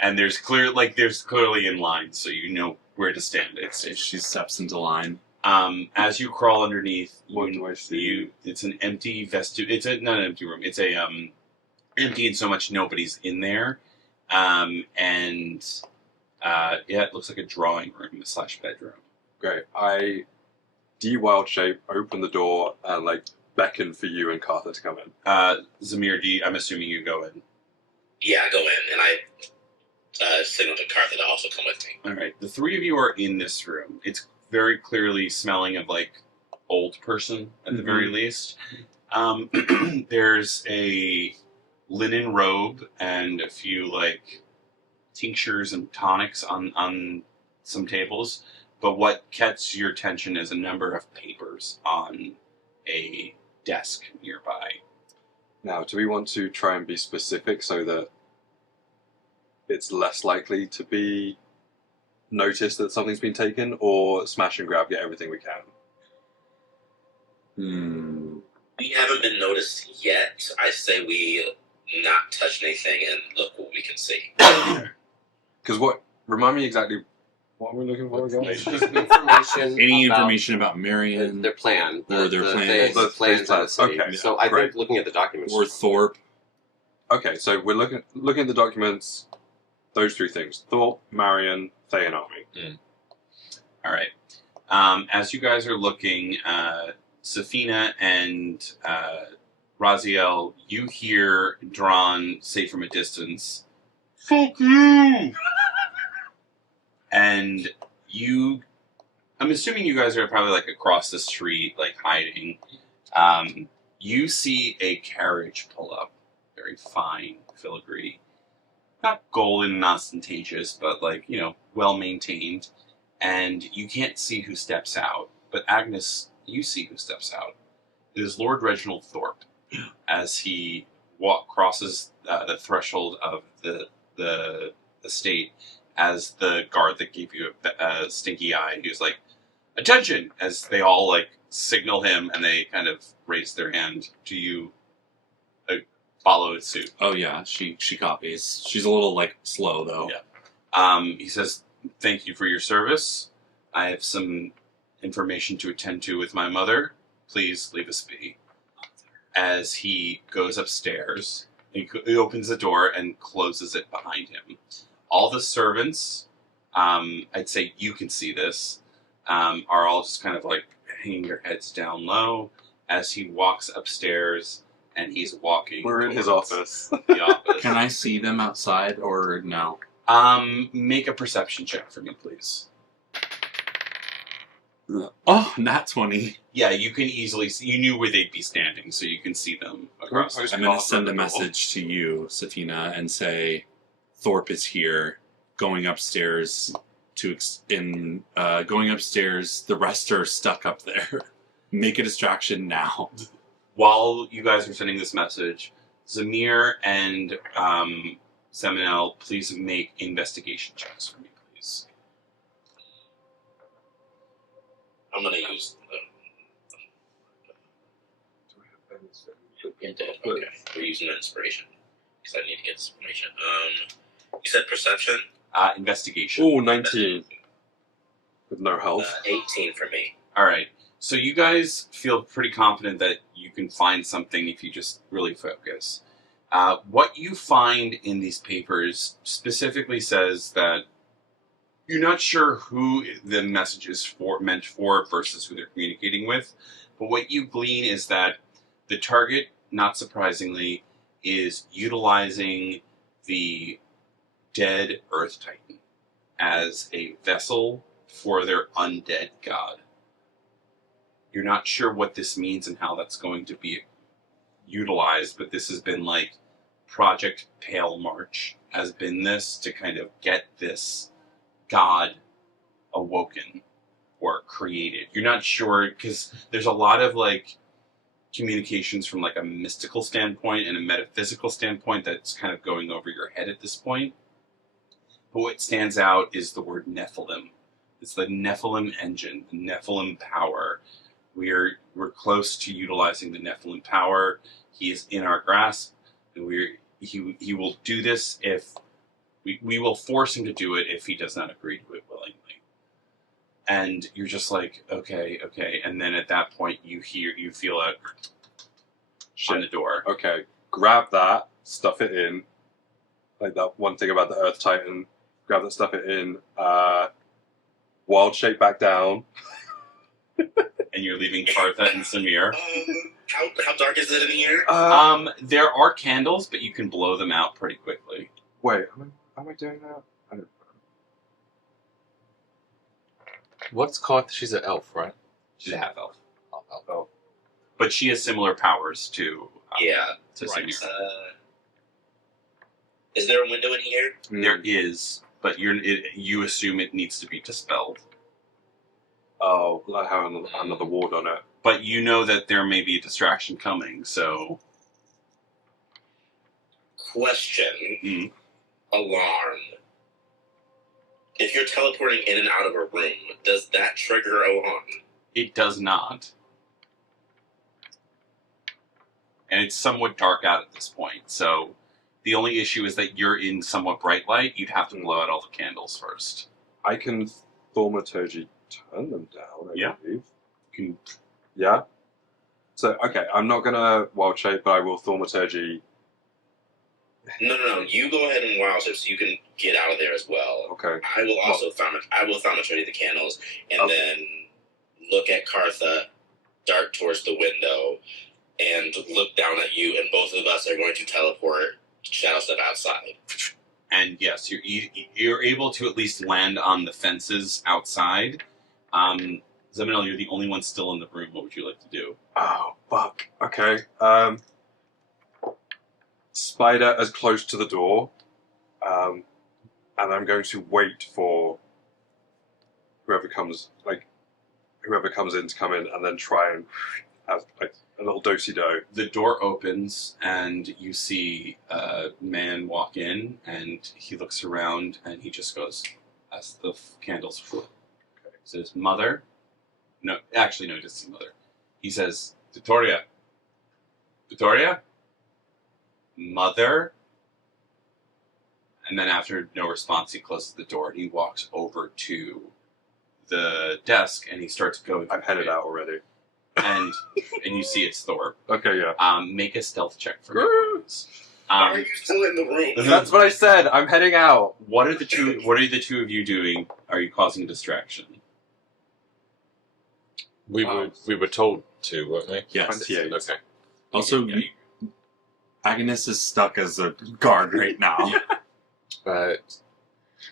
And there's clearly in line, so you know where to stand. She steps into line. As you crawl underneath, What do I see? it's an empty It's not an empty room. It's a empty in so much nobody's in there. Yeah, it looks like a drawing room / bedroom. Great. I de-wild shape, open the door, and like beckon for you and Cartha to come in. Zamir, I'm assuming you go in. Yeah, I go in and I signal to Cartha to also come with me. All right, the three of you are in this room. It's very clearly smelling of like old person at the very least. There's a linen robe and a few like tinctures and tonics on some tables. But what catches your attention is a number of papers on a desk nearby. Now, do we want to try and be specific so that it's less likely to be noticed that something's been taken, or smash and grab, get everything we can? We haven't been noticed yet. I say we not touch anything and look what we can see. Because remind me exactly what we're looking for again? Information. Any about information about Marion their plan, or their plans. the plans of the plans. city. Okay, So I great. think looking at the documents. or Thorpe. Okay, so we're looking at the documents. Those three things: Thorpe, Marion, Thay, and Army. All right. As you guys are looking, Safina and Raziel, you hear Dran say from a distance, "Fuck you!" And I'm assuming you guys are probably like across the street, like hiding. You see a carriage pull up, very fine filigree, not golden and ostentatious, but like, well maintained. And you can't see who steps out, but Agnes, you see who steps out. It is Lord Reginald Thorpe, as he crosses the threshold of the estate, as the guard that gave you a stinky eye. He was like, "Attention!" as they all like signal him, and they kind of raise their hand to you. Follow suit. Oh yeah, she copies. She's a little like slow though. Yeah. He says, "Thank you for your service. I have some information to attend to with my mother. Please leave us be." As he goes upstairs, he opens the door and closes it behind him. All the servants, I'd say you can see this, are all just kind of like hanging their heads down low as he walks upstairs, and he's walking. We're in his towards office. The office. Can I see them outside or no? Make a perception check for me, please. Oh, nat 20. Yeah, you can easily see. You knew where they'd be standing, so you can see them across. Post- I'm going to send a message to you, Safina, and say Thorpe is here, going upstairs going upstairs. The rest are stuck up there. Make a distraction now. While you guys are sending this message, Zamir and Seminel, please make investigation checks for me, please. I'm gonna use. It did. Okay, we're using inspiration because I need to get inspiration. You said perception. Investigation. Oh, 19. With no help. 18 for me. All right. So you guys feel pretty confident that you can find something if you just really focus. What you find in these papers specifically says that you're not sure who the message is meant for versus who they're communicating with, but what you glean is that the target, not surprisingly, is utilizing the dead Earth Titan as a vessel for their undead god. You're not sure what this means and how that's going to be utilized, but this has been like Project Pale March has been this to kind of get this god awoken or created. You're not sure because there's a lot of like communications from like a mystical standpoint and a metaphysical standpoint that's kind of going over your head at this point. But what stands out is the word Nephilim. It's the Nephilim engine, the Nephilim power. We're close to utilizing the Nephilim power. He is in our grasp, and he will do this if we will force him to do it if he does not agree to it willingly. And you're just like, okay, and then at that point you feel a on the door. Okay, grab that, stuff it in. Like that one thing about the Earth Titan. Grab that, stuff it in. Wild shape back down. And you're leaving Partha and Samir. How dark is it in here? There are candles, but you can blow them out pretty quickly. Wait, am I doing that? I don't. What's called? She's an elf, right? She's a half elf, Oh. but she has similar powers to Yeah. to Right. Samir. Is there a window in here? There is, but you assume it needs to be dispelled. Oh, I have another ward on it. But you know that there may be a distraction coming, so Question. Mm. Alarm. If you're teleporting in and out of a room, does that trigger alarm? it does not. And it's somewhat dark out at this point, so the only issue is that you're in somewhat bright light. You'd have to blow out all the candles first. I can thaumaturgy turn them down, I believe. You can, Yeah? So, okay, I'm not going to wild shape, but I will thaumaturgy. No. You go ahead and wild shape so you can get out of there as well. Okay. I will also thaumaturgy the candles and then look at Kartha, dart towards the window, and look down at you, and both of us are going to teleport Shadow Step outside. and yes, you're able to at least land on the fences outside. Zeminel, you're the only one still in the room. What would you like to do? Oh, fuck. Okay. Spider as close to the door. And I'm going to wait for whoever comes in to come in and then try and have like a little do-si-do. The door opens and you see a man walk in, and he looks around and he just goes, as the candles he says, "Mother." No, actually, no, he doesn't say mother. He says, Victoria. Mother. And then after no response, he closes the door and he walks over to the desk and he starts going. I've headed out already. And you see it's Thor. Okay, yeah. Make a stealth check for me. Why are you still in the room? That's what I said. I'm heading out. What are the two of you doing? Are you causing a distraction? We were told to, weren't we? Yes. 28. Okay. Also, Agnes is stuck as a guard right now.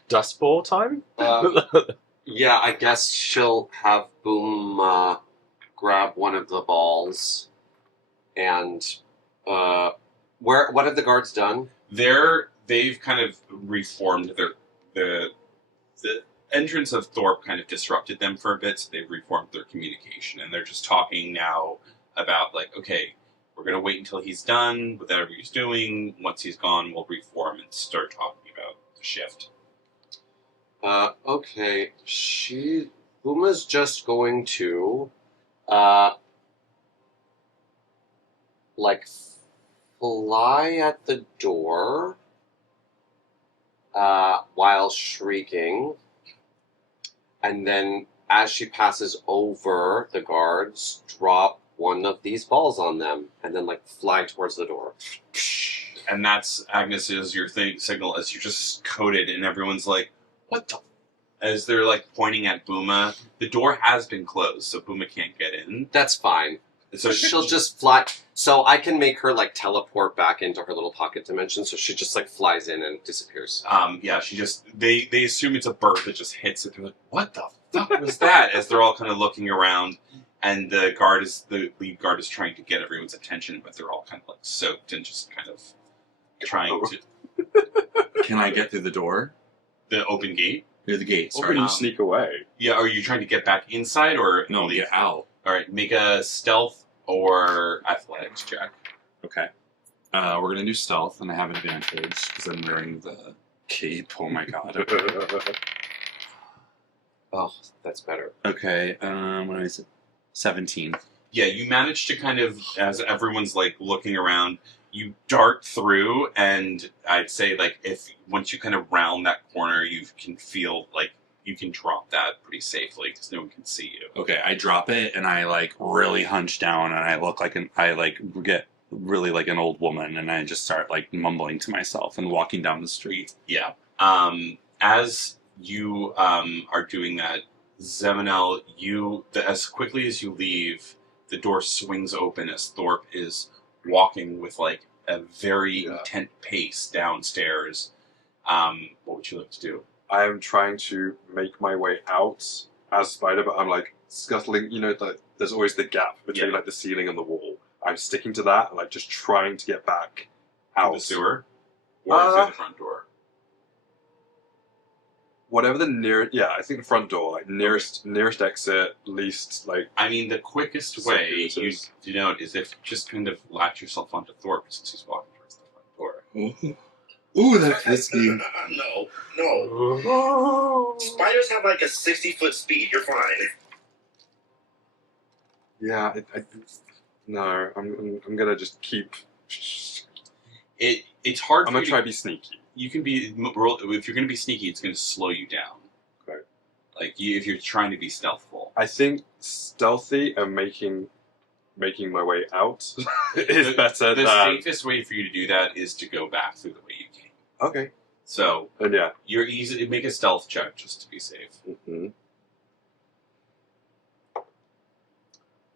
Dust Ball time? Yeah, I guess she'll have Boom grab one of the balls, and what have the guards done? They've kind of reformed the entrance of Thorpe kind of disrupted them for a bit, so they've reformed their communication, and they're just talking now about like, okay, we're gonna wait until he's done with whatever he's doing. Once he's gone, we'll reform and start talking about the shift. Okay, Uma's just going to, fly at the door, while shrieking, and then as she passes over the guards, drop one of these balls on them and then like fly towards the door. And that's Agnes's your signal as you're just coated, and everyone's like, "What the?" As they're like pointing at Booma. The door has been closed, so Booma can't get in. That's fine. So She'll just fly. So I can make her like teleport back into her little pocket dimension. So she just like flies in and disappears. Yeah, she just they assume it's a bird that just hits it. They're like, "What the fuck was that?" As they're all kind of looking around, and the lead guard is trying to get everyone's attention, but they're all kind of like soaked and just kind of trying to. Can I get through the door? The open gate. Through the gate, Or sorry. can you sneak away? Yeah, are you trying to get back inside or No, leave? get out. All right, make a stealth or athletics check. Okay. We're gonna do stealth, and I have advantage because I'm wearing the cape. Oh my god. Oh, that's better. Okay. What is it? 17. Yeah, you manage to kind of, as everyone's like looking around, you dart through, and I'd say like if once you kind of round that corner, you can feel like you can drop that pretty safely because no one can see you. Okay, I drop it, and I like really hunch down, and I look like I get really like an old woman, and I just start like mumbling to myself and walking down the street. Yeah. As you are doing that, Zeminel, as quickly as you leave, the door swings open as Thorpe is walking with like a very intent pace downstairs. What would you like to do? I am trying to make my way out as Spider, but I'm like scuttling. You know, there's always the gap between like the ceiling and the wall. I'm sticking to that, like just trying to get back out. Through the sewer? Or through the front door? Whatever the nearest, I think the front door, like nearest exit, least like. I mean, the quickest way you know is if you just kind of latch yourself onto Thorpe since he's walking towards the front door. Ooh, that's risky. No. Spiders have like a 60-foot speed. You're fine. Yeah, no. I'm gonna just keep. It's hard. I'm gonna try to be sneaky. You can be if you're going to be sneaky, it's going to slow you down. Okay. Like if you're trying to be stealthful. I think stealthy and making my way out is better. The safest way for you to do that is to go back through the way you came. Okay. So and you're easy to make a stealth check just to be safe. Mm-hmm.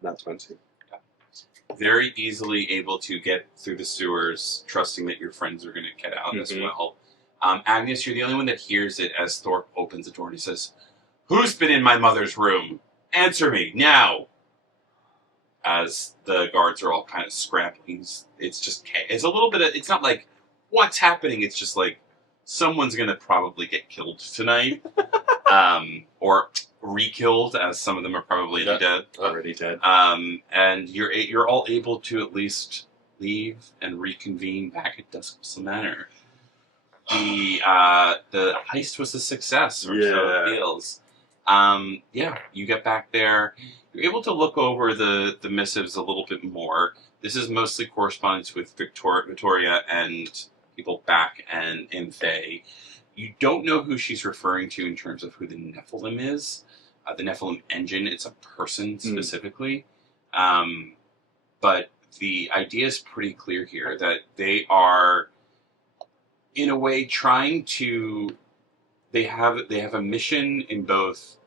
That's 20. Very easily able to get through the sewers, trusting that your friends are going to get out as well. Agnes, you're the only one that hears it as Thorpe opens the door and he says, "Who's been in my mother's room? Answer me, now!" As the guards are all kind of scrambling. It's just, it's a little bit of, it's not like, what's happening? It's just like, someone's going to probably get killed tonight. Or re-killed, as some of them are probably Already dead. And you're all able to at least leave and reconvene back at Duskblossom Manor. The heist was a success, or so it feels. You get back there. You're able to look over the missives a little bit more. This is mostly correspondence with Victoria and people back and in Thay. You don't know who she's referring to in terms of who the Nephilim is. The Nephilim engine, it's a person specifically. But the idea is pretty clear here that they are, in a way, trying to... They have a mission in both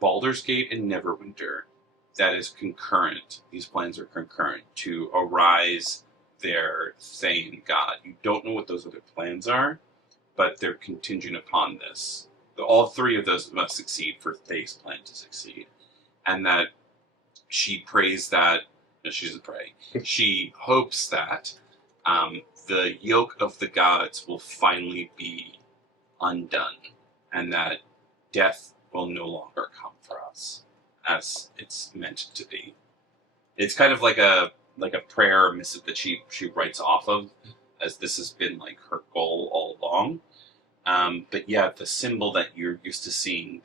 Baldur's Gate and Neverwinter that is concurrent. These plans are concurrent to arise their Thane god. You don't know what those other plans are, but they're contingent upon this. All three of those must succeed for Thay's plan to succeed. And that she prays that, no, she doesn't pray, she hopes that the yoke of the gods will finally be undone, and that death will no longer come for us, as it's meant to be. It's kind of like a prayer missive that she writes off of, as this has been like her goal all along. But yeah, the symbol that you're used to seeing,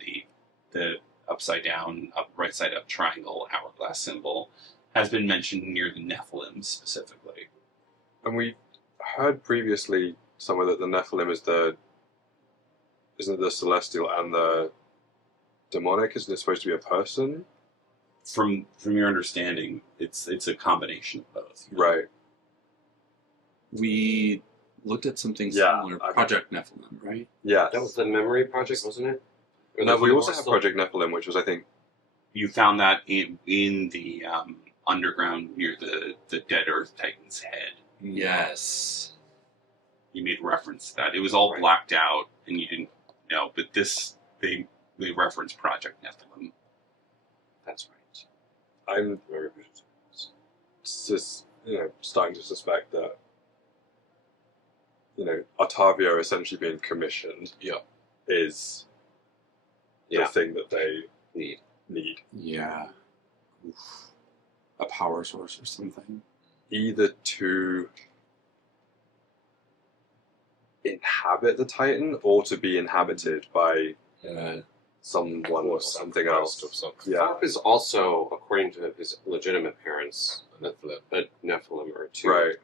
the upside down, right side up triangle hourglass symbol, has been mentioned near the Nephilim specifically. And we heard previously somewhere that the Nephilim is isn't it the celestial and the demonic? Isn't it supposed to be a person? From your understanding, it's a combination of both. Right. We looked at something Yeah, similar, I- Project Nephilim, right? Yes. That was the memory project, wasn't it? Or No, the we also have Universal? Project Nephilim, which was, I think, You found that in the underground near the dead Earth Titan's head. Yes. You made reference to that. It was all Right. blacked out, and you didn't know. But this, they referenced Project Nephilim. That's right. I'm starting to suspect that, Otavio essentially being commissioned Yeah. is the Yeah. thing that they Need. need. Yeah. Oof. A power source or something. Either to inhabit the Titan or to be inhabited by someone or something else. Of something. Yeah. Thorpe is also, according to his legitimate parents, a Nephilim or two. Right.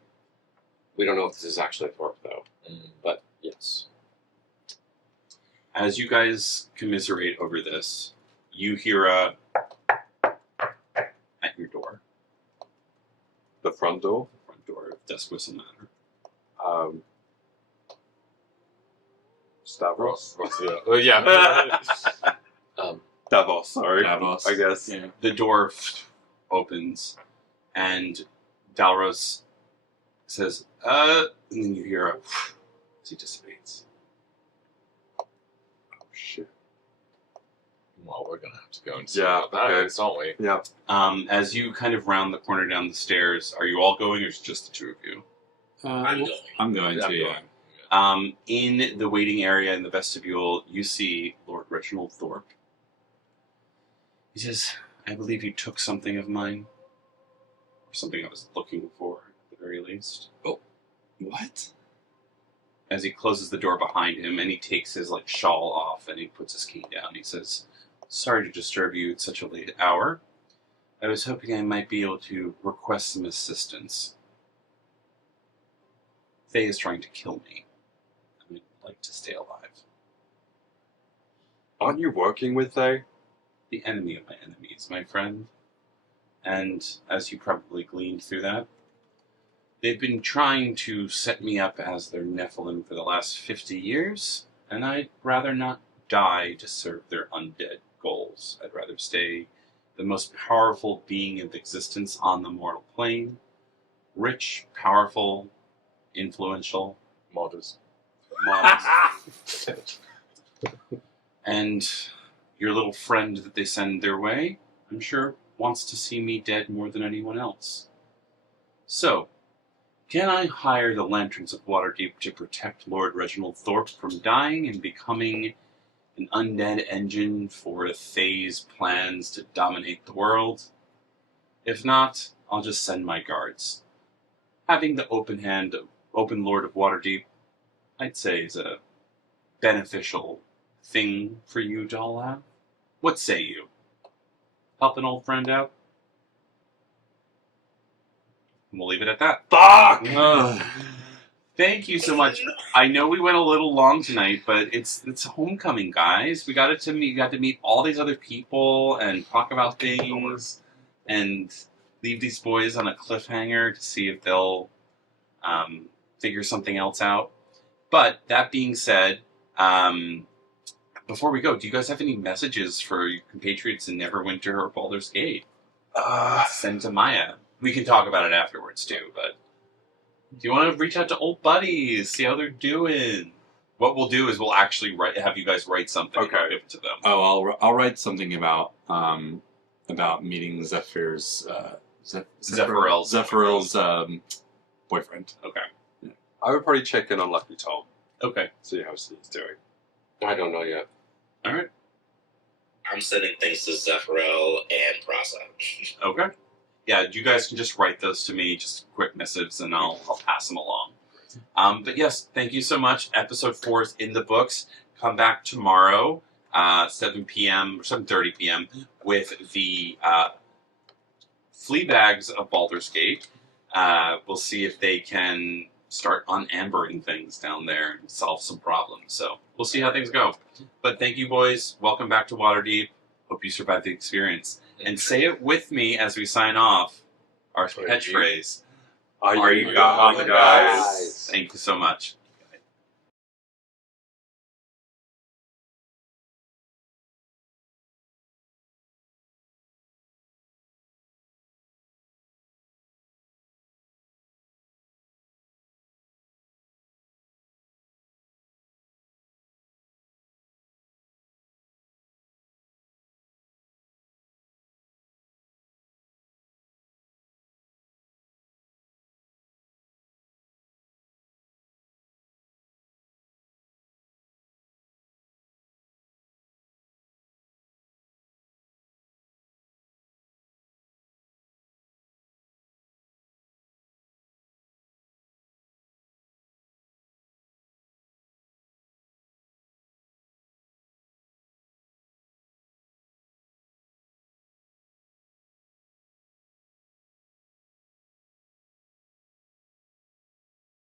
We don't know if this is actually Thorpe, though. Mm. But yes. As you guys commiserate over this, you hear a at your door, The front door. the front door of Desk Whistle Manor. Stavros. Yeah. Well, yeah. Davos, sorry. Davos. I guess. Yeah. The door opens, and Dalros says, and then you hear a as he dissipates. Oh, shit. Well, we're gonna have to go and see Yeah, what that okay. is, aren't we? Yeah. As you kind of round the corner down the stairs, are you all going, or is it just the two of you? I'm going. I'm going Yeah, to, I'm yeah. In the waiting area in the vestibule, you see Lord Reginald Thorpe. He says, I believe you took something of mine. Or something I was looking for, at the very least. What? As he closes the door behind him, and he takes his shawl off, and he puts his key down. He says, sorry to disturb you at such a late hour. I was hoping I might be able to request some assistance. Thay is trying to kill me. I would like to stay alive. Aren't you working with Thay? The enemy of my enemies, my friend. And as you probably gleaned through that, they've been trying to set me up as their Nephilim for the last 50 years, and I'd rather not die to serve their undead goals. I'd rather stay the most powerful being of existence on the mortal plane. Rich, powerful, influential, Modest. modest. And your little friend that they send their way, I'm sure, wants to see me dead more than anyone else. So, can I hire the Lanterns of Waterdeep to protect Lord Reginald Thorpe from dying and becoming an undead engine for Thay's plans to dominate the world? If not, I'll just send my guards. Having the open Lord of Waterdeep, I'd say is a beneficial thing for you to all have. What say you? Help an old friend out? And we'll leave it at that. Fuck! Thank you so much. I know we went a little long tonight, but it's homecoming, guys. We got to meet all these other people and talk about things and leave these boys on a cliffhanger to see if they'll figure something else out. But that being said, before we go, do you guys have any messages for your compatriots in Neverwinter or Baldur's Gate? Send to Maya. We can talk about it afterwards too, but do you want to reach out to old buddies, see how they're doing? What we'll do is we'll actually have you guys write something and Okay. give it to them. Oh, I'll write something about meeting Zephyr's Zephyrel's boyfriend. Okay. I would probably check in on Lucky Tom, Okay. see how he's doing. I don't know yet. All right. I'm sending things to Zephyrel and Prasa. Okay. Yeah, you guys can just write those to me, just quick missives, and I'll pass them along. But yes, thank you so much. Episode 4 is in the books. Come back tomorrow, 7 p.m. or 7:30 p.m. with the Fleabags of Baldur's Gate. We'll see if they can start unambering things down there and solve some problems. So we'll see how things go. But thank you, boys. Welcome back to Waterdeep. Hope you survived the experience. And say it with me as we sign off. Our catchphrase. Are you goblin guys? Thank you so much.